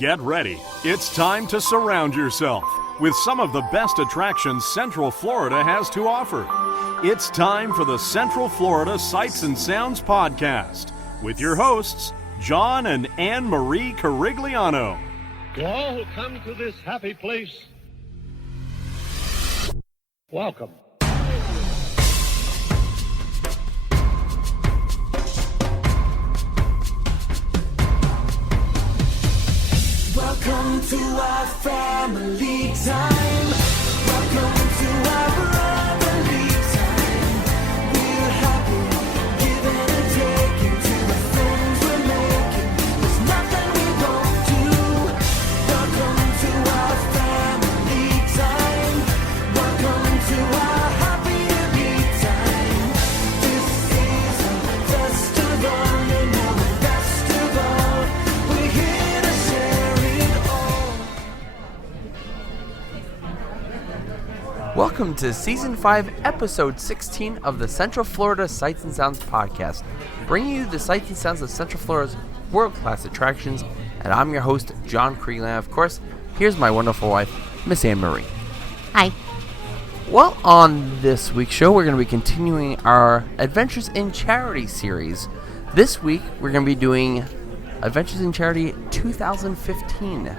Get ready. It's time to surround yourself with some of the best attractions Central Florida has to offer. It's time for the Central Florida Sights and Sounds Podcast with your hosts, John and Anne Marie Carigliano. To all who come to this happy place, welcome. Welcome to our family time. Welcome to our brotherly time. We're happy, giving and taking to the friends we're making. There's nothing we won't do. Welcome to our family time. Welcome to our happy time. This is a festival, and now the best of all. We're here to share it all. Welcome to Season 5, Episode 16 of the Central Florida Sights and Sounds Podcast, bringing you the sights and sounds of Central Florida's world-class attractions, and I'm your host, John Carigliano. Of course, here's my wonderful wife, Miss Anne Marie. Hi. Well, on this week's show, we're going to be continuing our Adventures in Charity series. This week, we're going to be doing Adventures in Charity 2015.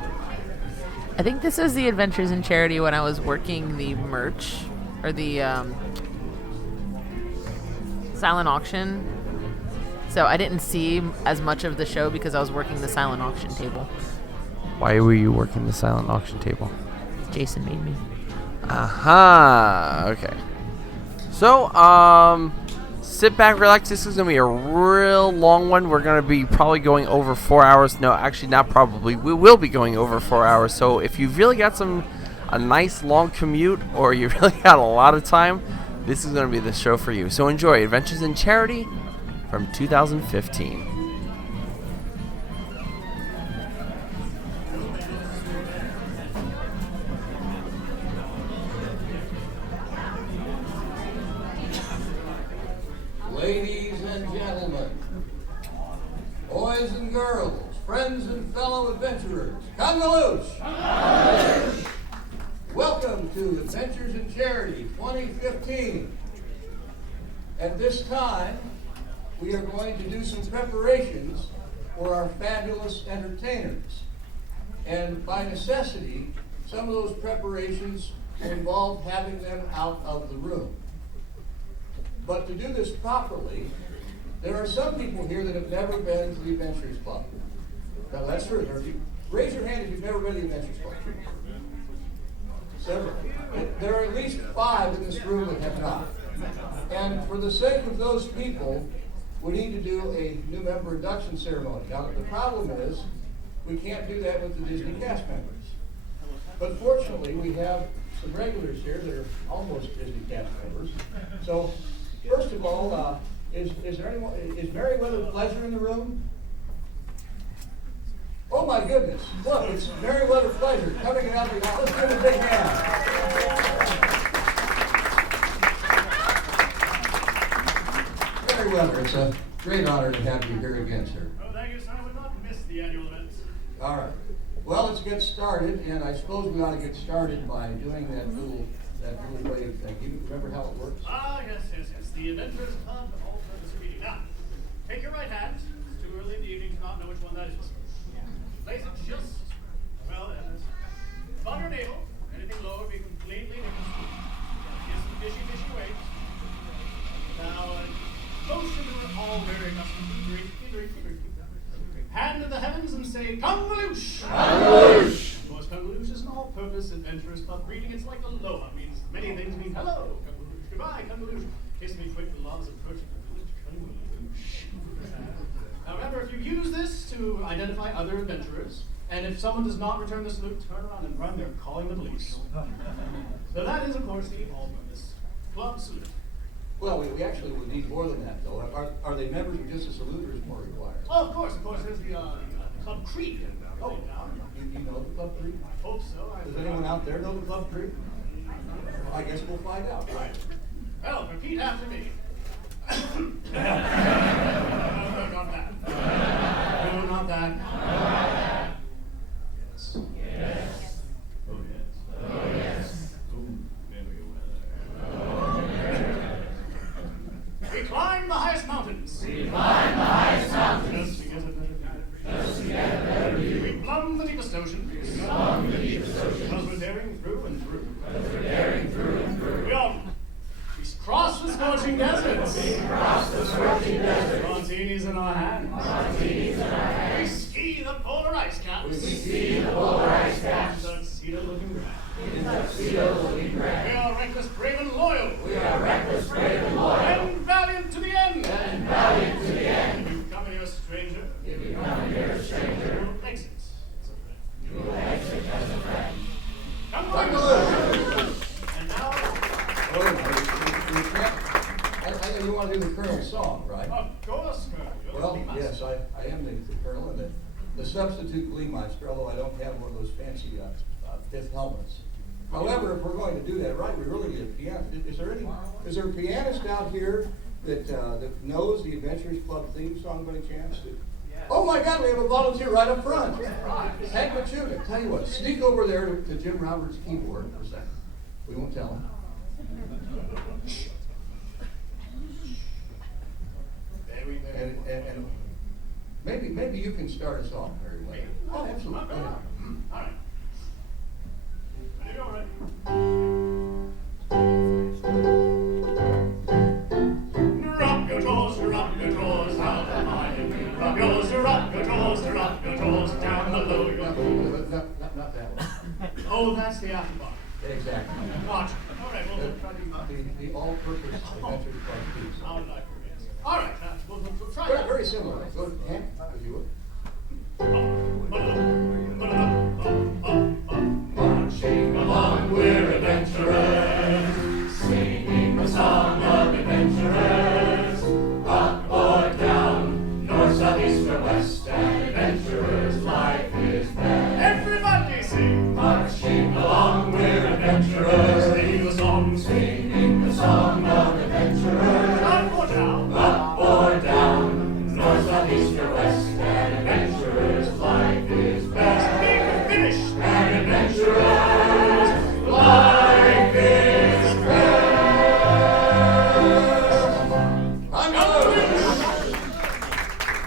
I think this was the Adventures in Charity when I was working the merch or the silent auction. So I didn't see as much of the show because I was working the silent auction table. Why were you working the silent auction table? Jason made me. Aha, okay. So, sit back, relax. This is going to be a real long one. We're going to be probably going over 4 hours. No, actually, not probably. We will be going over 4 hours. So if you've really got a nice long commute or you really got a lot of time, this is going to be the show for you. So enjoy Adventures in Charity from 2015. Ladies and gentlemen, boys and girls, friends and fellow adventurers, come to loose! Welcome to Adventures in Charity 2015. At this time, we are going to do some preparations for our fabulous entertainers. And by necessity, some of those preparations involve having them out of the room. But to do this properly, there are some people here that have never been to the Adventurers Club. Now that's true. Raise your hand if you've never been to the Adventurers Club. Several. There are at least 5 in this room that have not. And for the sake of those people, we need to do a new member induction ceremony. Now the problem is, we can't do that with the Disney cast members. But fortunately, we have some regulars here that are almost Disney cast members. So, first of all, is Meriwether Pleasure in the room? Oh my goodness! Look, it's Meriwether Pleasure coming out the aisle. Let's give him a big hand. Meriwether, it's a great honor to have you here again, sir. Oh, thank you, sir. I would not miss the annual events. All right. Well, let's get started, and I suppose we ought to get started by doing that little wave thing. You remember how it works? Ah, yes. The Adventurers Club all-purpose reading. Now, take your right hand. It's too early in the evening to not know which one that is. Place it just, on your navel. Anything lower would be completely different. Kiss the fishy weight. Now, motion we're all very accustomed to. Hand to the heavens and say, Convoloosh! Convoloosh! Of course, Convoloosh is an all-purpose Adventurers Club reading. It's like aloha. It means many things. Mean hello, Convoloosh. Goodbye, Convoloosh. Kiss me quick, the loves of virtue. Now remember, if you use this to identify other adventurers, and if someone does not return the salute, turn around and run. They're calling the police. So that is, of course, the all-purpose club salute. Well, we actually would need more than that, though. Are they members or just a salute, or is more required? Oh, of course. There's the Club Creed. Oh, you know the Club Creed? I hope so. Does anyone out there know the Club Creed? I guess we'll find out. Right. Well, repeat after me. No, not that. No, not that. Plumb the deepest ocean. Because we're daring through and through. We cross the scorching deserts. Martinis in our hands. We ski the polar ice caps. In tuxedo looking grand. We are reckless, brave, and loyal. And valiant to the end. If you come here a stranger. You will exit as a friend. Come on. And now. I know you want to do the Colonel's song, right? Of course, Colonel. You're Well, the master. yes, I am the Colonel and the substitute Lee Meister, although I don't have one of those fancy fifth helmets. However, if we're going to do that right, we really need a piano. Is there a pianist out here that knows the Adventurers Club theme song by any chance? Oh my God, we have a volunteer right up front. Hank Machuda. Tell you what, sneak over there to Jim Roberts' keyboard for a second. We won't tell him. And maybe you can start us off, Mary Wayne. Oh, absolutely. Go ahead. All right. Ready, go, ready. Rock your toes, out of mine. Rock your toes, down below your Not that one. Oh, that's the afterbar. Exactly. Watch. All right, we'll try to. The all-purpose Adventures Club theme How song. would I forget? All right, we'll try Very, that. very similar. Go ahead, Hank, if you would. Marching along, we're adventurers, singing the song of adventurers. Up or down, north, south, east, or west, and adventurers' life is best. Everybody sing! Marching along, we're adventurers, singing the song of adventurers. Up or down, north, south, east, or west, and adventurers' life is best. Finished! And adventurers' life is best. I'm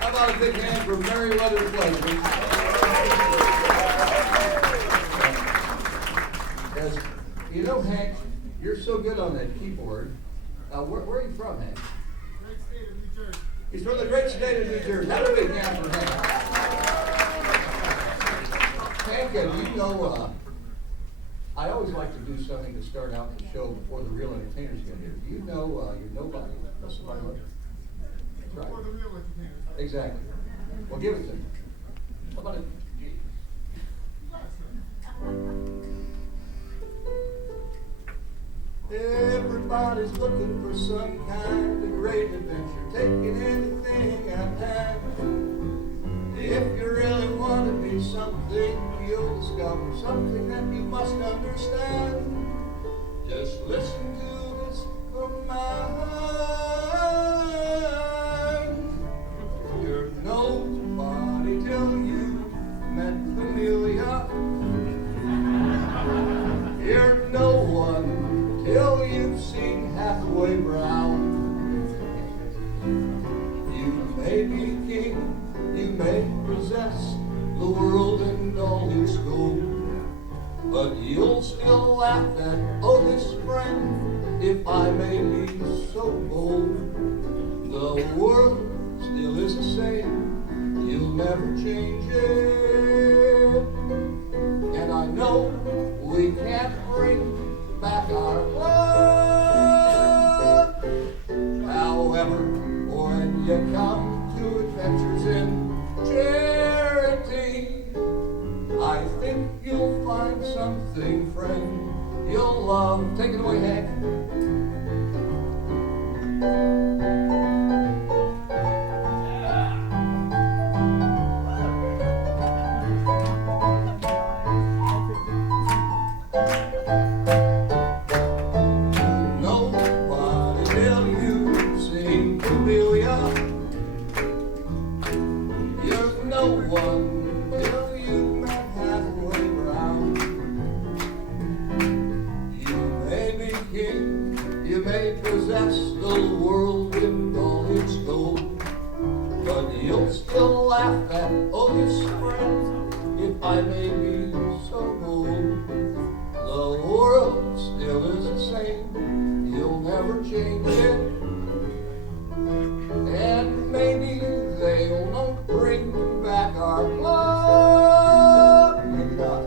How about a big hand for Merryweather Pleasure? As you know, Hank, you're so good on that keyboard. Where are you from, Hank? Great state of New Jersey. He's from the great state of New Jersey. Have a big hand for Hank. Hank, you know, I always like to do something to start out the show before the real entertainers get here. Do you know you're nobody? That's right. That's For right. the real entertainers. Exactly. Well, give it to me. How about it? Everybody's looking for some kind of great adventure, taking anything I can. If you really want to be something, you'll discover something that you must understand. Just listen to this command. You're nobody till you met Familia. You're no one till you've seen Hathaway Brown. You may be king, you may possess the world and all its gold, but you'll still laugh at, oh, this friend, if I may be so bold. The world still is the same, you'll never change it, and I know we can't bring back our love. However, when you come to Adventures in Charity, I think you'll find something, friend, you'll love. Take it away, Hank. Nobody till you've seen Familia. You're no one till you've met Hathaway Brown. You may be king, I may be so old, the world still is the same. You'll never change it. And maybe they'll not bring back our club. Maybe not.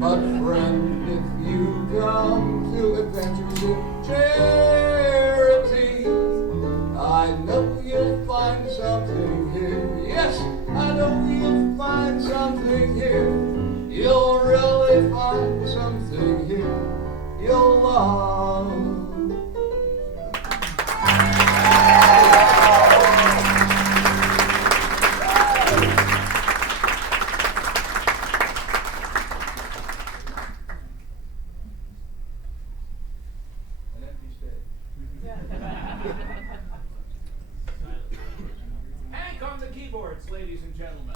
But friend, if you come to Adventures in Charity, I know you'll find something here. Yes, I know you'll find something here. You'll really find something here you'll love. Hank on the keyboards, ladies and gentlemen.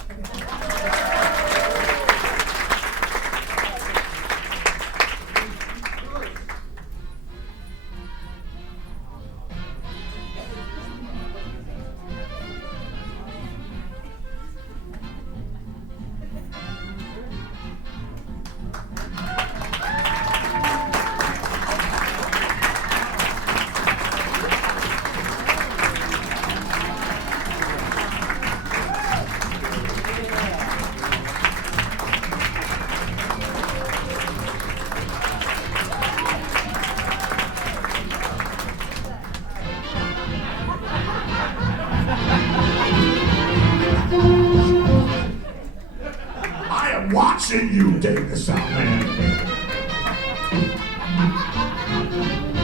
I am watching you, Dave the Soundman.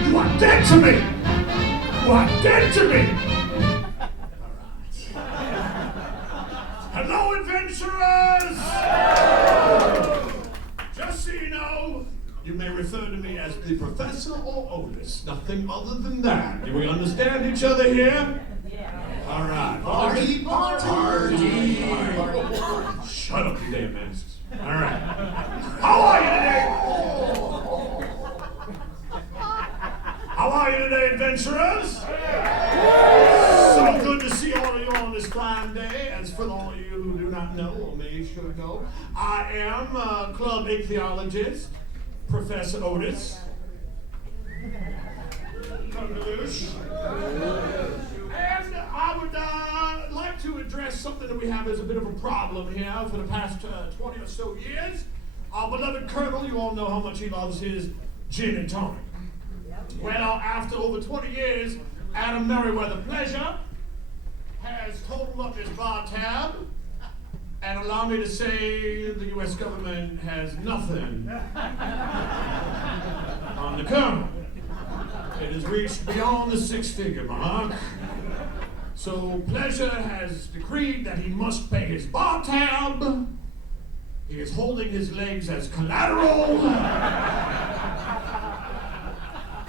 You are dead to me. You are dead to me. All right. Hello, adventurers. Just so you know, you may refer to me as the Professor or Otis. Nothing other than that. Do we understand each other here? All right. Party, party. Shut up, you damn masks. All right. How are you today? How are you today, adventurers? So good to see all of you on this fine day. As for all of you who do not know, or may should know, I am club ichthyologist, Professor Otis. And I would like to address something that we have as a bit of a problem here for the past 20 or so years. Our beloved Colonel, you all know how much he loves his gin and tonic. Well, after over 20 years, Adam Merriweather Pleasure has totaled up his bar tab, and allow me to say the U.S. government has nothing on the Colonel. It has reached beyond the six-figure mark. So Pleasure has decreed that he must pay his bar tab. He is holding his legs as collateral.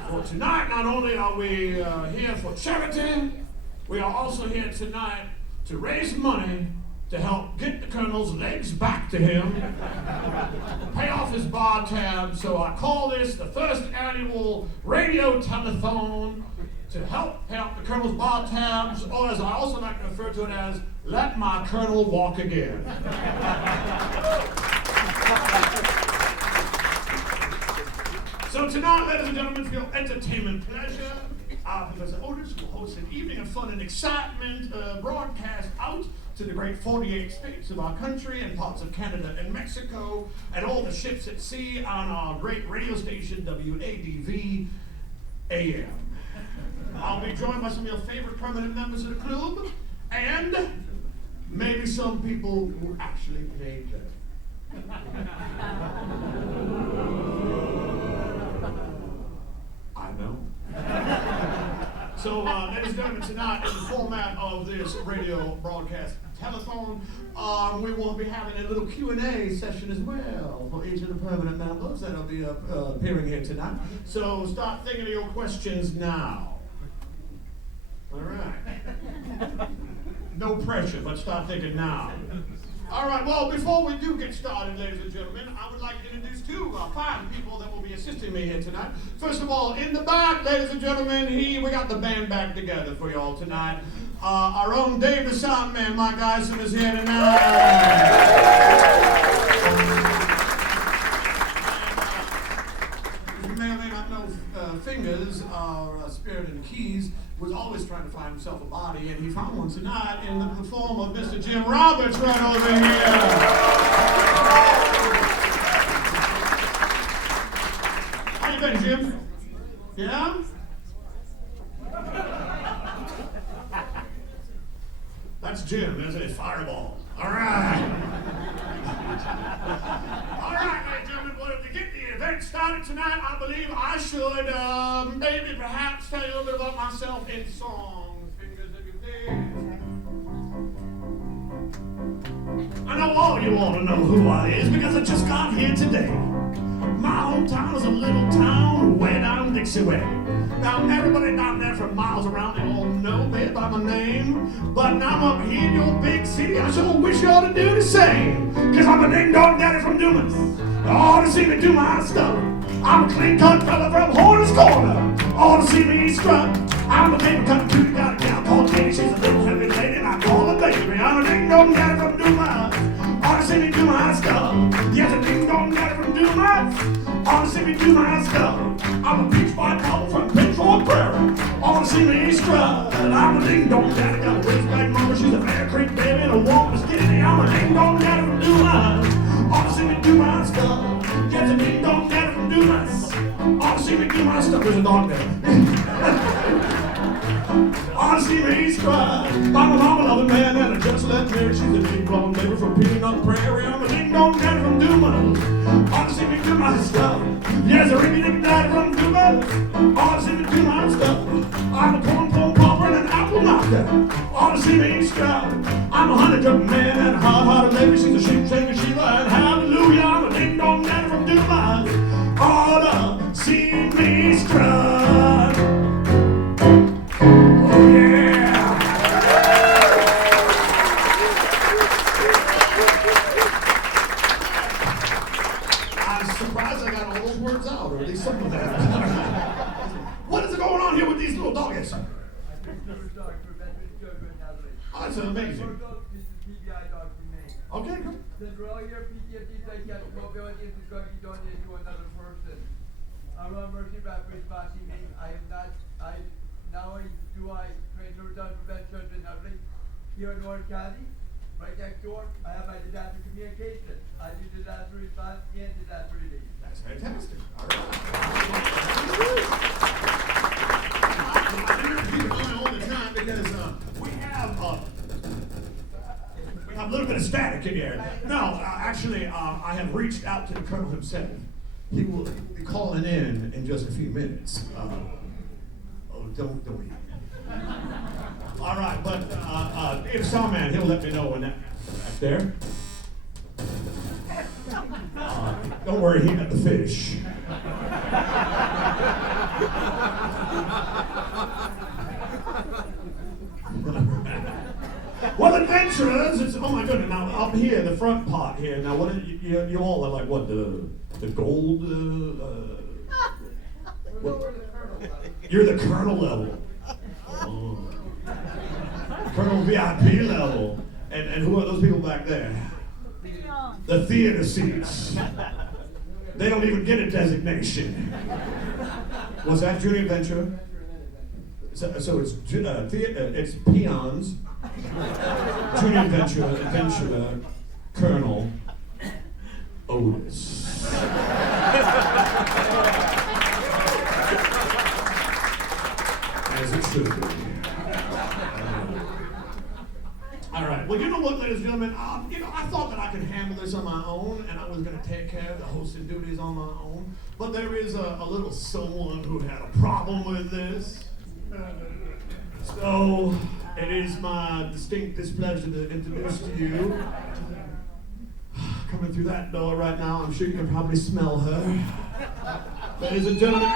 For tonight, not only are we here for charity, we are also here tonight to raise money to help get the Colonel's legs back to him, pay off his bar tab. So I call this the first annual radio telethon to help pay off the Colonel's bar tabs, or as I also like to refer to it as, let my Colonel walk again. So tonight, ladies and gentlemen, for your entertainment pleasure, Professor Otis will host an evening of fun and excitement broadcast out to the great 48 states of our country and parts of Canada and Mexico, and all the ships at sea on our great radio station, WADV AM. I'll be joined by some of your favorite permanent members of the club, and maybe some people who actually play better. I know. So, ladies and gentlemen, tonight, in the format of this radio broadcast telethon, we will be having a little Q&A session as well for each of the permanent members that will be appearing here tonight. So, start thinking of your questions now. All right. No pressure, but start thinking now. All right, well, before we do get started, ladies and gentlemen, I would like to introduce two fine people that will be assisting me here tonight. First of all, in the back, ladies and gentlemen, we got the band back together for y'all tonight. Our own Dave the Soundman, Mike Eisen, is here tonight. always trying to find himself a body, and he found one tonight in the form of Mr. Jim Roberts right over here. How you been, Jim? Yeah? That's Jim, isn't it? Fireball. All right. All right, ladies and gentlemen, well, to get the event started tonight, I believe I should maybe perhaps tell you a little bit about myself in songs. Fingers if you please. I know all you want to know who I is because I just got here today. My hometown is a little town way down Dixie Way. Now everybody down there from miles around, they all know me by my name. But now I'm up here in your big city, I sure wish you ought to do the same. Cause I'm a ding-dong daddy from Dumas. You ought to see me do my stuff. I'm a clean-cut fella from Horner's Corner. Ought to see me strut. I'm a paper cut cutie, got a gal called Katie. She's a little heavy lady and I call her baby. I'm a ding-dong daddy from Dumas. Ought to see me do my stuff. Yes, a ding-dong daddy from Dumas. Ought to see me do my stuff. I'm a peach white couple from Pitchfork Prairie. Ought to see me strut. I'm a ding-dong daddy, got a waist-back mama. She's a Bear Creek baby and a woman skinny. I'm a ding-dong daddy from Dumas. Ought to see me do my stuff. Yes, a ding-dong daddy from Dumas. Ought to see me do my stuff. There's a dog there. Ought to see me strut. I'm a loving man and I just let marry. She's a big blonde baby from Peanut Prairie. I'm a ding-dong daddy from Dumas. Ought to see me do my stuff. Yes, a rinky-dink daddy from Dumas. Ought to see me do my stuff. I'm a corn popper and an apple knocker. Ought to see me strut. I'm a honey-drug man and a hard-hearted lady. She's a sheep-shaker Sheila and hallelujah. I'm a ding-dong daddy from Dumas. Ought to see me strut. Oh yeah. I'm surprised I got all those words out, or at least some of them. What is going on here with these little doggies? Oh, that's amazing. Okay, good. Here in North County, right next door, I have my disaster communication. I do disaster response and disaster relief. That's fantastic. All right. I interview all the time because we have a little bit of static in here. No, actually, I have reached out to the Colonel himself. He will be calling in just a few minutes. Don't eat. All right, but if Sawman, he'll let me know when that's there. Don't worry, he got the fish. Well, adventurers, it's, oh my goodness, now up here, the front part here, now what are you all are like, what, the gold, what? You're the Colonel level. Oh. Colonel VIP level. And who are those people back there? The theater seats. They don't even get a designation. Was that Junior Adventure? So it's it's peons, Junior Adventure, Colonel Otis. As it should be. All right. Well, you know what, ladies and gentlemen? I thought that I could handle this on my own, and I was going to take care of the hosting duties on my own. But there is a little someone who had a problem with this. So it is my distinct displeasure to introduce to you. Coming through that door right now, I'm sure you can probably smell her. Ladies and gentlemen,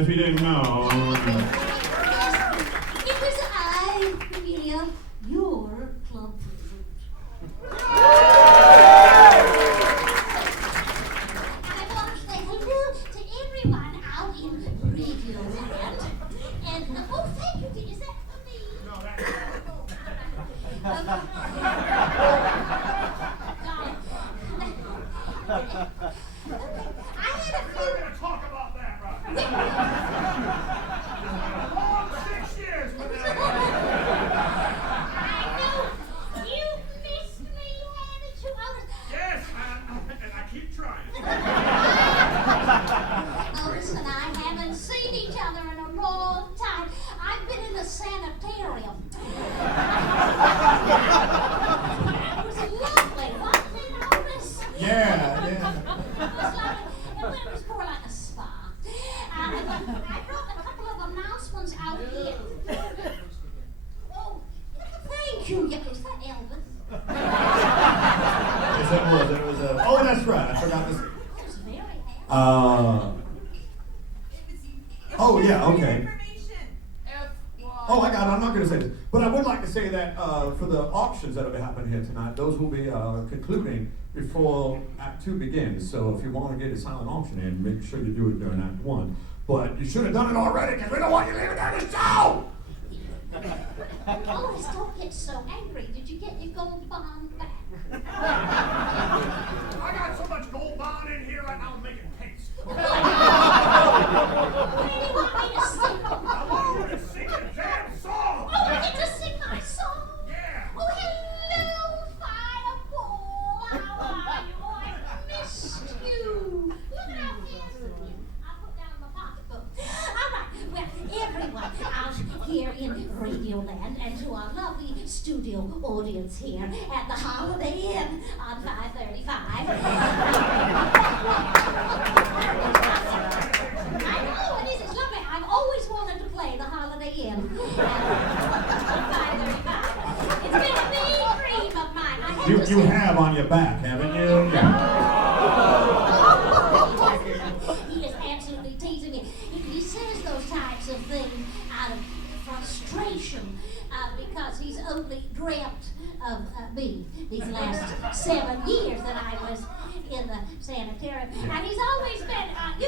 if you didn't know. It was I, Amelia, your club president. I want to say hello to everyone out in Radioland. And, oh, thank you. Is that for me? No, that's I had a few. We're going to talk about that, right? Long 6 years with that. I know you missed me, haven't you? Yes, and I keep trying. Otis and I haven't seen each other in a long time. I've been in the sanitarium. It was lovely, wasn't it, Otis? Yeah. It was lovely. It was more like a spa. I brought a couple of announcements out here. Oh, thank you. Yeah, is that Elvis? Yes, it was. Oh, that's right. I forgot this. That was very handsome. Oh, yeah, okay. Oh, I got it. I'm not going to say this. But I would like to say that for the auctions that will be happening here tonight, those will be concluding before Act 2 begins. So if you want to get a silent auction in, make sure you do it during Act 1. But you should have done it already because we don't want you leaving during the show! Otis, don't get so angry. Did you get your gold bond back? I got so much gold bond in here right now I'm making paste. Where do you want me to sing? I want you to sing a damn song! Oh, you get to sing my song? Yeah! Oh, hello, Fireball. How are you? Oh, I missed you. Look at how handsome you are. I'll put down my pocketbook. All right. Well, everyone out here in Radioland and to our lovely studio audience here at the Holiday Inn on 535. I know it is. It's lovely. I've always wanted to play the Holiday Inn on 535. It's been a big dream of mine. I had to You sing. have on your back, haven't you? He is absolutely teasing me. He says those types of things out of frustration because he's only dreamt of me these last 7 years that I was in the sanitarium. And he's always been, he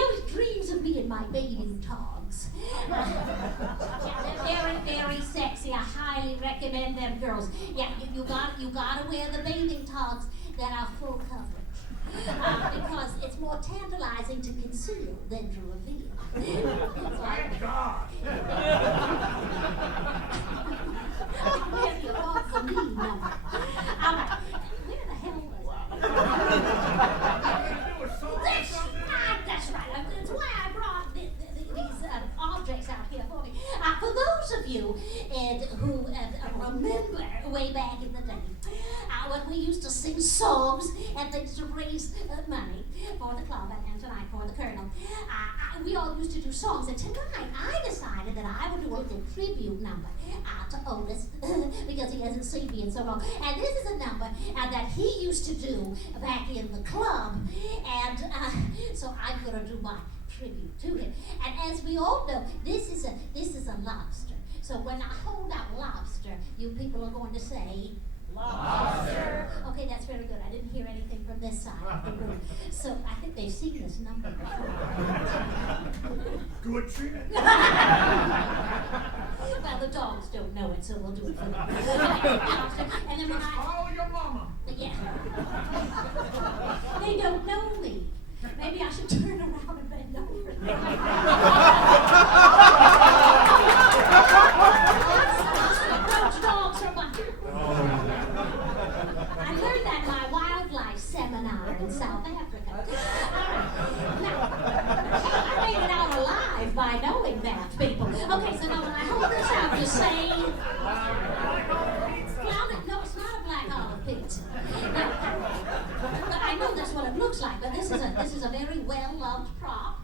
always dreams of me in my bathing togs. Yeah, they're very, very sexy. I highly recommend them, girls. Yeah, you gotta wear the bathing togs that are full coverage. Because it's more tantalizing to conceal than to reveal. Thank God! Where you want the me number. Where the hell was I? That's right. That's why I brought these objects out here for me. For those of you who remember way back in the day, when we used to sing songs and things to raise money for the club and tonight for the Colonel, we all used to do songs. And tonight I decided that I would do a little tribute number to Otis because he hasn't seen me in so long. And this is a number that he used to do back in the club. And so I'm going to do my tribute to him. And as we all know, this is a lobster. So when I hold out lobster, you people are going to say, lobster. Okay, that's very good. I didn't hear anything from this side of the room. So I think they've seen this number before. Good treatment. Well, the dogs don't know it, so we'll do it for them. And then when Follow your mama. Yeah. They don't know me. Maybe I should turn around and bend over. Approach dogs are wonderful. I learned that in my wildlife seminar in South Africa. Now, I made it out alive by knowing that, people. Okay, so now when I hold this out, you say... No, it's not a black olive pizza. But I know that's what it looks like, but this is a very well-loved prop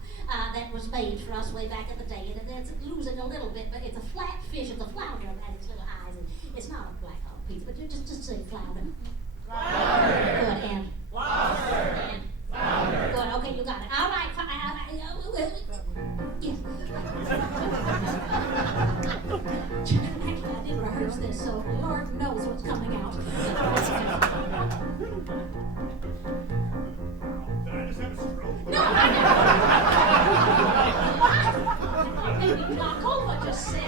that was made for us way back in the day, and it's losing a little bit, but it's a flat fish, it's a flounder that has its little eyes, and it's not a black olive pizza, but just say flounder. Flounder. Good, and? Flounder. And? Flounder. Good, okay, you got it. All right, yes. so Lord knows what's coming out. Did I just have a stroke? No, maybe glaucoma just said.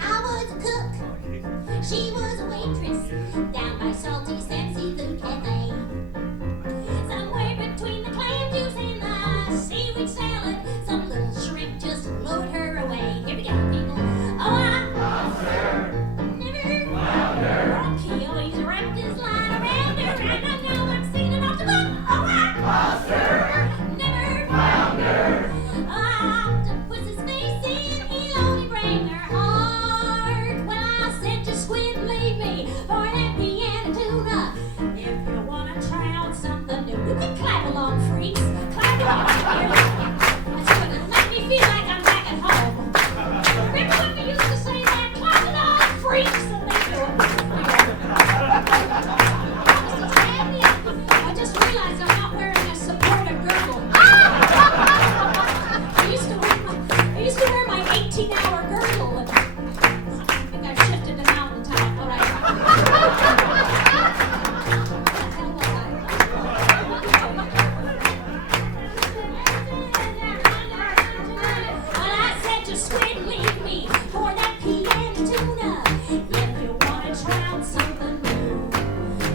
I was a cook. She was a waitress down by Salty Sam Seafood Cafe. Somewhere between the clam juice and the seaweed salad, some little shrimp just lured her away. Here we go, people. Oh, never. Rocky always wrapped his line around her, and I know I've seen it off the book. Oh, never. Octopus's face in, he'll only break her heart. Well, I said to squid, leave me for that piano tuna. If you wanna try out something new, you can clap along, freaks. Clap along. That's gonna make me feel like I'm back at home. Remember when we used to say that? Clap along, freaks, and they do it. I just realized I'm not wearing a supportive girdle. I used to wear my 18-hour girdle. And I think I've shifted to mountaintop. All right. Well, I said to squid, leave me for that piano tuna. If you wanna try out something new.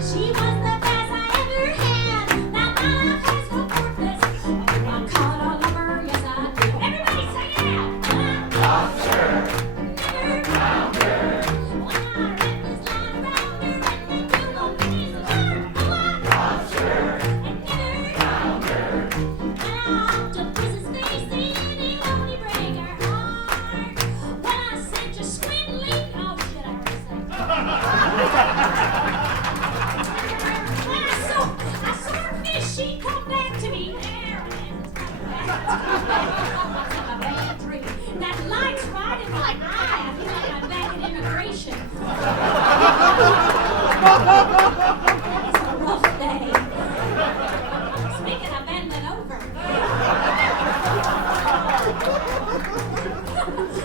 She was the best I ever had. Now my life has no purpose. I'm caught all over, yes I do. Everybody sing it out. Lobster. Never. Flounder. When I wrap this line around her and then you gon' finish the word. Lobster. And never. Flounder. An octopus's face in, he'll only break her heart. When I said to squid, leave. Oh shit, I already said. When I saw her fish, she come back to me. There it is. It's a bad dream. That light's right in my eye. I feel like I'm back at immigration. It's a rough day. Speaking of bending over.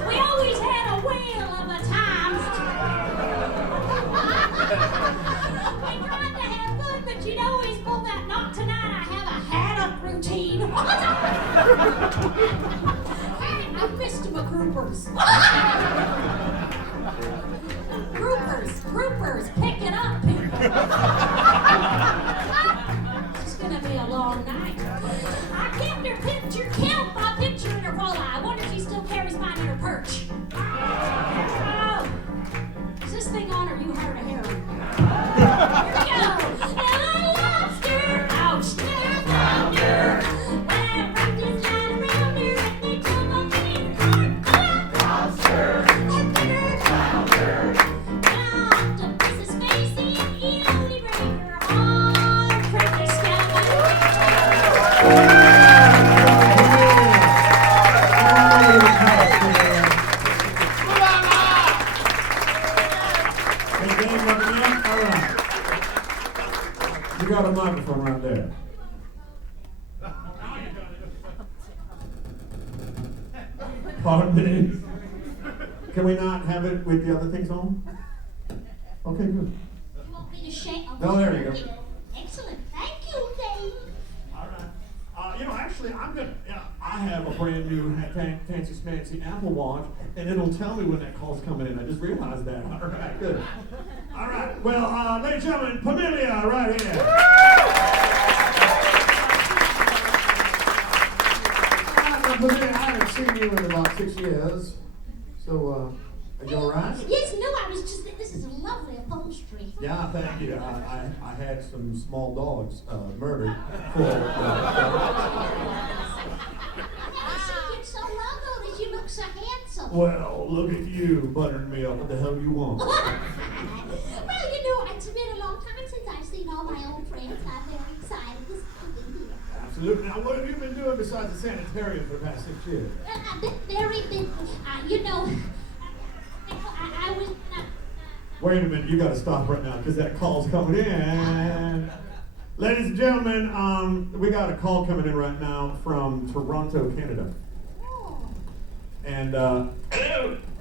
We always had a whale of a time. We tried to have fun, but you'd always pull that not tonight. I have a haddock routine. I missed my groupers. Groupers, pick it up, people. It's gonna be a long night. I kept her picture, kept my picture in her wallet. I wonder if she still carries mine in her perch. Oh. Is this thing on or you heard a heroin? Here we go. Lobster, ouch, never flounder. When I wrapped this line around her and they took on me in the cart. Lobster, never flounder. An octopus's face in, he'll only break her heart. Practice Hey, gang, coming in? All right. You got a microphone right there. Pardon me. Can we not have it with the other things on? Okay, good. You want me to shake? No, there you go. Excellent. Thank you, Dave. All right. Actually, I have a brand new fancy smancy Apple Watch, and it'll tell me when that call's coming in. I just realized that. All right, good. All right. Well, ladies and gentlemen, Pamelia, right here. Pamelia, I haven't seen you in about 6 years. So, are you all right? Yes, no, I was just, this is a lovely upholstery. Yeah, thank you. I had some small dogs murdered for. You're so lovely that you look so handsome. Well, look at you buttering me up. What the hell you want? Well, it's been a long time since I've seen all my old friends. I'm very excited to be here. Absolutely. Now, what have you been doing besides the sanitarium for the past 6 years? I've been very busy. I was. Wait a minute, you got to stop right now because that call's coming in. Ladies and gentlemen, we got a call coming in right now from Toronto, Canada. Oh. And, Hello?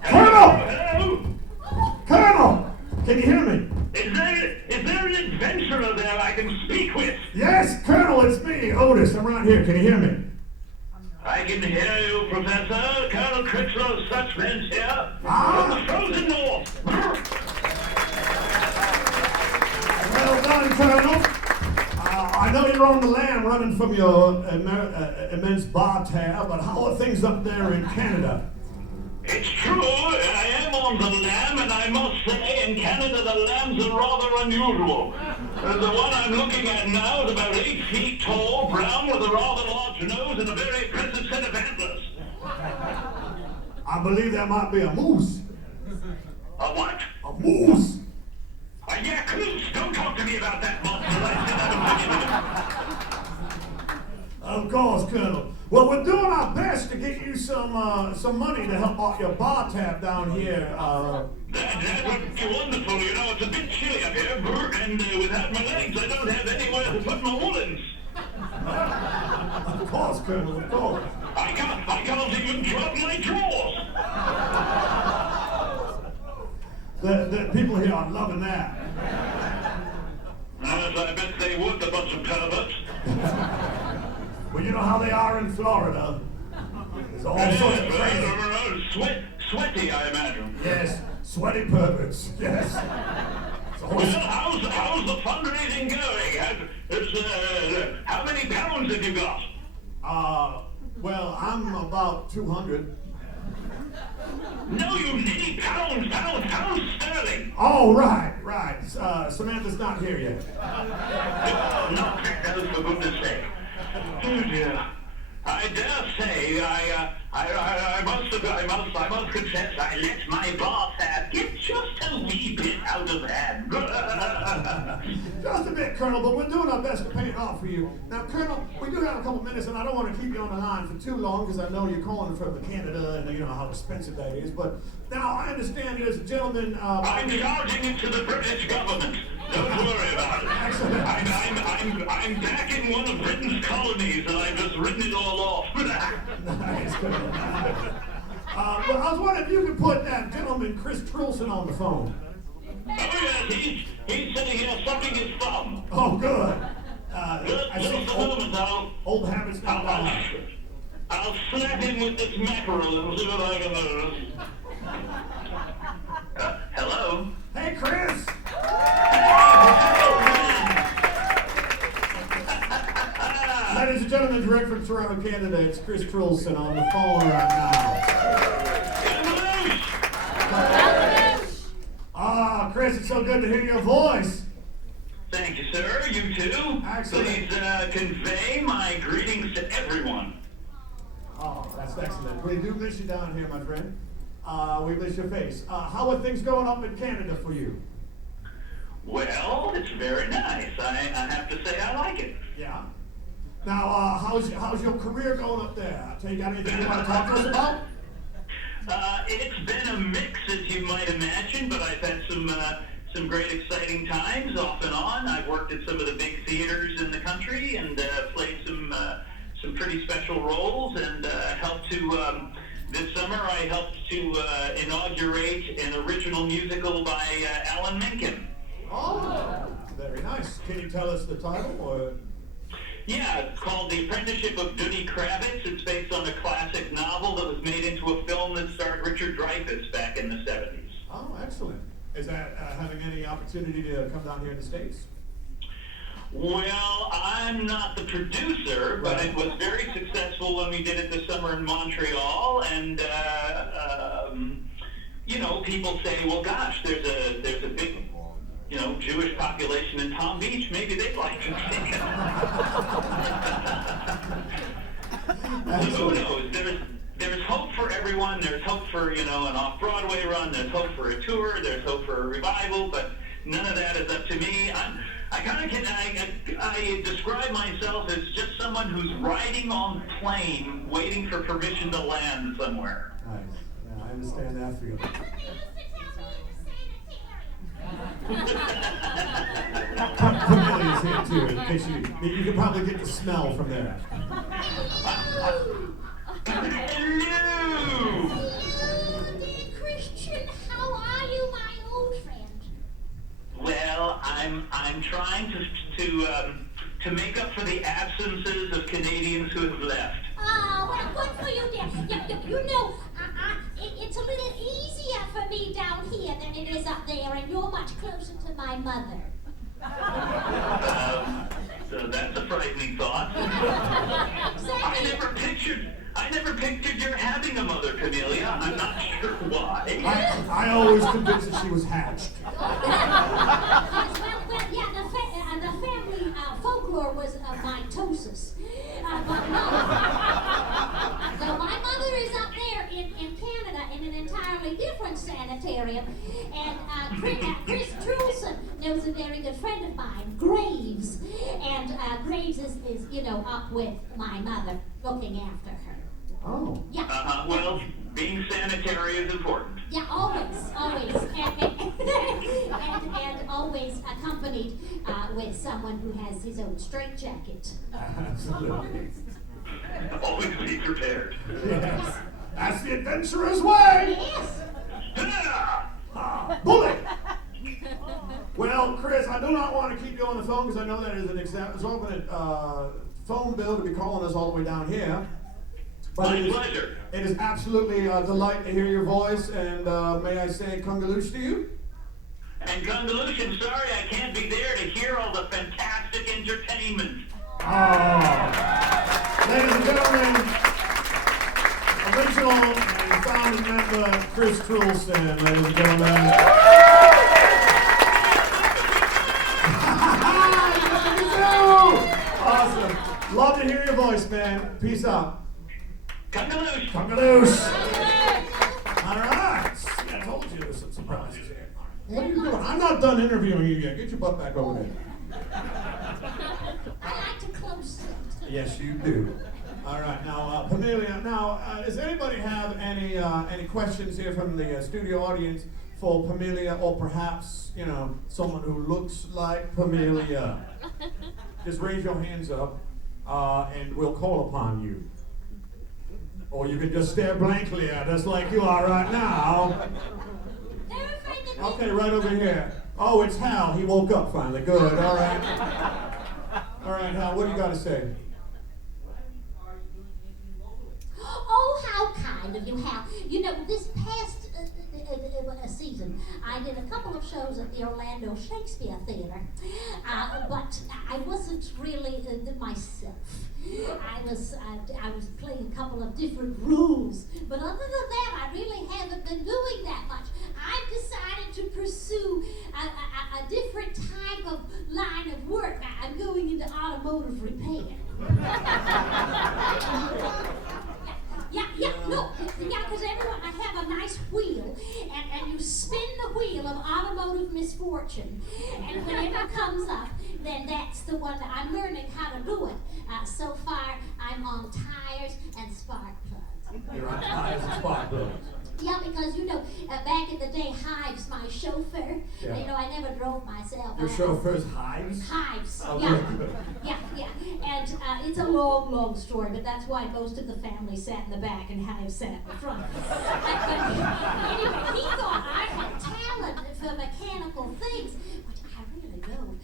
Colonel! Hello? Colonel! Can you hear me? Is there an adventurer there I can speak with? Yes, Colonel, it's me, Otis. I'm right here. Can you hear me? I can hear you, Professor. Colonel Critchlow Suchman's here. Ah. From the frozen north. Well done, Colonel. I know you're on the lam running from your immense bar tab, but how are things up there in Canada? It's true, I am on the lam, and I must say, in Canada, the lambs are rather unusual. The one I'm looking at now is about 8 feet tall, brown, with a rather large nose and a very impressive set of antlers. I believe that might be a moose. A what? A moose. A yakoose! Don't talk to me about that monster. I said Of course, Colonel. Well, we're doing our best to get you some money to help off your bar tab down here. That would be wonderful. You know, it's a bit chilly up here, and without my legs, I don't have anywhere to put my woolens. Of course, Colonel, of course. I can't even drop my drawers. The people here are loving that. As I bet they would, a bunch of perverts. Well, you know how they are in Florida. There's all sorts of crazy. Sweaty, I imagine. Yes, sweaty perverts. Yes. Well, how's the fundraising going? How many pounds have you got? Well, I'm about 200. No, you need pounds sterling. Oh, right. Samantha's not here yet. No, for goodness sake. Oh dear. I dare say I must confess I let my bar tab get just a wee bit out of hand. Just a bit, Colonel, but we're doing our best to pay it off for you. Now, Colonel, we do have a couple minutes, and I don't want to keep you on the line for too long because I know you're calling from Canada, and you know how expensive that is. But now I understand there's a gentleman. I'm charging it to the British government. Don't worry about it. I'm back in one of Britain's colonies, and I've just written it all off. Nice, Colonel. Well, I was wondering if you could put that gentleman, Chris Trulson, on the phone. Oh, yes, he's sitting here sucking his thumb. Oh, good. Just a moment, old habits not gone. I'll slap him with this mackerel and see what I can do. Hello? Hey, Chris! Ladies and gentlemen, direct from Toronto, Canada, it's Chris Trulson on the phone right now. Chris, it's so good to hear your voice. Thank you, sir. You too. Excellent. Please convey my greetings to everyone. Oh, that's excellent. We do miss you down here, my friend. We miss your face. How are things going up in Canada for you? Well, it's very nice. I have to say I like it. Yeah. Now, how's your career going up there? You got anything you want to talk to us about? It's been a mix, as you might imagine, but I've had some great exciting times off and on. I've worked at some of the big theaters in the country and played some pretty special roles, and helped to this summer I helped to inaugurate an original musical by Alan Menken. Oh, very nice. Can you tell us the title? Or? Yeah, it's called The Apprenticeship of Dooney Kravitz. It's based on a classic novel that was made into a film that starred Richard Dreyfuss back in the 70s. Oh, excellent. Is that having any opportunity to come down here in the States? Well, I'm not the producer, but Right. it was very successful when we did it this summer in Montreal, and you know, people say, well, gosh, there's a big, you know, Jewish population in Palm Beach. Maybe they'd like to see it. Who knows? There's hope for everyone. There's hope for, you know, an off-Broadway run. There's hope for a tour. There's hope for a revival. But none of that is up to me. I describe myself as just someone who's riding on the plane, waiting for permission to land somewhere. Nice. Yeah, I understand that feeling. Cornelia's here too, in case you can probably get the smell from there. Hello! trying to make up for the absences of Canadians who have left. Oh, well, good for you, dear. You know, it's a little easier for me down here than it is up there, and you're much closer to my mother. So that's a frightening thought. I never pictured your having a mother, Camellia. I'm not sure why. I always convinced that she was hatched. Well, yeah, the family folklore was mitosis. But no. So my mother is up there in Canada in an entirely different sanitarium, and Chris Trulson knows a very good friend of mine, Graves, and Graves is up with my mother, looking after her. Oh. Yeah. Well, being sanitary is important. Yeah, always, and always accompanied with someone who has his own straitjacket. Absolutely. Always be prepared. Yes. That's the adventurer's way. Yes. Bully. Well, Chris, I do not want to keep you on the phone because I know that is an exorbitant phone bill to be calling us all the way down here. But My pleasure. It is absolutely a delight to hear your voice, and may I say congaloosh to you? And congaloosh, I'm sorry I can't be there to hear all the fantastic entertainment. Ladies and gentlemen, original and founding member Chris Trulson, ladies and gentlemen. Awesome. Love to hear your voice, man. Peace out. Congaloosh. Congaloosh. All right. See, I told you there was some surprises here. What are you doing? I'm not done interviewing you yet. Get your butt back over there. I like to close it. Yes, you do. All right. Now, Pamelia, does anybody have any questions here from the studio audience for Pamelia, or perhaps, someone who looks like Pamelia? Just raise your hands up, and we'll call upon you. Or you can just stare blankly at us like you are right now. Okay, right over here. Oh, it's Hal. He woke up finally. Good. All right. All right, Hal, what do you got to say? Oh, how kind of you, Hal. This past season, I did a couple of shows at the Orlando Shakespeare Theater, but I wasn't really myself. I was playing a couple of different roles, but other than that, I really haven't been doing that much. I've decided to pursue a different type of line of work. I'm going into automotive repair. Because everyone, I have a nice wheel, and you spin the wheel of automotive misfortune, and whenever it comes up, then that's the one that I'm learning how to do it. So far, I'm on tires and spark plugs. You're on tires and spark plugs. Yeah, because back in the day, Hives, my chauffeur, Yeah. I never drove myself. Your chauffeur's Hives? Hives, Oh, yeah. good. Yeah. And it's a long, long story, but that's why most of the family sat in the back and Hives sat in the front. Anyway, he thought I had talent for mechanical things, which I really don't.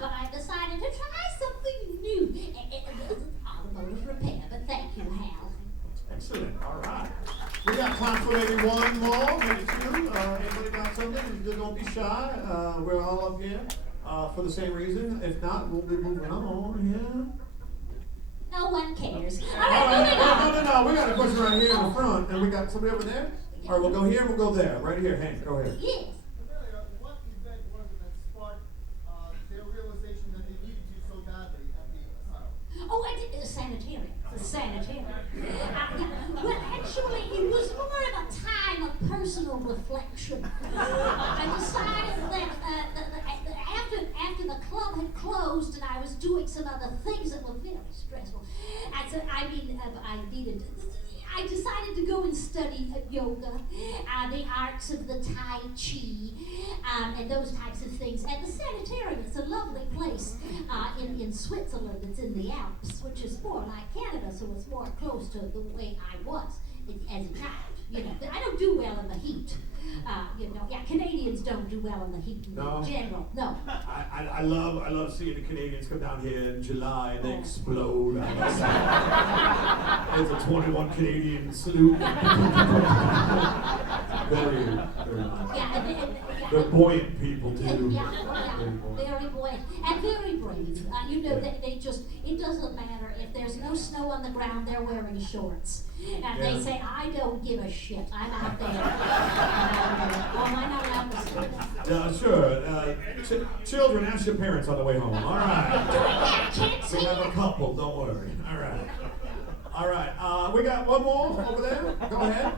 But I decided to try something new. Automotive repair, but thank you, Hal. Excellent. All right. We got time for maybe one more, maybe two. Anybody got something? Just don't be shy. We're all up here for the same reason. If not, we'll be moving on here. No one cares. All All right, moving on. right. No. We got a question right here in the front, and we got somebody over there. All right, we'll go here and we'll go there. Right here. Hank, go ahead. Yes. What event was it that sparked their realization that they needed you so badly at the asylum? Oh, I did the sanitarium. The sanitarium. Well, actually, it was more of a time of personal reflection. I decided that after the club had closed and I was doing some other things that were very stressful, I decided to go and study yoga, the arts of the Tai Chi, and those types of things. And the sanitarium is a lovely place in Switzerland. It's in the Alps, which is more like Canada, so it's more close to the way I was as a child. I don't do well well in the heat. Canadians don't do well in the heat in general. No. I love seeing the Canadians come down here in July and they explode. There's a 21 Canadian salute. Very nice. They're buoyant people too. Very buoyant and very brave. It doesn't matter if there's no snow on the ground, they're wearing shorts. And they say, I don't give a shit. I'm out there. Am I not allowed to say that? Sure. Children, ask your parents on the way home. All right. We have a couple, don't worry. All right. We got one more over there. Go ahead.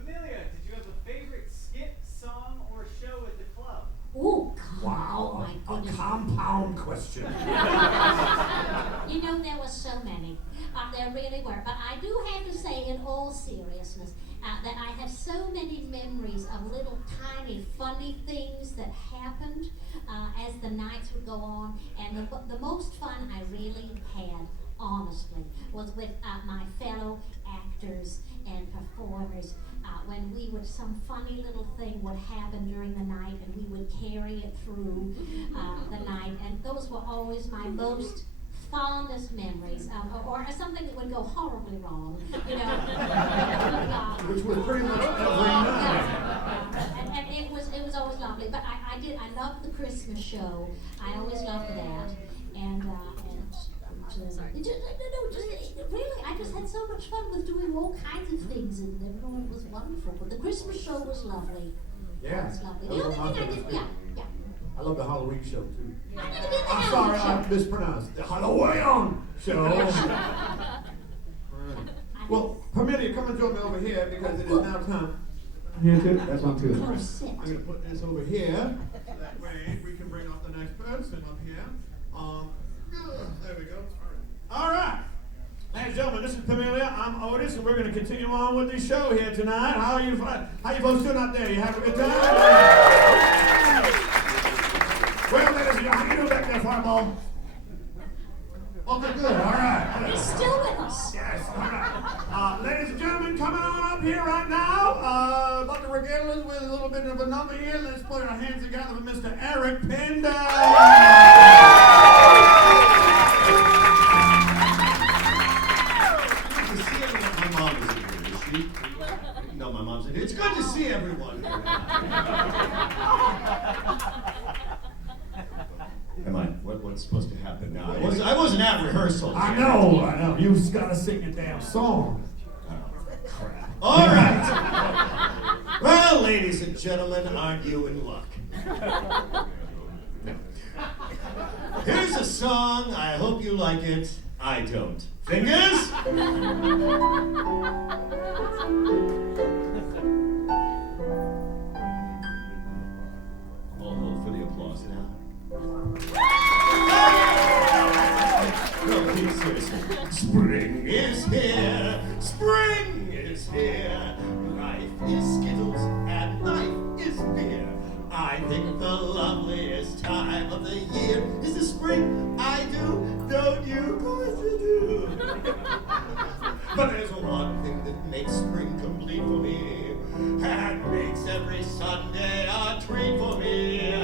Amelia, did you have a favorite skit, song, or show at the club? Ooh, wow. Oh my goodness. A compound question. There were so many. There really were. But I do have to say, in all seriousness, that I have so many memories of little tiny funny things that happened as the nights would go on. And the most fun I really had, honestly, was with my fellow actors and performers. When some funny little thing would happen during the night, and we would carry it through the night. And those were always my most fondest memories, or something that would go horribly wrong, Which was pretty much every night. And it was always lovely. But I loved the Christmas show. I always loved that. Really, I just had so much fun with doing all kinds of things, and everyone was wonderful. But the Christmas show was lovely. Yeah. It was lovely. The only thing I did, I love the Halloween show too. I never did the I'm Halloween sorry, show. I mispronounced. The Halloween show. Well, Pamelia, come and join me over here because it is now time. Here too. That's one too. I'm going to put this over here. So that way we can bring up the next person up here. There we go. All right. Ladies and gentlemen, this is Pamelia. I'm Otis, and we're going to continue on with the show here tonight. How you folks doing out there? You having a good time? Well, ladies and gentlemen, how you doing back there, Fireball? Okay, good. All right. He's still with us. Yes. All right. Ladies and gentlemen, coming on up here right now, about to regale us with a little bit of a number here. Let's put our hands together for Mr. Eric Pender. No, my mom's in here. It's good to see everyone. Am I? What's supposed to happen now? I wasn't at rehearsal. I know. You just gotta sing the damn song. Crap. All right. Well, ladies and gentlemen, aren't you in luck? Here's a song. I hope you like it. I don't. Fingers? I'll hold for the applause now. No, please, seriously. Spring is here. Spring is here. Life is Skittles and life is beer. I think the loveliest time of the year is the spring. I do, don't you? Of course you do. But there's one thing that makes spring complete for me, and makes every Sunday a treat for me.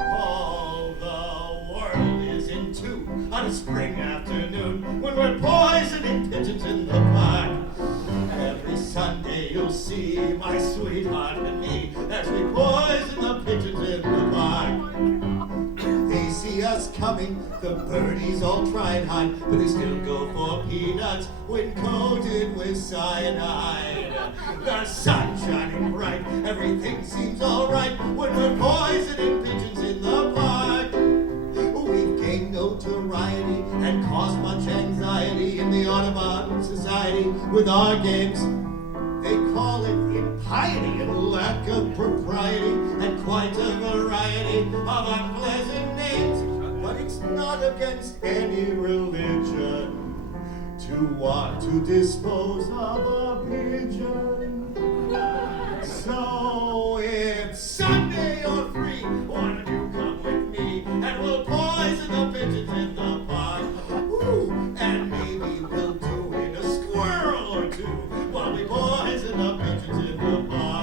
All the world is in tune on a spring afternoon when we're poisoning pigeons in the park. Every Sunday you'll see my sweetheart and me as we poison the pigeons in the park. They see us coming, the birdies all try and hide, but they still go for peanuts when coated with cyanide. The sun's shining bright, everything seems alright when we're poisoning pigeons in the park. We've gained notoriety and caused much anxiety in the Audubon Society with our games. They call it impiety and lack of propriety and quite a variety of unpleasant names. But it's not against any religion to want to dispose of a pigeon. So it's Sunday or free, why don't you come with me and we'll poison the pigeons in the park. Ooh, and maybe we'll do it a squirrel or two while we poison the pigeons in the park.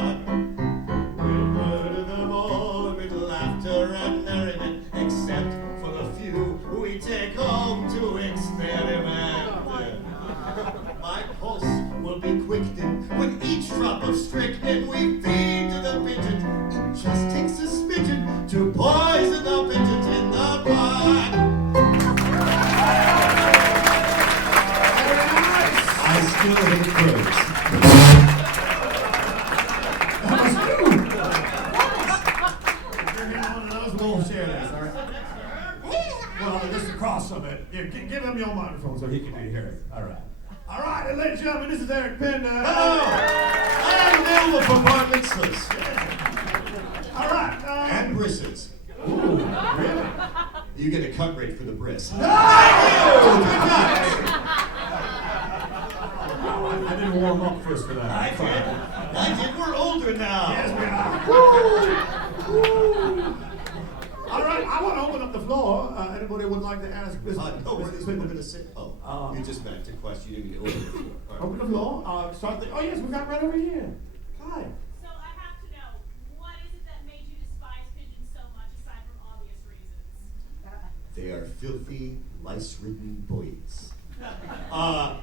when we feed to the pigeons. It just takes a smidgen to poison the pigeons in the pot. I still hate crows. We'll share this, all right? Well, just across from it. Yeah, give him your microphone so he can be heard. All right. All right, and ladies and gentlemen, this is Eric Pender. Hello! I am available for bar mitzvahs. All right. And brisses. Ooh, really? You get a cut rate for the bris. No! Good I didn't warm up first for that. I did. We're older now. Yes, we are. Woo! All right, I want to open up the floor. Anybody would like to ask this? No, we're going to sit. Oh, you just meant to question. You didn't open the floor. All right. Open the floor. Start the. Oh yes, we got right over here. Hi. So I have to know, what is it that made you despise pigeons so much, aside from obvious reasons? They are filthy, lice-ridden boys.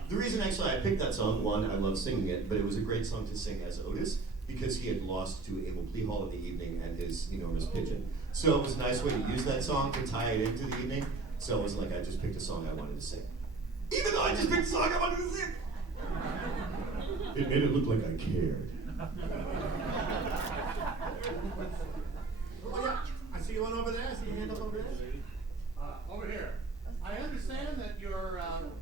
The reason actually I picked that song, one, I love singing it, but it was a great song to sing as Otis because he had lost to Abel Pleahall in the evening and his enormous pigeon. So it was a nice way to use that song to tie it into the evening. So it was like I just picked a song I wanted to sing. Even though I just picked a song I wanted to sing. It made it look like I cared. Oh yeah, I see one over there. I see your hand up over there. Over here. I understand that you're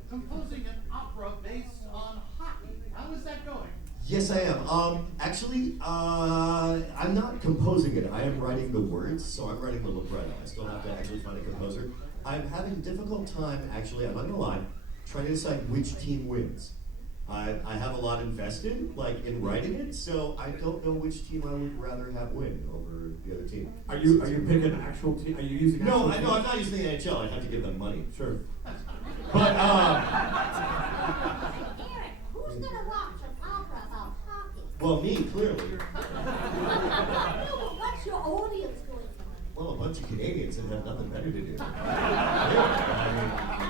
composing an opera based on hockey. How is that going? Yes, I am. Actually, I'm not composing it. I am writing the words, so I'm writing the libretto. I still have to actually find a composer. I'm having a difficult time, actually, I'm not gonna lie, trying to decide which team wins. I have a lot invested, like, in writing it, so I don't know which team I would rather have win over the other team. Are you picking an actual team? Are you using? No, I'm not using the NHL. I'd have to give them money. Sure. But Eric, who's gonna watch an opera about hockey? well, me clearly. No, but what's your audience going to? Well, a bunch of Canadians that have nothing better to do. That's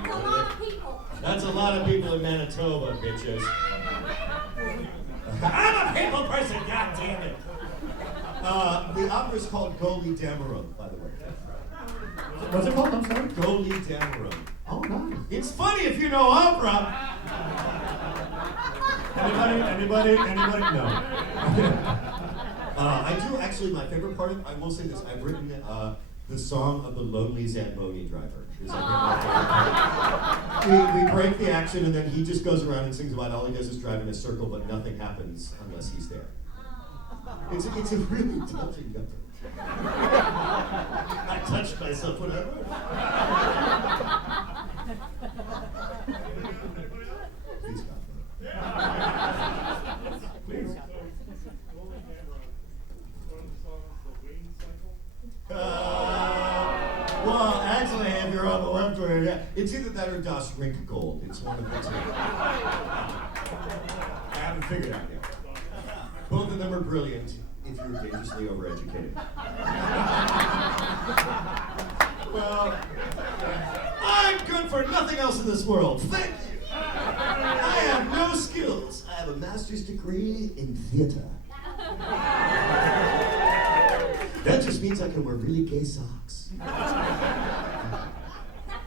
a lot of people. That's a lot of people in Manitoba, bitches. I'm a people person, goddammit! The opera's called Goli Dameron, by the way. What's it called? I'm sorry. Goli Dameron. Oh, nice. It's funny if you know opera. Anybody? No. I do actually. My favorite part of I will say this. I've written the song of the lonely Zamboni driver. Is I think my favorite part. We break the action and then he just goes around and sings about all he does is drive in a circle, but nothing happens unless he's there. It's a really touching number. I touched myself when I wrote it. Please, God. Please. Well, actually, if you're on the left way, yeah, it's either that or Das Rink Gold. It's one of the two. I haven't figured out yet. Both of them are brilliant if you're dangerously overeducated. Well, I'm good for nothing else in this world. Thank you. I have no skills. I have a master's degree in theater. That just means I can wear really gay socks. That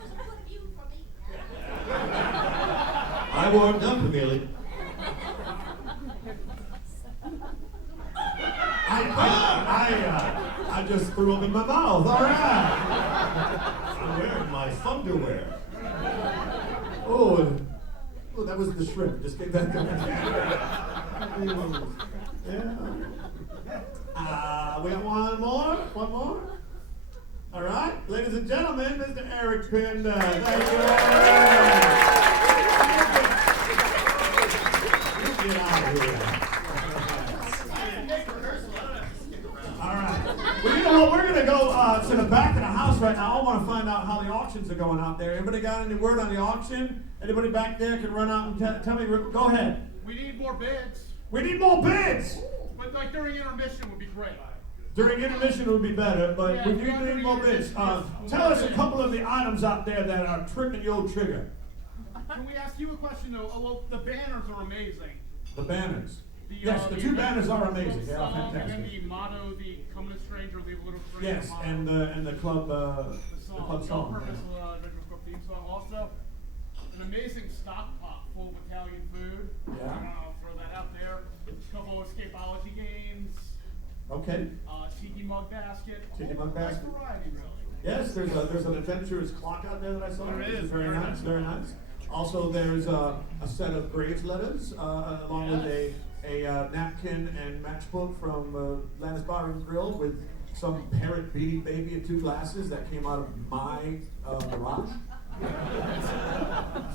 was a good view for me. I warmed up, Amelia. I just threw up in my mouth. All right. I'm wearing my thunderwear. Oh, that was the shrimp. Just get that going. Yeah. We got one more. One more. All right, ladies and gentlemen, Mr. Eric Pender. Thank you. Get out of here. All right. Well, you know what? We're going to go to the back of the house right now. I want to find out how the auctions are going out there. Anybody got any word on the auction? Anybody back there can run out and tell me. Go ahead. We need more bids. We need more bids. But like during intermission would be great. During intermission would be better, but Yeah, we do need more bids. Tell us a couple of the items out there that are tripping your trigger. Can we ask you a question though? Oh, well, the banners are amazing. The banners. Yes, the two banners are amazing. They are And then fantastic. the motto, the come to stranger, leave a little stranger. Yes, motto. and the club song. Purpose Dredger's Club theme song. Also, an amazing stock pot full of Italian food. Yeah. I'll throw that out there. A couple of escapology games. Okay. Tiki mug basket. Tiki mug Nice basket. variety, really. Yes, there's an adventurous clock out there that I saw. There which is, very very nice, nice. very nice. Also, there's a set of Graves letters along with a napkin and matchbook from Lannis Bar and Grill with some parrot beanie baby and 2 glasses that came out of my garage.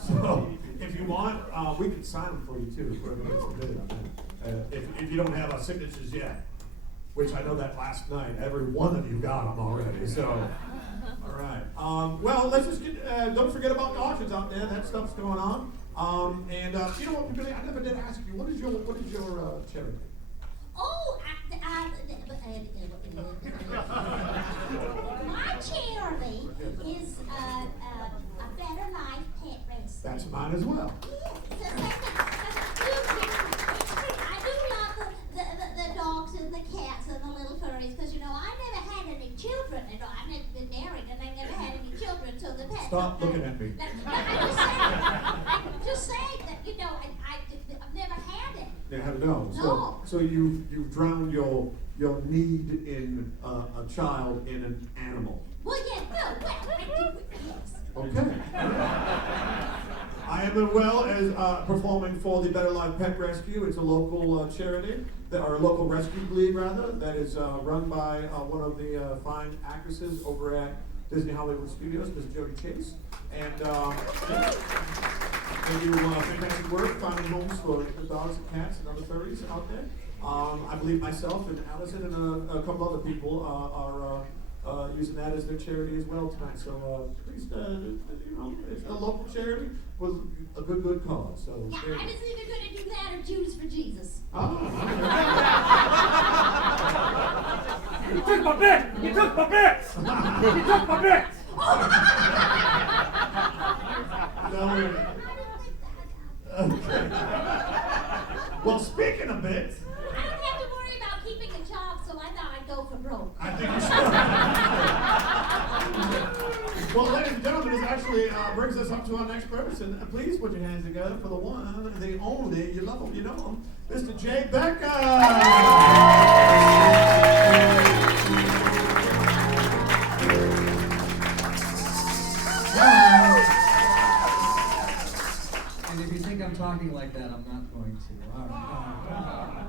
So, if you want, we can sign them for you too. For a bid on that. If you don't have our signatures yet, which I know that last night every one of you got them already. So, all right. Well, let's just get. Don't forget about the auctions out there. That stuff's going on. And you know what, Billy? I never did ask you. What is your charity? Oh, my charity is a Better Life Pet Rescue. That's mine as well. I do love the dogs and the cats and the little furries because, you know, I never had any children. You know, I've never been married and I never had any children, so the pets... Stop looking at me. I'm just saying that, you know, I've never had it. You have no. No. So you've drowned your need in a child in an animal. Well, yeah, no, well, I do, yes. Okay. I am as well as performing for the Better Life Pet Rescue. It's a local charity, or a local rescue league rather, that is run by one of the fine actresses over at Disney Hollywood Studios, Miss Jody Chase. And they do fantastic work finding homes for dogs and cats and other furries out there. I believe myself and Allison and a couple other people are using that as their charity as well tonight. So please, you know, it's a local charity with a good cause. So Yeah, I was either going to do that or Judas for Jesus. You took my bit! You took my bits! You took my bits! No. Okay. Well, speaking of bits, I don't have to worry about keeping a job, so I thought I'd go for broke. I think you should. Well, ladies and gentlemen, this actually brings us up to our next person. Please put your hands together for the one, the only, you love him, you know him, Mr. Jay Becker. And if you think I'm talking like that, I'm not going to. All right.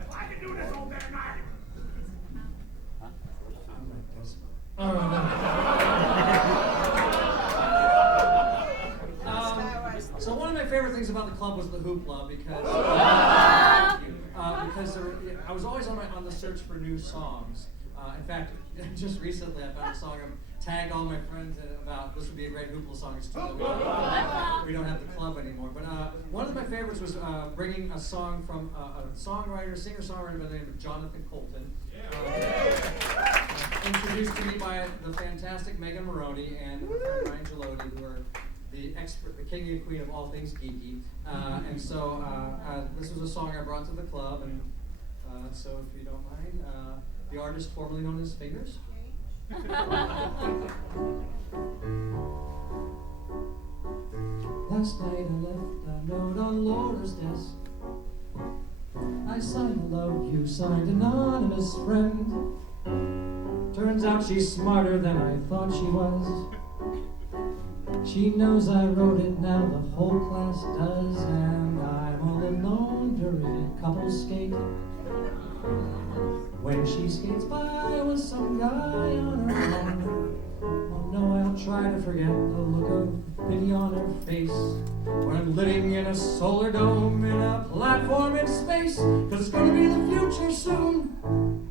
If I can do this all day night. All right. So one of my favorite things about the club was the hoopla because I was always on the search for new songs. In fact, just recently I found a song I tagged all my friends in about this would be a great hoopla song. It's true that we don't have the club anymore. But one of my favorites was bringing a song from a singer-songwriter by the name of Jonathan Colton. Introduced to me by the fantastic Megan Maroney and Ryan Gelodi, who are the expert, the king and queen of all things geeky. And so this was a song I brought to the club, and so if you don't mind, the artist formerly known as Fingers. Last night I left a note on Laura's desk. I signed love, you signed anonymous friend. Turns out she's smarter than I thought she was. She knows I wrote it, now the whole class does, and I'm all alone during a couple skate. When she skates by with some guy on her arm, oh no, I'll try to forget the look of pity on her face. When I'm living in a solar dome in a platform in space, 'cause it's gonna be the future soon.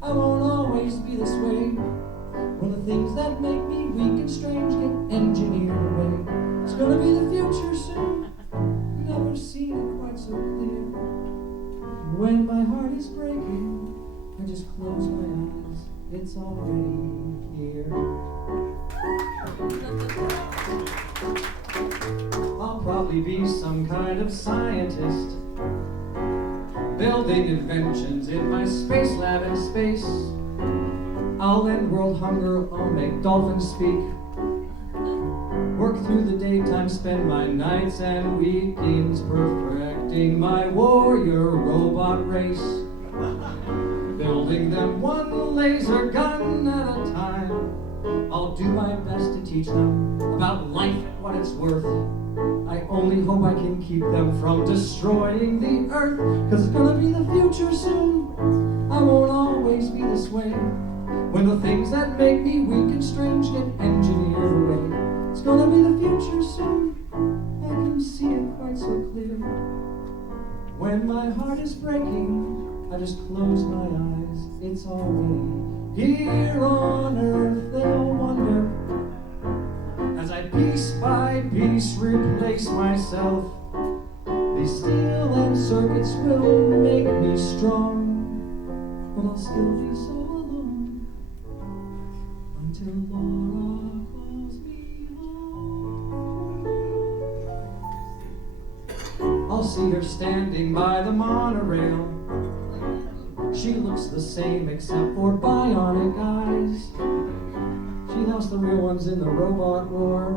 I won't always be this way. When the things that make me weak and strange get engineered away, it's gonna be the future soon. Never seen it quite so clear. When my heart is breaking, I just close my eyes, it's already here. I'll probably be some kind of scientist, building inventions in my space lab in space. I'll end world hunger, I'll make dolphins speak. Work through the daytime, spend my nights and weekends perfecting my warrior robot race. Building them one laser gun at a time. I'll do my best to teach them about life and what it's worth. I only hope I can keep them from destroying the earth, 'cause it's gonna be the future soon. I won't always be this way. When the things that make me weak and strange get engineered away. It's gonna be the future soon. I can see it quite so clear. When my heart is breaking, I just close my eyes. It's already here on earth. They'll wonder as I piece by piece replace myself. These steel and circuits will make me strong, but I'll still be so alone until Laura calls me home. I'll see her standing by the monorail. She looks the same except for bionic eyes. She lost the real ones in the robot war.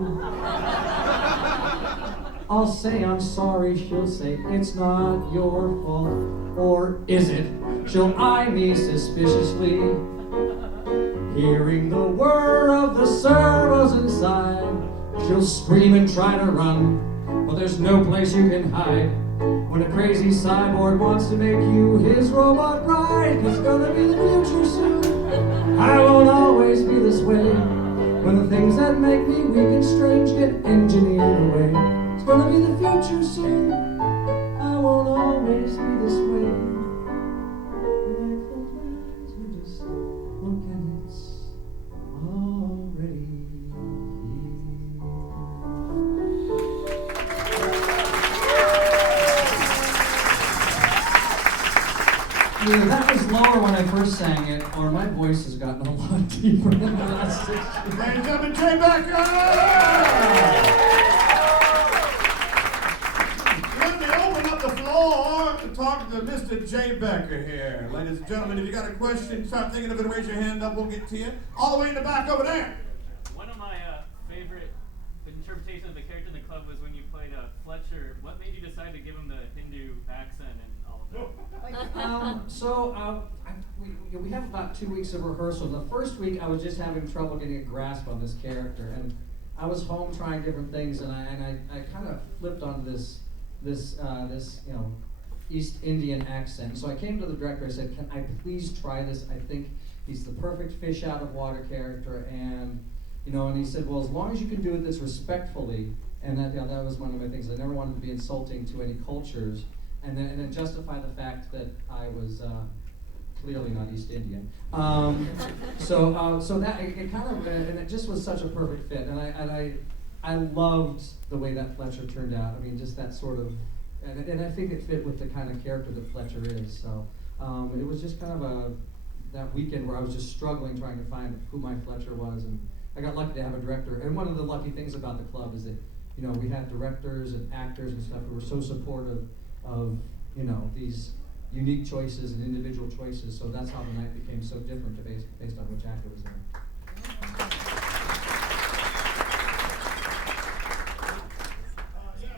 I'll say I'm sorry, she'll say it's not your fault. Or is it? She'll eye me suspiciously. Hearing the whir of the servos inside, she'll scream and try to run, but there's no place you can hide. When a crazy cyborg wants to make you his robot bride, it's gonna be the future soon. I won't always be this way. When the things that make me weak and strange get engineered away, it's gonna be the future soon. I won't always be this way. When I close my eyes and just look and it's already Either that was lower when I first sang it, or my voice has gotten a lot deeper in the last 6 years. Ladies and gentlemen, Jay Becker! Let me open up the floor to talk to Mr. Jay Becker here. Ladies and gentlemen, if you got a question, start thinking of it, raise your hand up, we'll get to you. All the way in the back over there. One of my favorite interpretations of the character in the club was when you played Fletcher. What made you decide to give him the Hindu accent and all of that? We have about 2 weeks of rehearsal. The first week, I was just having trouble getting a grasp on this character, and I was home trying different things, and I kind of flipped on this East Indian accent. So I came to the director. I said, "Can I please try this? I think he's the perfect fish out of water character." And and he said, "Well, as long as you can do it this respectfully," and that was one of my things. I never wanted to be insulting to any cultures. And then justify the fact that I was clearly not East Indian. So that it kind of and it just was such a perfect fit. And I loved the way that Fletcher turned out. I mean, just that sort of, and I think it fit with the kind of character that Fletcher is. So it was just kind of that weekend where I was just struggling trying to find who my Fletcher was, and I got lucky to have a director. And one of the lucky things about the club is that we had directors and actors and stuff who were so supportive of these unique choices and individual choices, so that's how the night became so different based on which actor was there.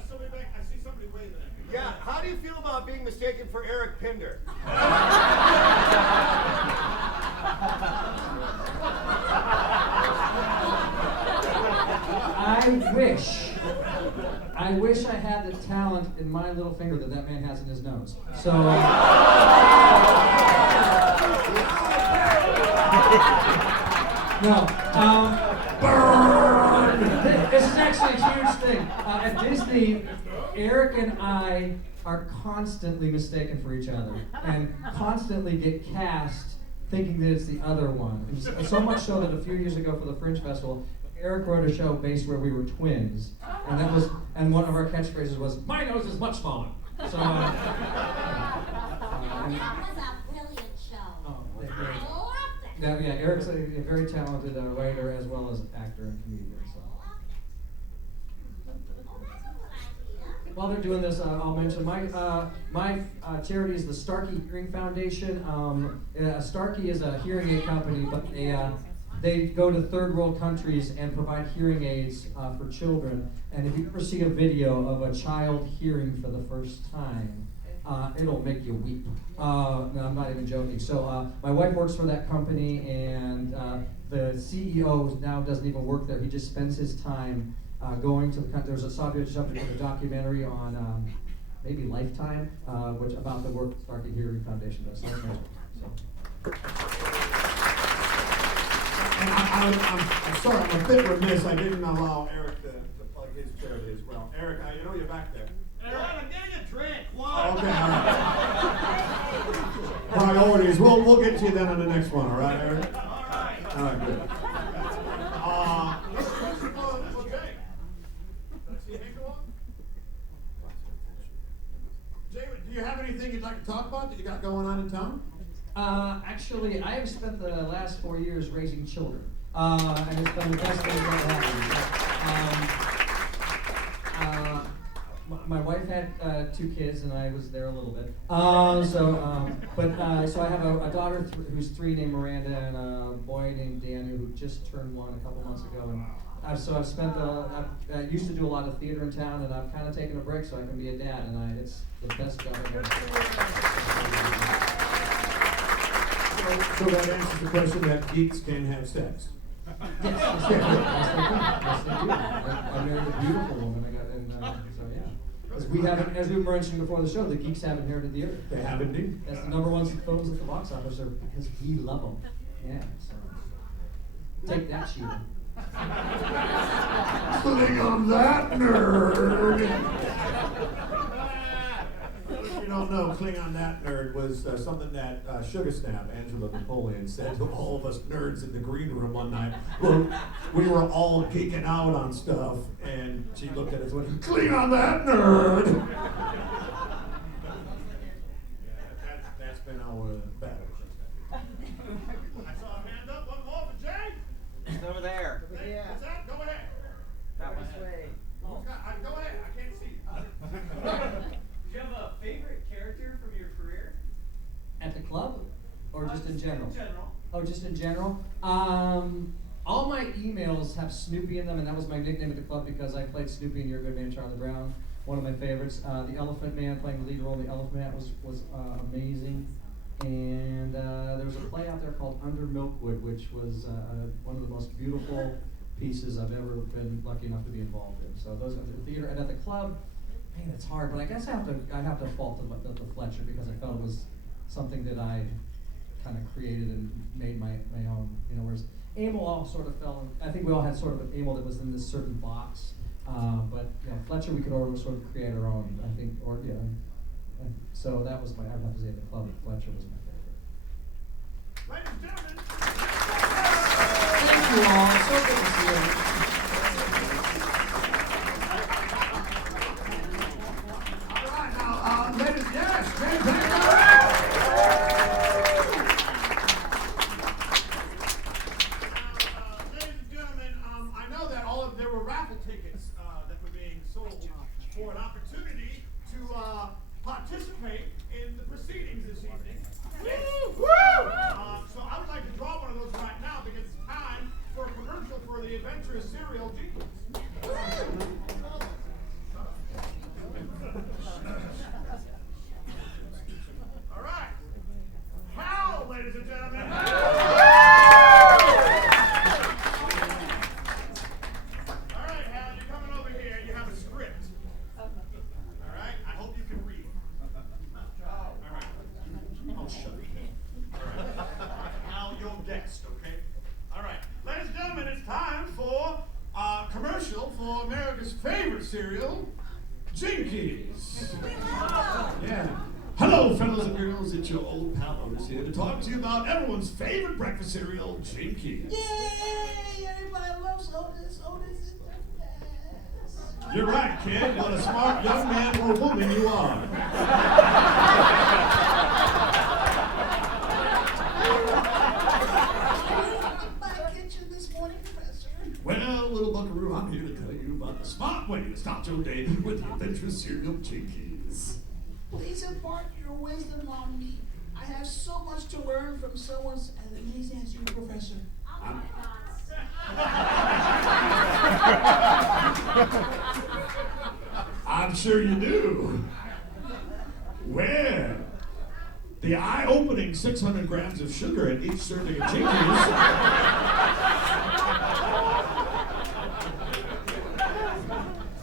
Somebody back. I see somebody waving at me. Yeah, how do you feel about being mistaken for Eric Pinder? I wish I had the talent in my little finger that man has in his nose. So, burn! This is actually a huge thing. At Disney, Eric and I are constantly mistaken for each other and constantly get cast thinking that it's the other one. And so much so that a few years ago for the Fringe Festival, Eric wrote a show based where we were twins, and one of our catchphrases was, "My nose is much smaller." So, That was a brilliant show. I loved it. yeah, Eric's a very talented writer as well as actor and comedian. So. while they're doing this, I'll mention my charity is the Starkey Hearing Foundation. Starkey is a hearing aid company, but they go to third world countries and provide hearing aids for children. And if you ever see a video of a child hearing for the first time, it'll make you weep. No, I'm not even joking. So my wife works for that company, and the CEO now doesn't even work there. He just spends his time going to the country. There's a subject of a documentary on maybe Lifetime, which about the work Starkey Hearing Foundation does. So. And I'm sorry, I'm a bit remiss. I didn't allow Eric to plug his charity as well. Eric, I know you're back there. Eric, I'm getting a drink. One. Okay, all right. Priorities. We'll get to you then on the next one, all right, Eric? All right, good. Jay, do you have anything you'd like to talk about that you got going on in town? Actually, I have spent the last 4 years raising children, and it's been the best thing that happened. My wife had 2 kids, and I was there a little bit. So I have a daughter who's 3 named Miranda, and a boy named Daniel who just turned 1 a couple months ago. And I used to do a lot of theater in town, and I've kind of taken a break so I can be a dad, and it's the best job I've ever done. So that answers the question that geeks can have sex. Yes, they do. I married a beautiful woman. As we mentioned before the show, the geeks have inherited the earth. They have indeed. That's the number 1 films at the box office are because we love them. Yeah. So. Take that, Sheila. Cling on that nerd. If you don't know, Cling on that nerd was something that Sugar Snap, Angela Napoleon, said to all of us nerds in the green room one night. We were all geeking out on stuff, and she looked at us and went, "Cling on that nerd." That's been our battle. I saw a hand up. One more for Jay. It's over there. Hey, what's that? Go ahead. That way. Go ahead. I can't see. Do you have a favorite character from your career? At the club, or just in general? In general. Oh, just in general. All my emails have Snoopy in them, and that was my nickname at the club because I played Snoopy in Your Good Man, Charlie Brown. One of my favorites. The Elephant Man, playing the lead role in The Elephant Man, was amazing. And there was a play out there called Under Milkwood, which was one of the most beautiful pieces I've ever been lucky enough to be involved in. So those are the theater, and at the club. Man, it's hard, but I guess I have to fault the Fletcher because I felt it was something that I kind of created and made my own. Whereas Amel all sort of fell in, I think we all had sort of an Amel that was in this certain box. But Fletcher we could all sort of create our own. I think, so that was I'd have to say the club. Fletcher was my favorite. Ladies and gentlemen. Thank you all. So good to see you. For an opportunity to participate in the proceedings this evening. So I would like to draw one of those right now because it's time for a commercial for the adventurous cereal Jenkins. All right. How, ladies and gentlemen? Commercial for America's favorite cereal, Jinkies. Yeah. Hello, fellas and girls. It's your old pal Otis here to talk to you about everyone's favorite breakfast cereal, Jinkies. Yay! Everybody loves Otis. Otis is the best. You're right, kid. What a smart young man or woman you are. Well, little buck Buckaroo. I'm here to tell you about the smart way to start your day with the adventurous cereal Jinkies. Please impart your wisdom on me. I have so much to learn from someone as amazing as you, Professor. I'm sure you do. Well, the eye-opening 600 grams of sugar in each serving of Jinkies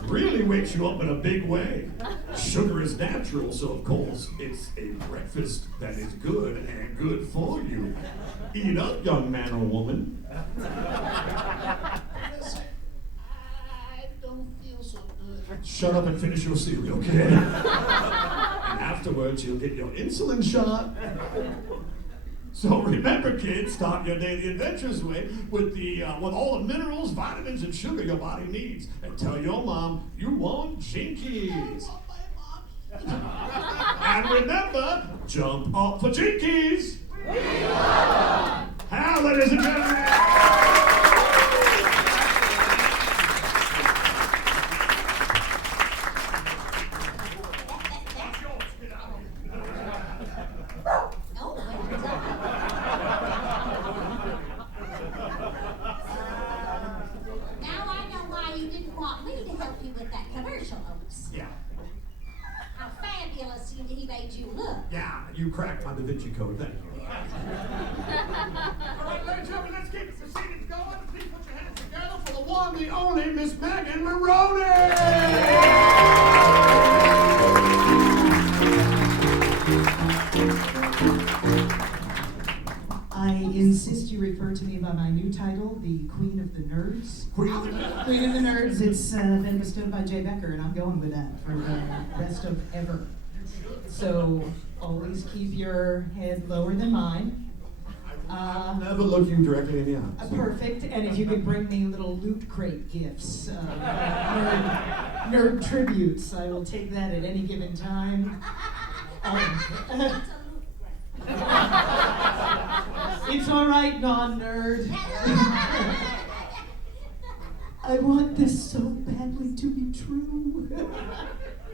really wakes you up in a big way. Sugar is natural, so of course it's a breakfast that is good and good for you. Eat up, young man or woman. Professor, I don't feel so good. Shut up and finish your cereal, kid. And afterwards, you'll get your insulin shot. So remember, kids, start your day the adventurous way with all the minerals, vitamins, and sugar your body needs. And tell your mom you want Jinkies. And remember, jump up for Jinkies. How, ladies and gentlemen? You cracked my Da Vinci Code, thank you. All right, ladies and gentlemen, let's keep the proceedings going. Please put your hands together for the one, the only Miss Megan Maroney! I insist you refer to me by my new title, the Queen of the Nerds. Queen of the Nerds? Queen of the Nerds. It's been bestowed by Jay Becker, and I'm going with that for the rest of ever. So always keep your head lower than mine. Never look you directly in the eyes. Perfect. And if you could bring me little Loot Crate gifts, nerd tributes, I will take that at any given time. It's all right, non-nerd. I want this so badly to be true.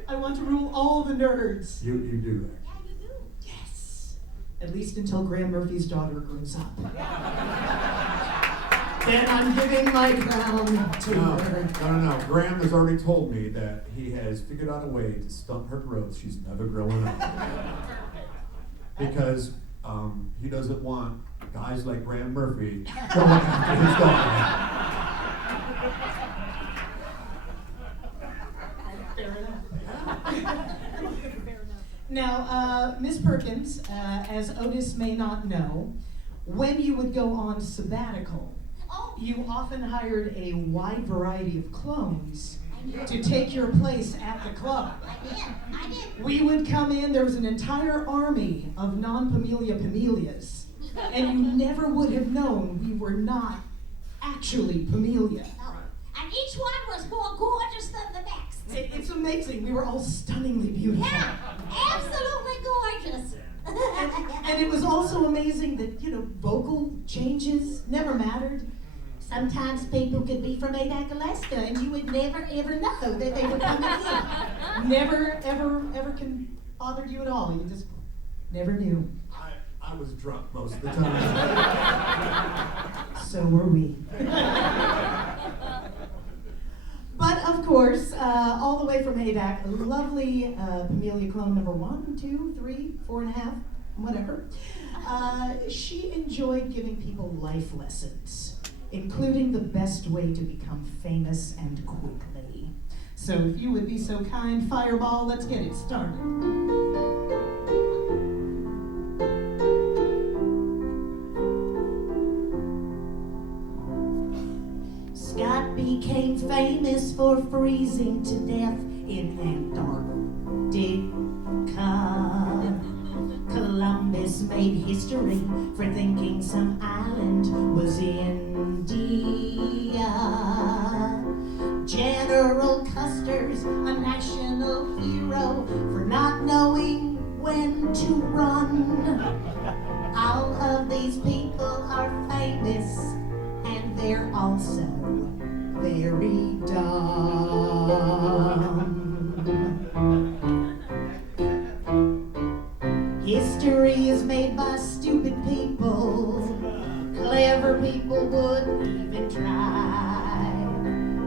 I want to rule all the nerds. You do that. Yes. At least until Graham Murphy's daughter grows up. Then I'm giving my crown to her. No. Graham has already told me that he has figured out a way to stunt her growth. She's never growing up. Because he doesn't want guys like Graham Murphy going after his daughter. Fair enough. Now, Miss Perkins, as Otis may not know, when you would go on sabbatical, you often hired a wide variety of clones to take your place at the club. I did. We would come in, there was an entire army of non-Pamelia Pamelias, and you never would have known we were not actually Pamelia. And each one was more gorgeous than the next. It's amazing. We were all stunningly beautiful. Yeah, absolutely gorgeous. And it was also amazing that, vocal changes never mattered. Sometimes people could be from Adak, Alaska, and you would never, ever know that they were coming in. Never, ever bothered you at all. You just never knew. I was drunk most of the time. So were we. But of course, all the way from Adak, lovely Pamelia clone number 1, 2, 3, 4.5, whatever. She enjoyed giving people life lessons, including the best way to become famous and quickly. So if you would be so kind, Fireball, let's get it started. Scott became famous for freezing to death in Antarctica. Columbus made history for thinking some island was India. General Custer's a national hero for not knowing when to run. All of these people are famous, and they're also very very dumb. History is made by stupid people. Clever people wouldn't even try.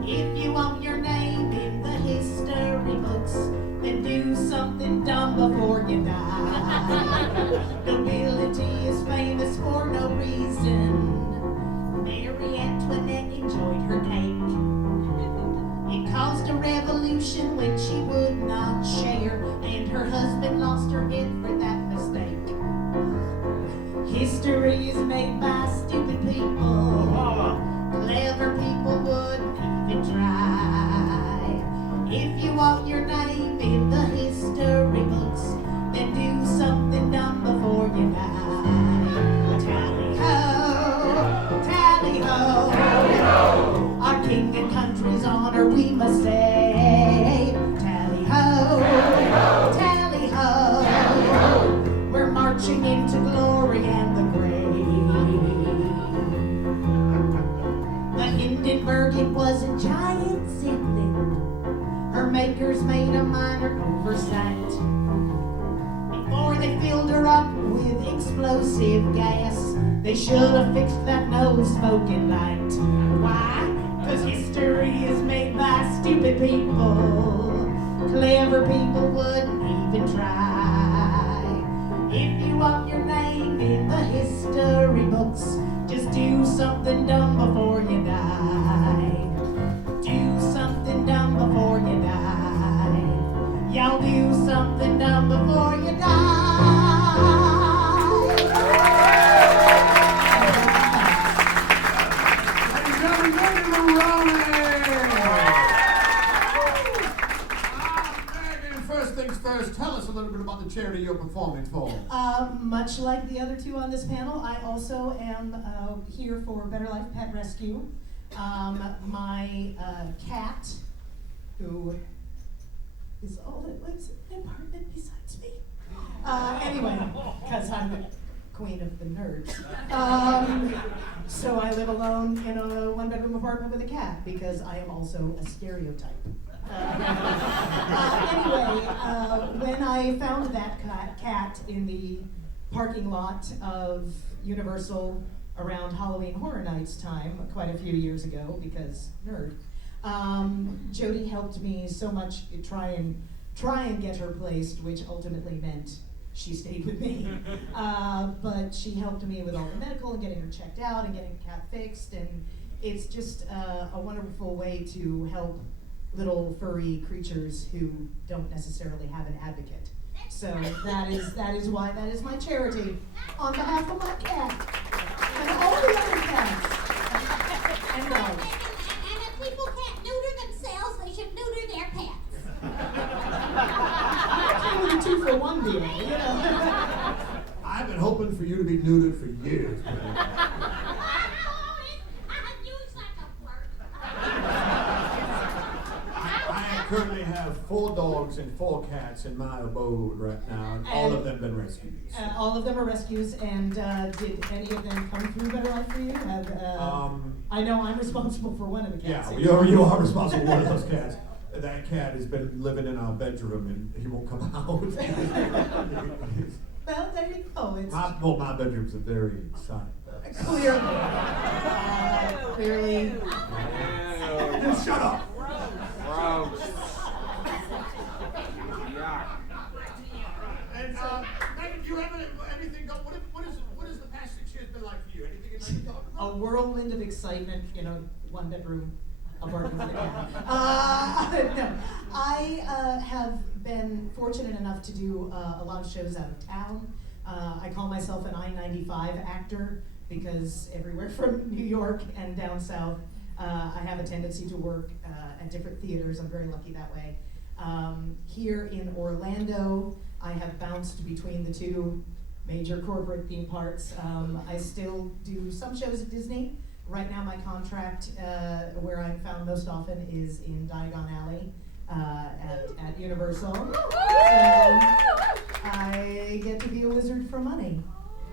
If you want your name in the history books, then do something dumb before you die. Nobility is famous for no reason. Marie Antoinette enjoyed her cake. It caused a revolution when she would not share, and her husband lost her head for that mistake. History is made by stupid people. Clever people wouldn't even try. If you want your name in the history books, then do something dumb before you die. Tally-ho, tally-ho, tally-ho. Our king and country's honor we must say. Tally-ho, tally-ho, tally-ho. We're marching into glory and the grave. The Hindenburg, it was a giant Zeppelin. Her makers made a minor oversight. Before they filled her up with explosive gas, they should have fixed that nose smoking light. Why? 'Cause history is made by stupid people. Clever people wouldn't even try. If you want your name in the history books, just do something dumb before you die. Do something dumb before you die. Y'all do something dumb before you die. First things first, tell us a little bit about the charity you're performing for. Much like the other two on this panel, I also am here for Better Life Pet Rescue. My cat, who is all that lives in the apartment besides me. Anyway, because I'm the queen of the nerds. So I live alone in a one-bedroom apartment with a cat because I am also a stereotype. Anyway, when I found that cat in the parking lot of Universal around Halloween Horror Nights time, quite a few years ago, because nerd, Jody helped me so much try and get her placed, which ultimately meant she stayed with me. But she helped me with all the medical and getting her checked out and getting the cat fixed, and it's just a wonderful way to help little furry creatures who don't necessarily have an advocate. So that is why that is my charity on behalf of my cat and all the other cats and dogs. And if people can't neuter themselves, they should neuter their pets. Kind of a 2-for-1 deal, you know. I've been hoping for you to be neutered for years. I currently have 4 dogs and 4 cats in my abode right now, and all of them been rescued. All of them are rescues, and did any of them come through Better Life for you? I know I'm responsible for one of the cats. Yeah, you are responsible for one of those cats. That cat has been living in our bedroom, and he won't come out. Well, there you go. It's my bedroom's a very silent bed. Clearly. Shut up. And Megan, do you have anything? What is the past 6 years been like for you? Anything you'd like to talk about? A whirlwind of excitement in a one-bedroom apartment with a cat. No, I have been fortunate enough to do a lot of shows out of town. I call myself an I-95 actor because everywhere from New York and down south, I have a tendency to work at different theaters. I'm very lucky that way. Here in Orlando, I have bounced between the two major corporate theme parks. I still do some shows at Disney. Right now my contract, where I'm found most often, is in Diagon Alley at Universal. So I get to be a wizard for money.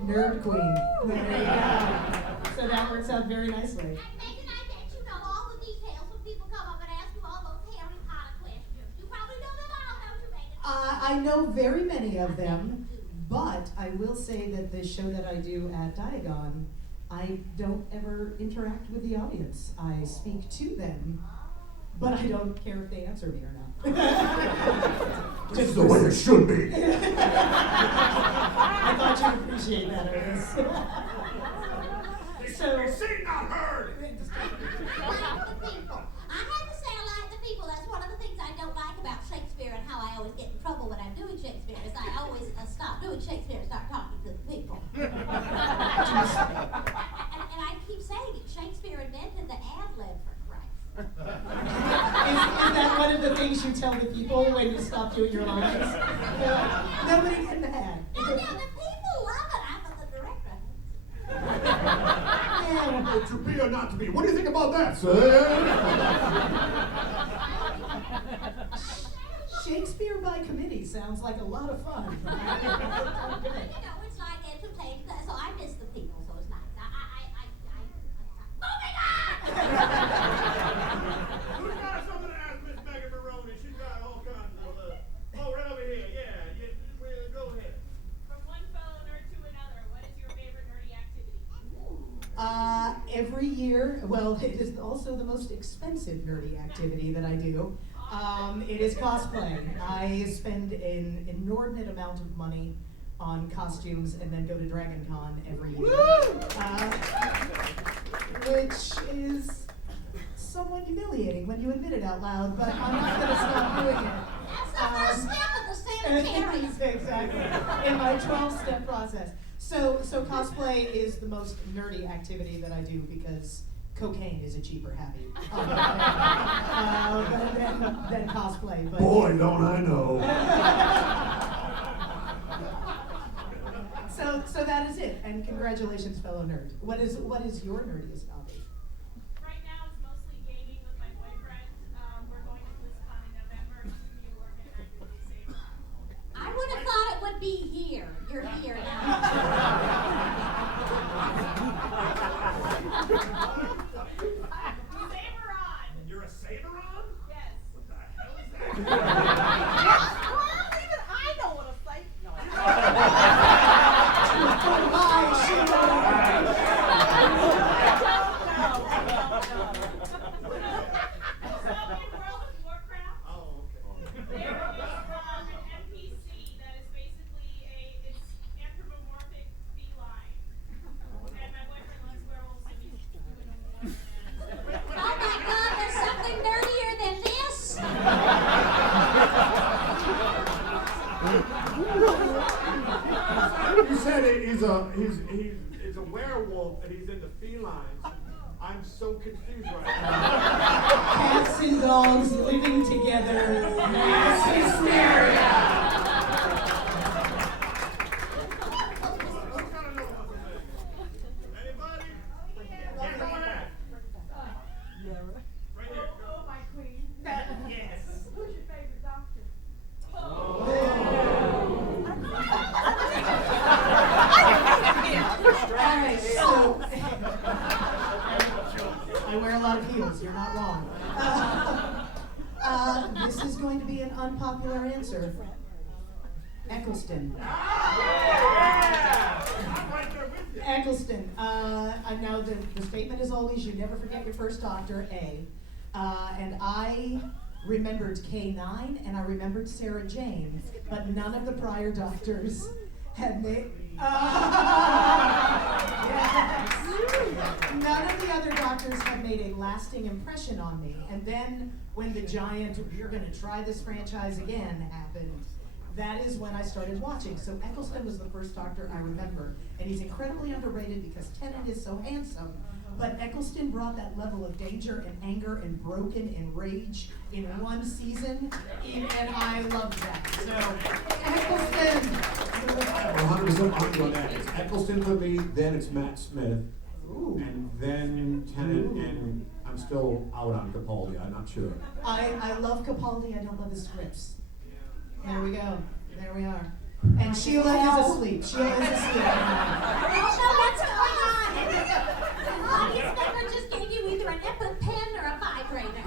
Nerd queen. There you go. So that works out very nicely. Megan, I bet you know all the details when people I know very many of them, but I will say that the show that I do at Diagon, I don't ever interact with the audience. I speak to them, but I don't care if they answer me or not. This is the way it should be. I thought you'd appreciate that, Ernest. So, seen, not heard. Like the people. I have to say I like the people. That's one of the things I don't like about Shakespeare and how I always get in trouble when I'm doing Shakespeare is I always stop doing Shakespeare and start talking to the people. and I keep saying it. Shakespeare invented the ad-lib for Christ. Is that one of the things you tell the people when you stop doing your lines? Nobody can mad. No, the people love it. I'm the director. To be or not to be? What do you think about that, sir? Shakespeare by committee sounds like a lot of fun. It's like entertaining. So I miss the people, so it's nice. Moving Who's got something to ask Miss Megan Maroney? She's got all kinds of, right over here. Yeah, go ahead. From one fellow nerd to another, what is your favorite nerdy activity? Every year, well, it is also the most expensive nerdy activity that I do. It is cosplay. I spend an inordinate amount of money on costumes and then go to Dragon Con every year. Which is somewhat humiliating when you admit it out loud, but I'm not going to stop doing it. That's the first step of the sanitarium. Exactly. In my 12-step process. So cosplay is the most nerdy activity that I do because cocaine is a cheaper hobby than cosplay. But Boy, don't I know. So that is it. And congratulations, fellow nerd. What is your nerdiest hobby? Right now, it's mostly gaming with my boyfriend. We're going to BlizzCon in November to New York, and I'm really excited. I would have thought it would be here. You're here now. Saberon! You're a Saberon? Yes. What the hell is that? Well, even I know what a site. No. Oh my God, there's something nerdier than this. You said he's a werewolf and he's into felines. I'm so confused right now. Cats and dogs living together. Mass hysteria. Oh, my queen. Yes. Who's your favorite doctor? Alright, so I wear a lot of heels, you're not wrong. This is going to be an unpopular answer. Eccleston. Eccleston. Now the statement is always you never forget your first doctor, A. And I remembered K9 and I remembered Sarah Jane, but none of the prior doctors had made. Yes. None of the other doctors had made a lasting impression on me. And then when the giant, we're going to try this franchise again, happened, that is when I started watching. So Eccleston was the first doctor I remember. And he's incredibly underrated because Tennant is so handsome. But Eccleston brought that level of danger and anger and broken and rage in one season. And I loved that. So, Eccleston! 100% on you on that. It's Eccleston for me, then it's Matt Smith, and then Tennant, and I'm still out on Capaldi. I'm not sure. I love Capaldi, I don't love his scripts. There we go. There we are. And Sheila is asleep. Sheila is asleep. I don't know what's going on. The audience member just gave you either an EpiPen or a vibrator.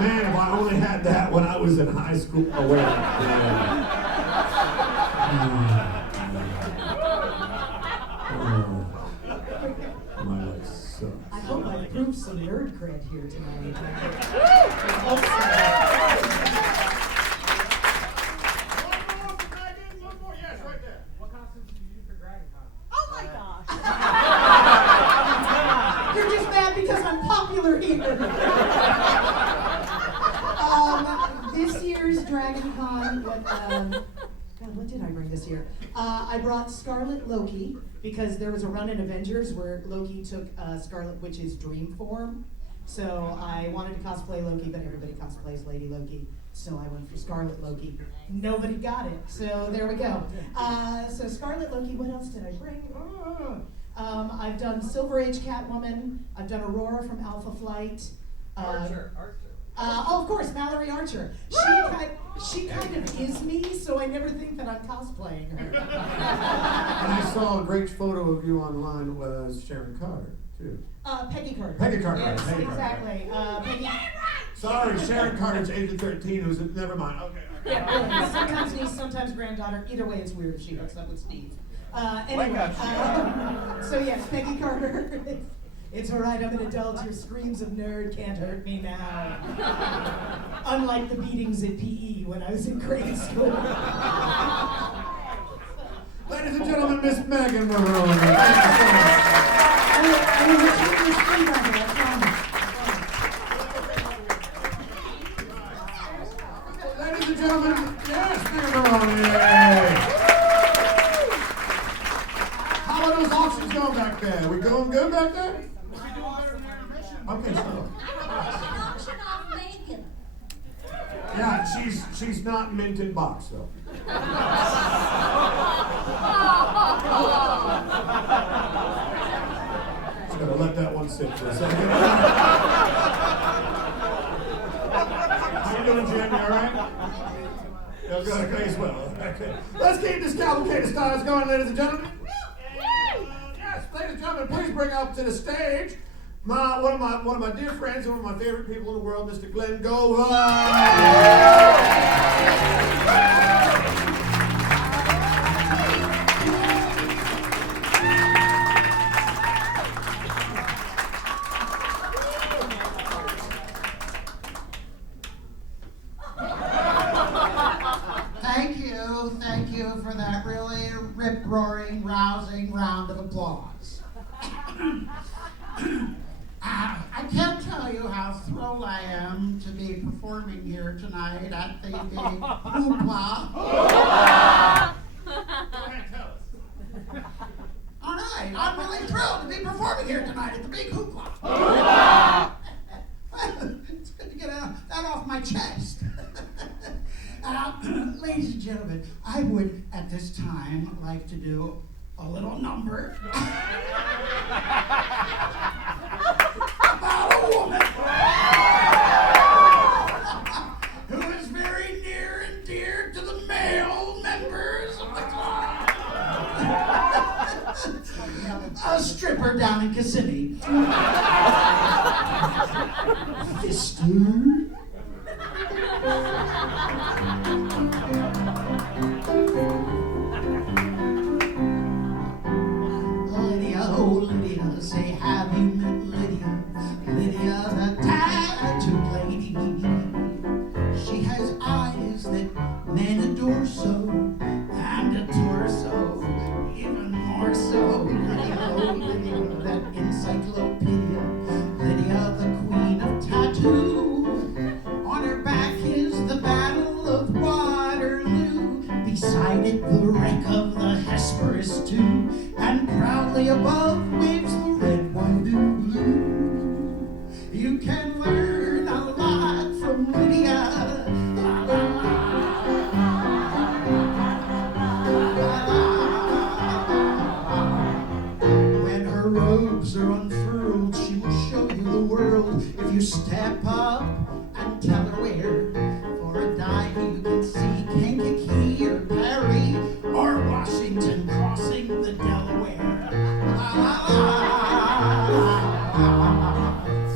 Man, if I only had that when I was in high school. Oh, wait. My life sucks. I hope I proved some nerd cred here tonight. What costumes did you do for Dragon Con? Oh my gosh! You're just mad because I'm popular here. This year's Dragon Con, what did I bring this year? I brought Scarlet Loki because there was a run in Avengers where Loki took Scarlet Witch's dream form. So I wanted to cosplay Loki, but everybody cosplays Lady Loki. So I went for Scarlet Loki. Nobody got it, so there we go. So Scarlet Loki, what else did I bring? I've done Silver Age Catwoman. I've done Aurora from Alpha Flight. Archer. Oh, of course, Mallory Archer. She kind of is me, so I never think that I'm cosplaying her. And I saw a great photo of you online was Sharon Carter, too. Peggy Carter. Peggy Carter. Yes, Peggy Carter. exactly. Peggy. Sorry, Sharon Carter's Agent 13, who's never mind. Okay. Yeah, really. Sometimes niece, sometimes granddaughter. Either way, it's weird if she hooks up with Steve. Anyway, so yes, Peggy Carter. It's all right, I'm an adult. Your screams of nerd can't hurt me now. Unlike the beatings at PE when I was in grade school. Ladies and gentlemen, Miss Megan Maroney. Thank you so much. I will return your screenwriter, I promise. Ladies and gentlemen, yes, Megan Maroney. How are those auctions going back there? We going good back there? Okay, so. Auction off Megan. Yeah, she's not mint in box though. Just gotta let that one sit for a second. How you doing, Jim? You all right? Good, okay, as well. Okay. Let's keep this cavalcade of stars going, ladies and gentlemen. Yes, ladies and gentlemen, please bring up to the stage one of my dear friends, one of my favorite people in the world, Mr. Glenn Govan. Thank you for that really rip-roaring, rousing round of applause. I can't tell you how thrilled I am to be performing here tonight at the big hoopla. All right, I'm really thrilled to be performing here tonight at the big hoopla. It's good to get that off my chest. Ladies and gentlemen, I would at this time like to do a little number about a woman who is very near and dear to the male members of the club. A stripper down in Kissimmee. Fister. Lydia, oh Lydia, say have you met Lydia? Lydia the tattooed lady. She has eyes that men adore so, and a torso even more so. Lydia, oh Lydia, that encyclopedia. Lydia, the queen of tattoo. On her back is the Battle of Waterloo. Beside it, the wreck of the Hesperus too. And proudly above waves the red, white, and blue. You can learn a lot from Lydia. When her robes are unfurled, she will show you the world. If you step up and tell her where, for a dive you can see Kankakee or Perry or Washington crossing the Delaware. La la la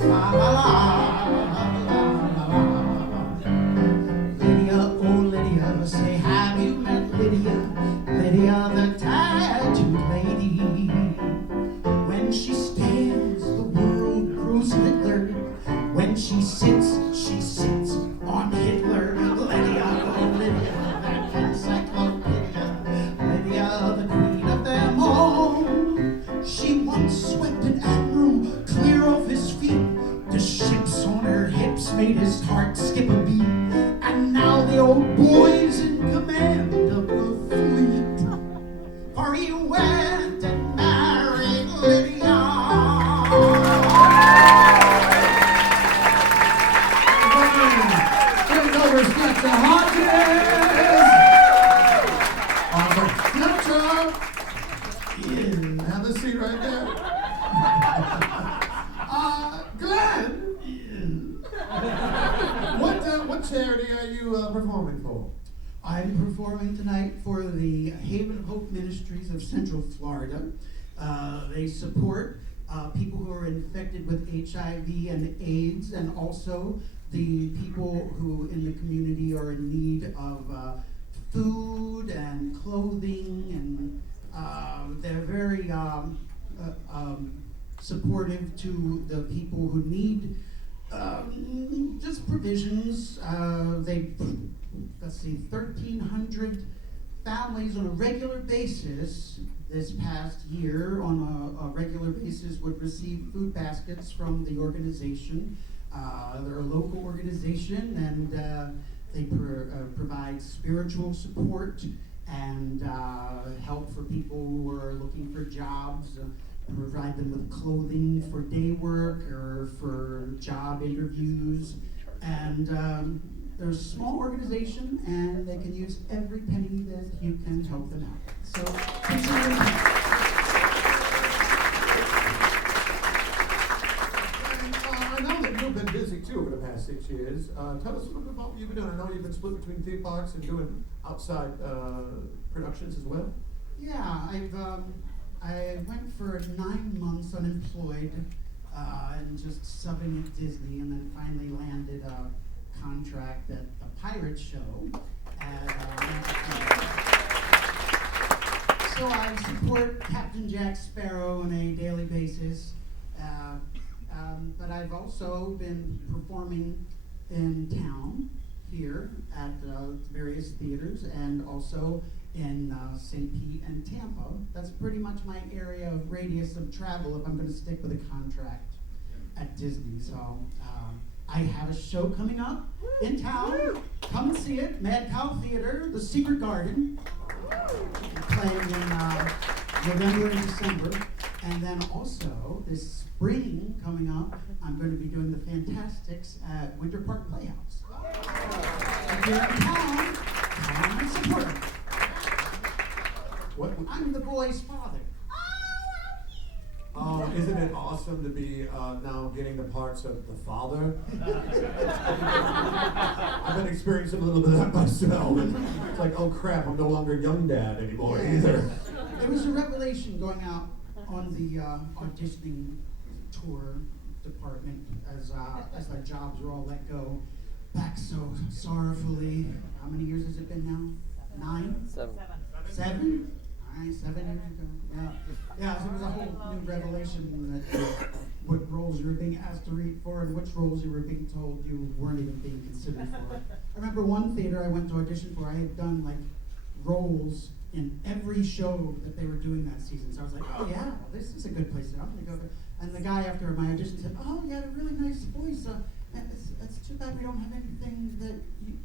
la la la la la la. made his heart skip a beat, and now the old boy's in command of the fleet. For he went and married Lydia. Take over Sketcher Hodges. Awesome. Sketcher. Yeah, have a seat right there. Glenn. What charity are you performing for? I'm performing tonight for the Haven of Hope Ministries of Central Florida. They support people who are infected with HIV and AIDS, and also the people who in the community are in need of food and clothing, and they're very supportive to the people who need just provisions. Let's see, 1,300 families on a regular basis this past year on a regular basis would receive food baskets from the organization. They're a local organization, and they provide spiritual support and help for people who are looking for jobs, provide them with clothing for day work or for job interviews. And they're a small organization, and they can use every penny that you can help them out. So, I know that you've been busy too over the past 6 years. Tell us a little bit about what you've been doing. I know you've been split between theme parks and doing outside productions as well. yeah, I went for 9 months unemployed and just subbing at Disney, and then finally landed a contract at the Pirate Show. So I support Captain Jack Sparrow on a daily basis, but I've also been performing in town here at various theaters, and also in St. Pete and Tampa. That's pretty much my area of radius of travel if I'm going to stick with a contract at Disney. So I have a show coming up in town. Come and see it. Mad Cow Theater, The Secret Garden, playing in November and December. And then also this spring coming up, I'm going to be doing the Fantastics at Winter Park Playhouse. If you're in town, come and support them. What? I'm the boy's father. Oh, isn't it awesome to be now getting the parts of the father? I've been experiencing a little bit of that myself. And it's like, oh crap, I'm no longer young dad anymore either. It was a revelation going out on the auditioning tour department as our jobs were all let go back so sorrowfully. How many years has it been now? 9? 7? 7? All right, 7 years ago. Yeah, so it was a whole new revelation that what roles you were being asked to read for and which roles you were being told you weren't even being considered for. I remember one theater I went to audition for, I had done like roles in every show that they were doing that season. So I was like, oh yeah, well, this is a good place to, I'm gonna go there. And the guy after my audition said, oh, you had a really nice voice. It's too bad we don't have anything that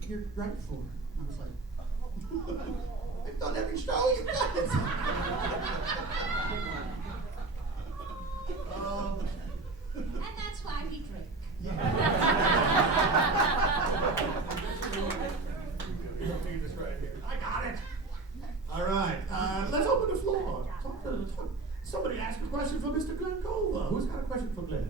you're right for. I was like, I've done every show you guys. And that's why we drink. I got it. All right, let's open the floor. Somebody ask a question for Mr. Glenn Gola. Who's got a question for Glenn?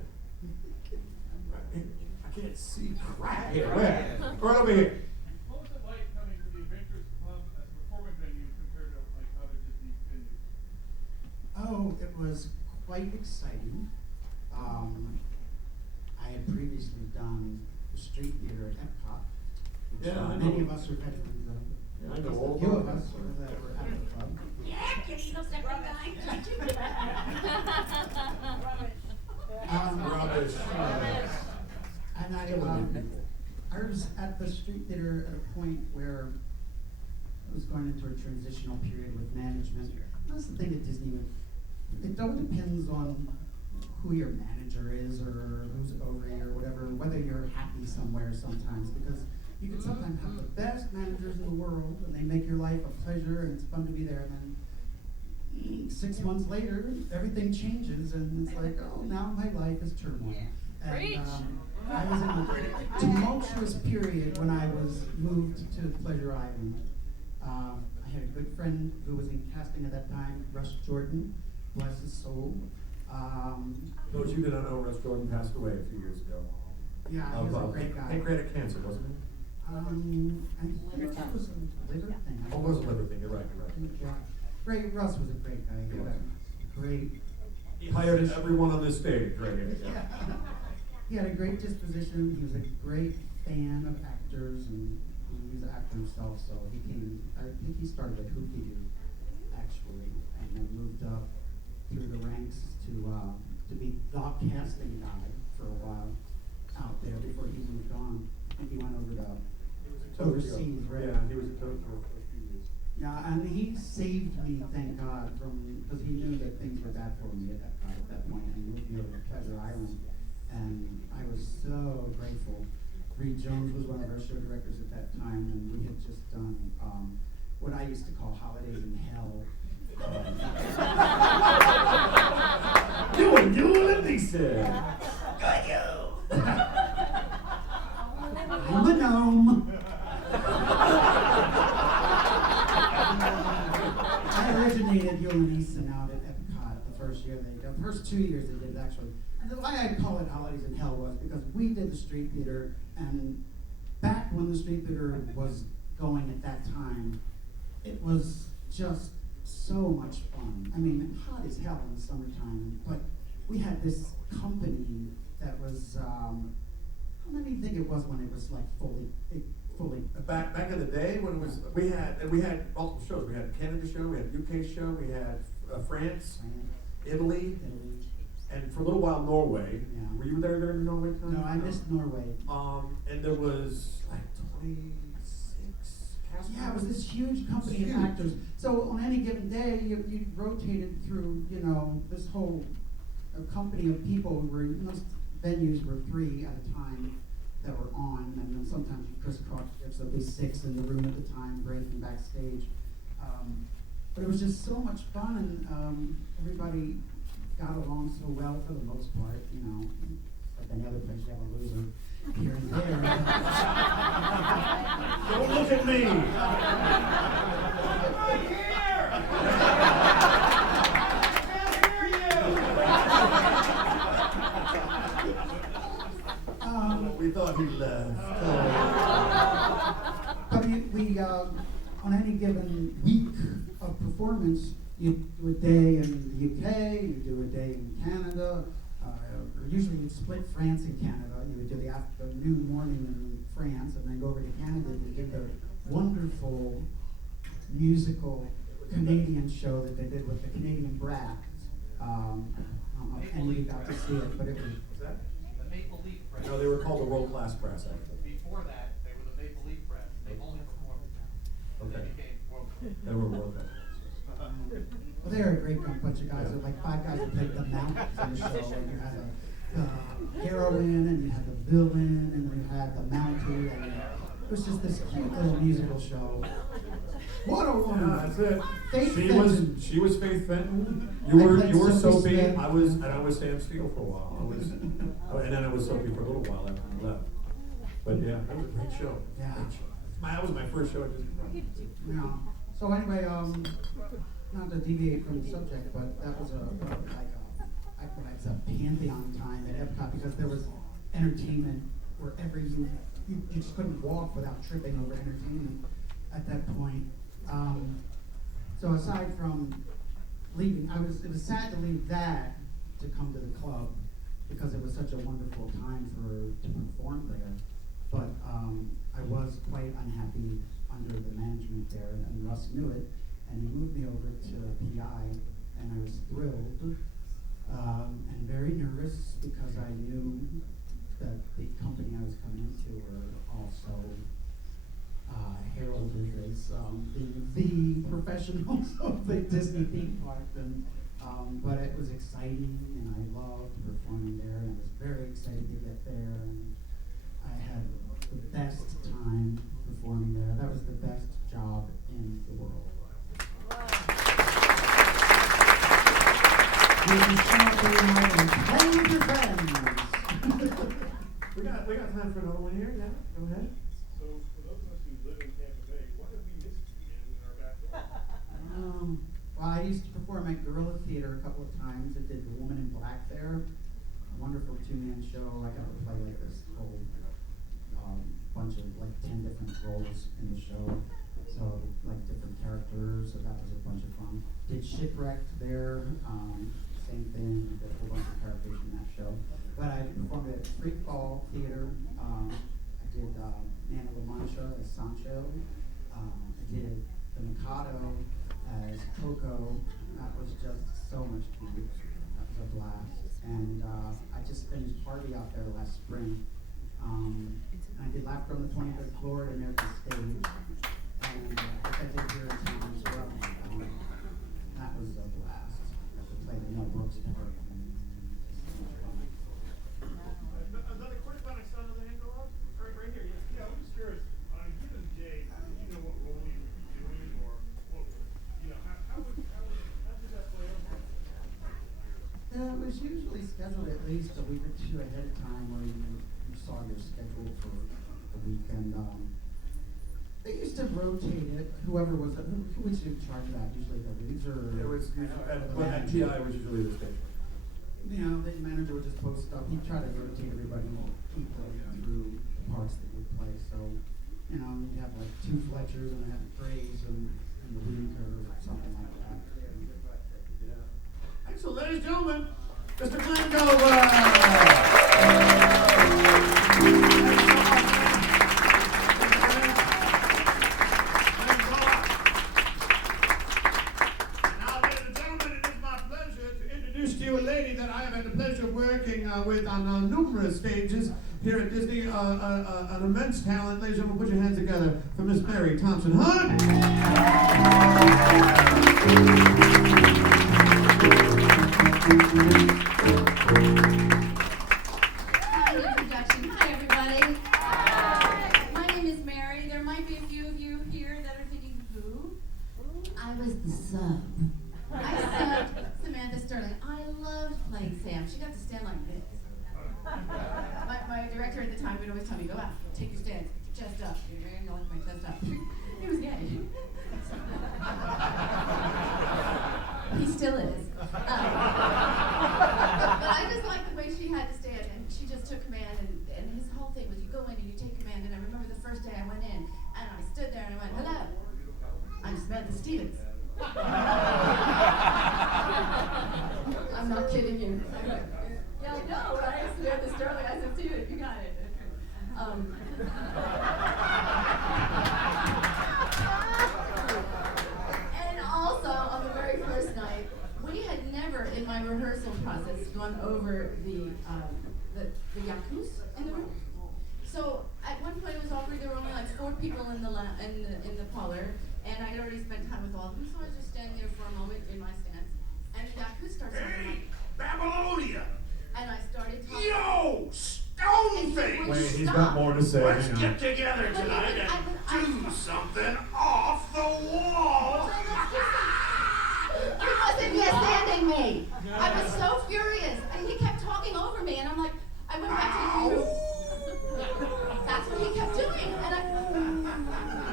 I can't see crap here. Where? Right over here. What was it like coming to the Adventures Club as a performing venue compared to like other Disney venues? Oh, it was quite exciting. I had previously done the street theater at Epcot, which Yeah, I know. many of us are veterans of. Yeah, I know Just all a few of about us that. that were at the club. Yeah, kitty, no stepping behind. Rubbish. And I was at the street theater at a point where I was going into a transitional period with management. That's the thing at Disney. It all depends on who your manager is or who's over you or whatever, whether you're happy be somewhere sometimes, because you can sometimes have the best managers in the world, and they make your life a pleasure, and it's fun to be there, and then 6 months later, everything changes, and it's like, oh, now my life is turmoil. And I was in a tumultuous period when I was moved to Pleasure Island. I had a good friend who was in casting at that time, Russ Jordan, bless his soul. Those of you that don't know, Russ Jordan passed away a few years ago. Yeah, he was a great guy. Pancreatic cancer, wasn't it? I think that was a liver thing. Oh, it was a liver thing, you're right. Yeah. Great, Russ was a great guy. He was great. He hired everyone on this stage, right? Yeah. He had a great disposition. He was a great fan of actors, and he was an actor himself. So he came. I think he started at Hoopty-Doo, actually, and then moved up through the ranks to be the casting guy for a while out there before he moved on. I think he went over to overseas, right? Yeah, he was a Tokyo for a few years. Yeah, and he saved me, thank God, because he knew that things were bad for me at that point, and he moved me over to Pleasure Island, and I was so grateful. Reed Jones was one of our show directors at that time, and we had just done what I used to call Holidays in Hell. You and Lisa. Good you. I'm a gnome. I originated Yule and Easton out at Epcot the first year the first 2 years they did it actually. And the why I call it Holidays in Hell was because we did the street theater, and back when the street theater was going at that time, it was just so much fun. I mean, hot as hell in the summertime, but we had this company that was, how many do you think it was when it was like fully? Back in the day when it was, we had multiple shows. We had a Canada show, we had a UK show, we had France, Italy, and for a little while Norway. Yeah. Were you there during the Norway time? No, I missed Norway. And there was like 26 cast members. Yeah, it was this huge company of actors. So on any given day, you rotated through, this whole company of people who were, most venues were 3 at a time that were on, and then sometimes you crisscross shifts, so there'd be 6 in the room at the time, breaking backstage. But it was just so much fun, and everybody got along so well for the most part, like any other place you have a loser here and there. Don't look at me! Right here! We thought he left. But we on any given week of performance, you do a day in the UK, you do a day in Canada, or usually you'd split France and Canada. You would do the afternoon, morning in France, and then go over to Canada to do the wonderful musical Canadian show that they did with the Canadian Brats. I don't know if any of you got to see it, but it was... Was that? The Maple Leaf Brass. No, they were called the World Class Brass, actually. Before that, they were the Maple Leaf Brass. They only performed now. Okay. They became World Class. They were World Class. Well, they were a great bunch of guys. There were like 5 guys who played the mountains in the show. And you had the heroine, and you had the villain, and you had the mountie, and it was just this cute little musical show. What a woman! Yeah, that's it. Faith She Fenton. was Faith Fenton. I You were played Sophie. Smith. I was Sam Steele for a while. And then I was Sophie for a little while after you left. But yeah, that was a great show. Yeah. Great show. That was my first show. Yeah. So anyway, not to deviate from the subject, but that was it's a pantheon time at Epcot because there was entertainment wherever you just couldn't walk without tripping over entertainment at that point. So aside from leaving, it was sad to leave that to come to the club because it was such a wonderful time to perform there. But I was quite unhappy under the management there, and Russ knew it, and he moved me over to PI, and I was thrilled and very nervous because I knew that the company I was coming into were also heralded as being the professionals of the Disney theme park, but it was exciting, and I loved performing there, and I was very excited to get there, and I had time for another one here. Yeah, go ahead. So, for those of us who live in Tampa Bay, what have we missed in our backyard? Well, I used to perform at Guerrilla Theater a couple of times. I did The Woman in Black there. A wonderful two-man show. I got to play like this whole bunch of like 10 different roles in the show. So like different characters. So that was a bunch of fun. Did Shipwrecked there. Same thing. Did a whole bunch of characters in that show. But I performed at Freak Ball Theater. I did Man of La Mancha as Sancho. I did The Mikado as Coco. That was just so much fun. That was a blast. And I just finished Harvey out there last spring. I did Laughter on the 25th Floor at American Stage. And I did here in town as well. That was a blast. I got to play the Mel Brooks part. Another quick one I saw another hand go up. Right here, yes. Yeah, I'm just curious. On a given day, did you know what role you would be doing, or what, how did that play out? It was usually scheduled at least a week or two ahead of time where you saw your schedule for the weekend. They used to rotate it. Whoever was who was in charge of that? Usually the leads or It was usually, at TI was usually the stage. You know, the manager would just post stuff. He'd try to rotate everybody equally through the parts that you play. So, you know, you'd have like 2 Fletchers and have Grays in the week or something like that. So, ladies and gentlemen, Mr. Glenn Gulliver. With on numerous stages here at Disney, an immense talent. Ladies and gentlemen, put your hands together for Miss Mary Thompson Hunt. Hi, introduction. Hi, everybody. My name is Mary. There might be a few of you here that are thinking, who? I was the sub. I subbed Samantha Sterling. I loved playing Sam. She got to stand like this. My director at the time would always tell me, go out, take your stance, get your chest up. You're going to like my chest up. He was gay. He still is. But I just liked the way she had to stand, and she just took command, and his whole thing was you go in and you take command. And I remember the first day I went in, and I stood there and I went, hello, I'm Samantha Stevens. I'm not kidding you. Yeah, I know, right? Samantha Sterling. I said, Steven, you got it. And also, on the very first night, we had never, in my rehearsal process, gone over the yakus in the room. So at one point it was awkward. There were only like 4 people in the parlor, and I'd already spent time with all of them. So I was just standing there for a moment in my stance, and the yaku starts talking like, Babylonia! and I started talking. Yo, Stoneface! Wait, he's got more to say. Let's hang on. get together tonight and do something off the wall. He wasn't yes-anding me. I was so furious, and he kept talking over me, and I'm like, I went back to the room. That's what he kept doing, and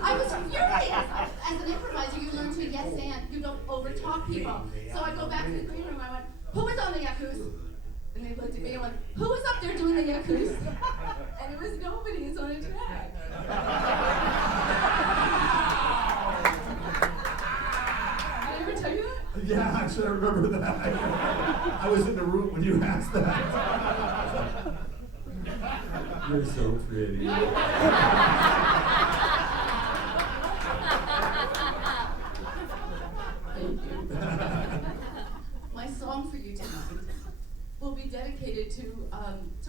I was furious. As an improviser, you learn to yes-and. You don't over-talk people. So I go back to the green room. I went, who was on the yakus? And they looked at me and went, who was up there doing the yakus? And it was nobody. It's on a track. Did I ever tell you that? Yeah, actually, I remember that. I was in the room when you asked that. You're so creative. Thank you. My song for you tonight will be dedicated to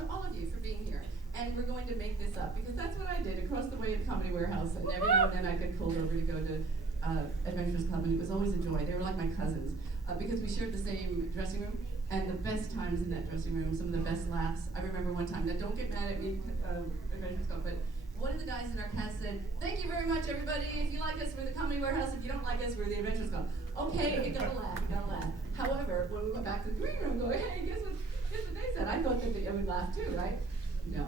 all of you for being here. And we're going to make this up, because that's what I did across the way at Comedy Warehouse. And every now and then I'd get pulled over to go to Adventurers Club, and it was always a joy. They were like my cousins, because we shared the same dressing room, and the best times in that dressing room, some of the best laughs. I remember one time, now don't get mad at me, Adventurers Club, but one of the guys in our cast said, thank you very much, everybody. If you like us, we're the Comedy Warehouse. If you don't like us, we're the Adventurers Club. Okay, it got a laugh, it got a laugh. However, when we went back to the green room, going, hey, guess what they said? I thought that they would laugh too, right? No.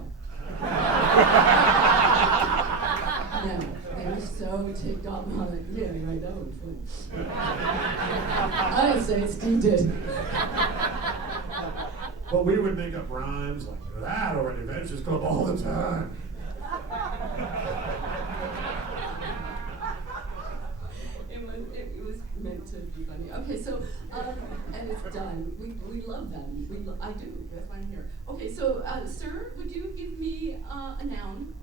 No, they were so ticked off on it. Yeah, right, that was funny. I didn't say it, Steve did. But we would make up rhymes like that over at Adventures Club all the time. It was meant to be funny. Okay, so, and it's done. We love them. I do. That's why I'm here. Okay, so, sir, would you give me a noun?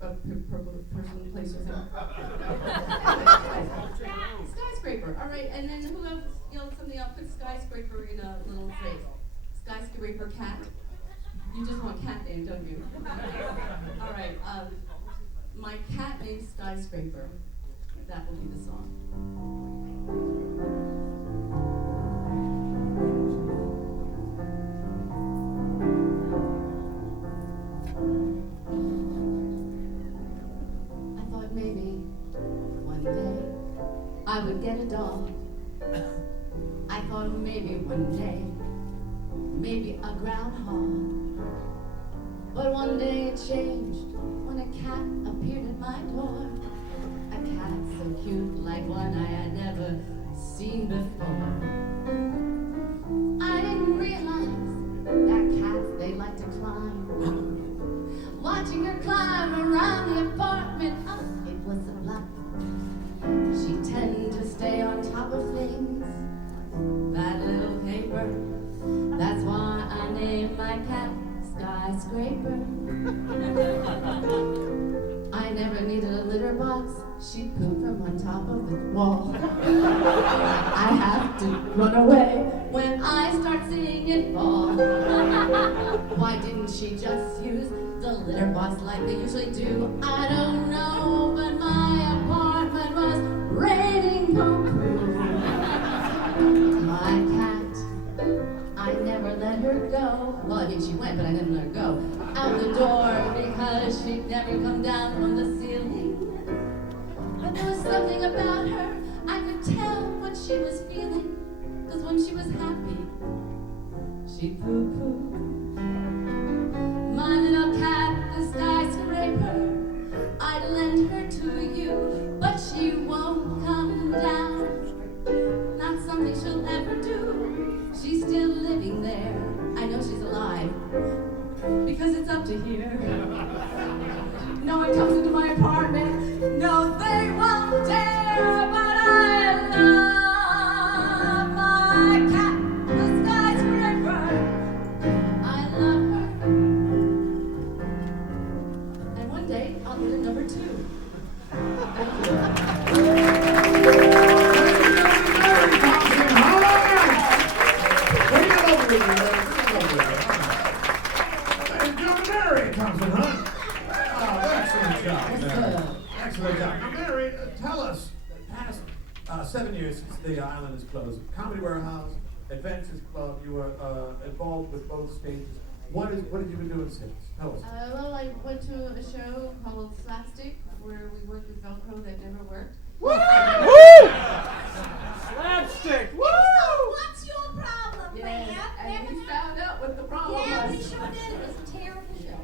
A person, place, or thing? Skyscraper. All right, and then who else yelled something out? Put skyscraper in a little phrase. Skyscraper cat. You just want cat name, don't you? All right. My cat named Skyscraper. That will be the song. I thought maybe one day I would get a dog. I thought maybe one day, maybe a groundhog. But one day it changed when a cat appeared at my door. A cat so cute, like one I had never seen before. I didn't realize that cats, they like to climb. Watching her climb around the apartment, oh, it was sublime. She tended to stay on top of things. That little paper, that's why I named my cat Skyscraper. I never needed a litter box. She'd poop from on top of the wall. I have to run away when I start seeing it fall. Why didn't she just use the litter box like they usually do? I don't know, but my apartment was raining poo-poo. My cat, I never let her go. Well, I mean, she went, but I didn't let her go out the door because she'd never come down from the ceiling. But there was something about her, I could tell what she was feeling. Cause when she was happy, she'd poo-poo. My little cat, the Skyscraper, I'd lend her to you, but she won't come down. Not something she'll ever do. She's still living there. I know she's alive, because it's up to here. No one comes into my apartment. No, they won't dare, but I love my cat, the Skyscraper. I love her. And one day, I'll get a number 2. Thank you. Excellent job. Now, Mary, tell us, the past 7 years since the island is closed, Comedy Warehouse, Adventures Club, you were involved with both stages. What have you been doing since? Tell us. Well, I went to a show called Slapstick, where we worked with Velcro that never worked. Woo! Slapstick! Woo! What's your problem, Yes, man? and we found out what the problem Yeah, was. we sure did. It was a terrible show.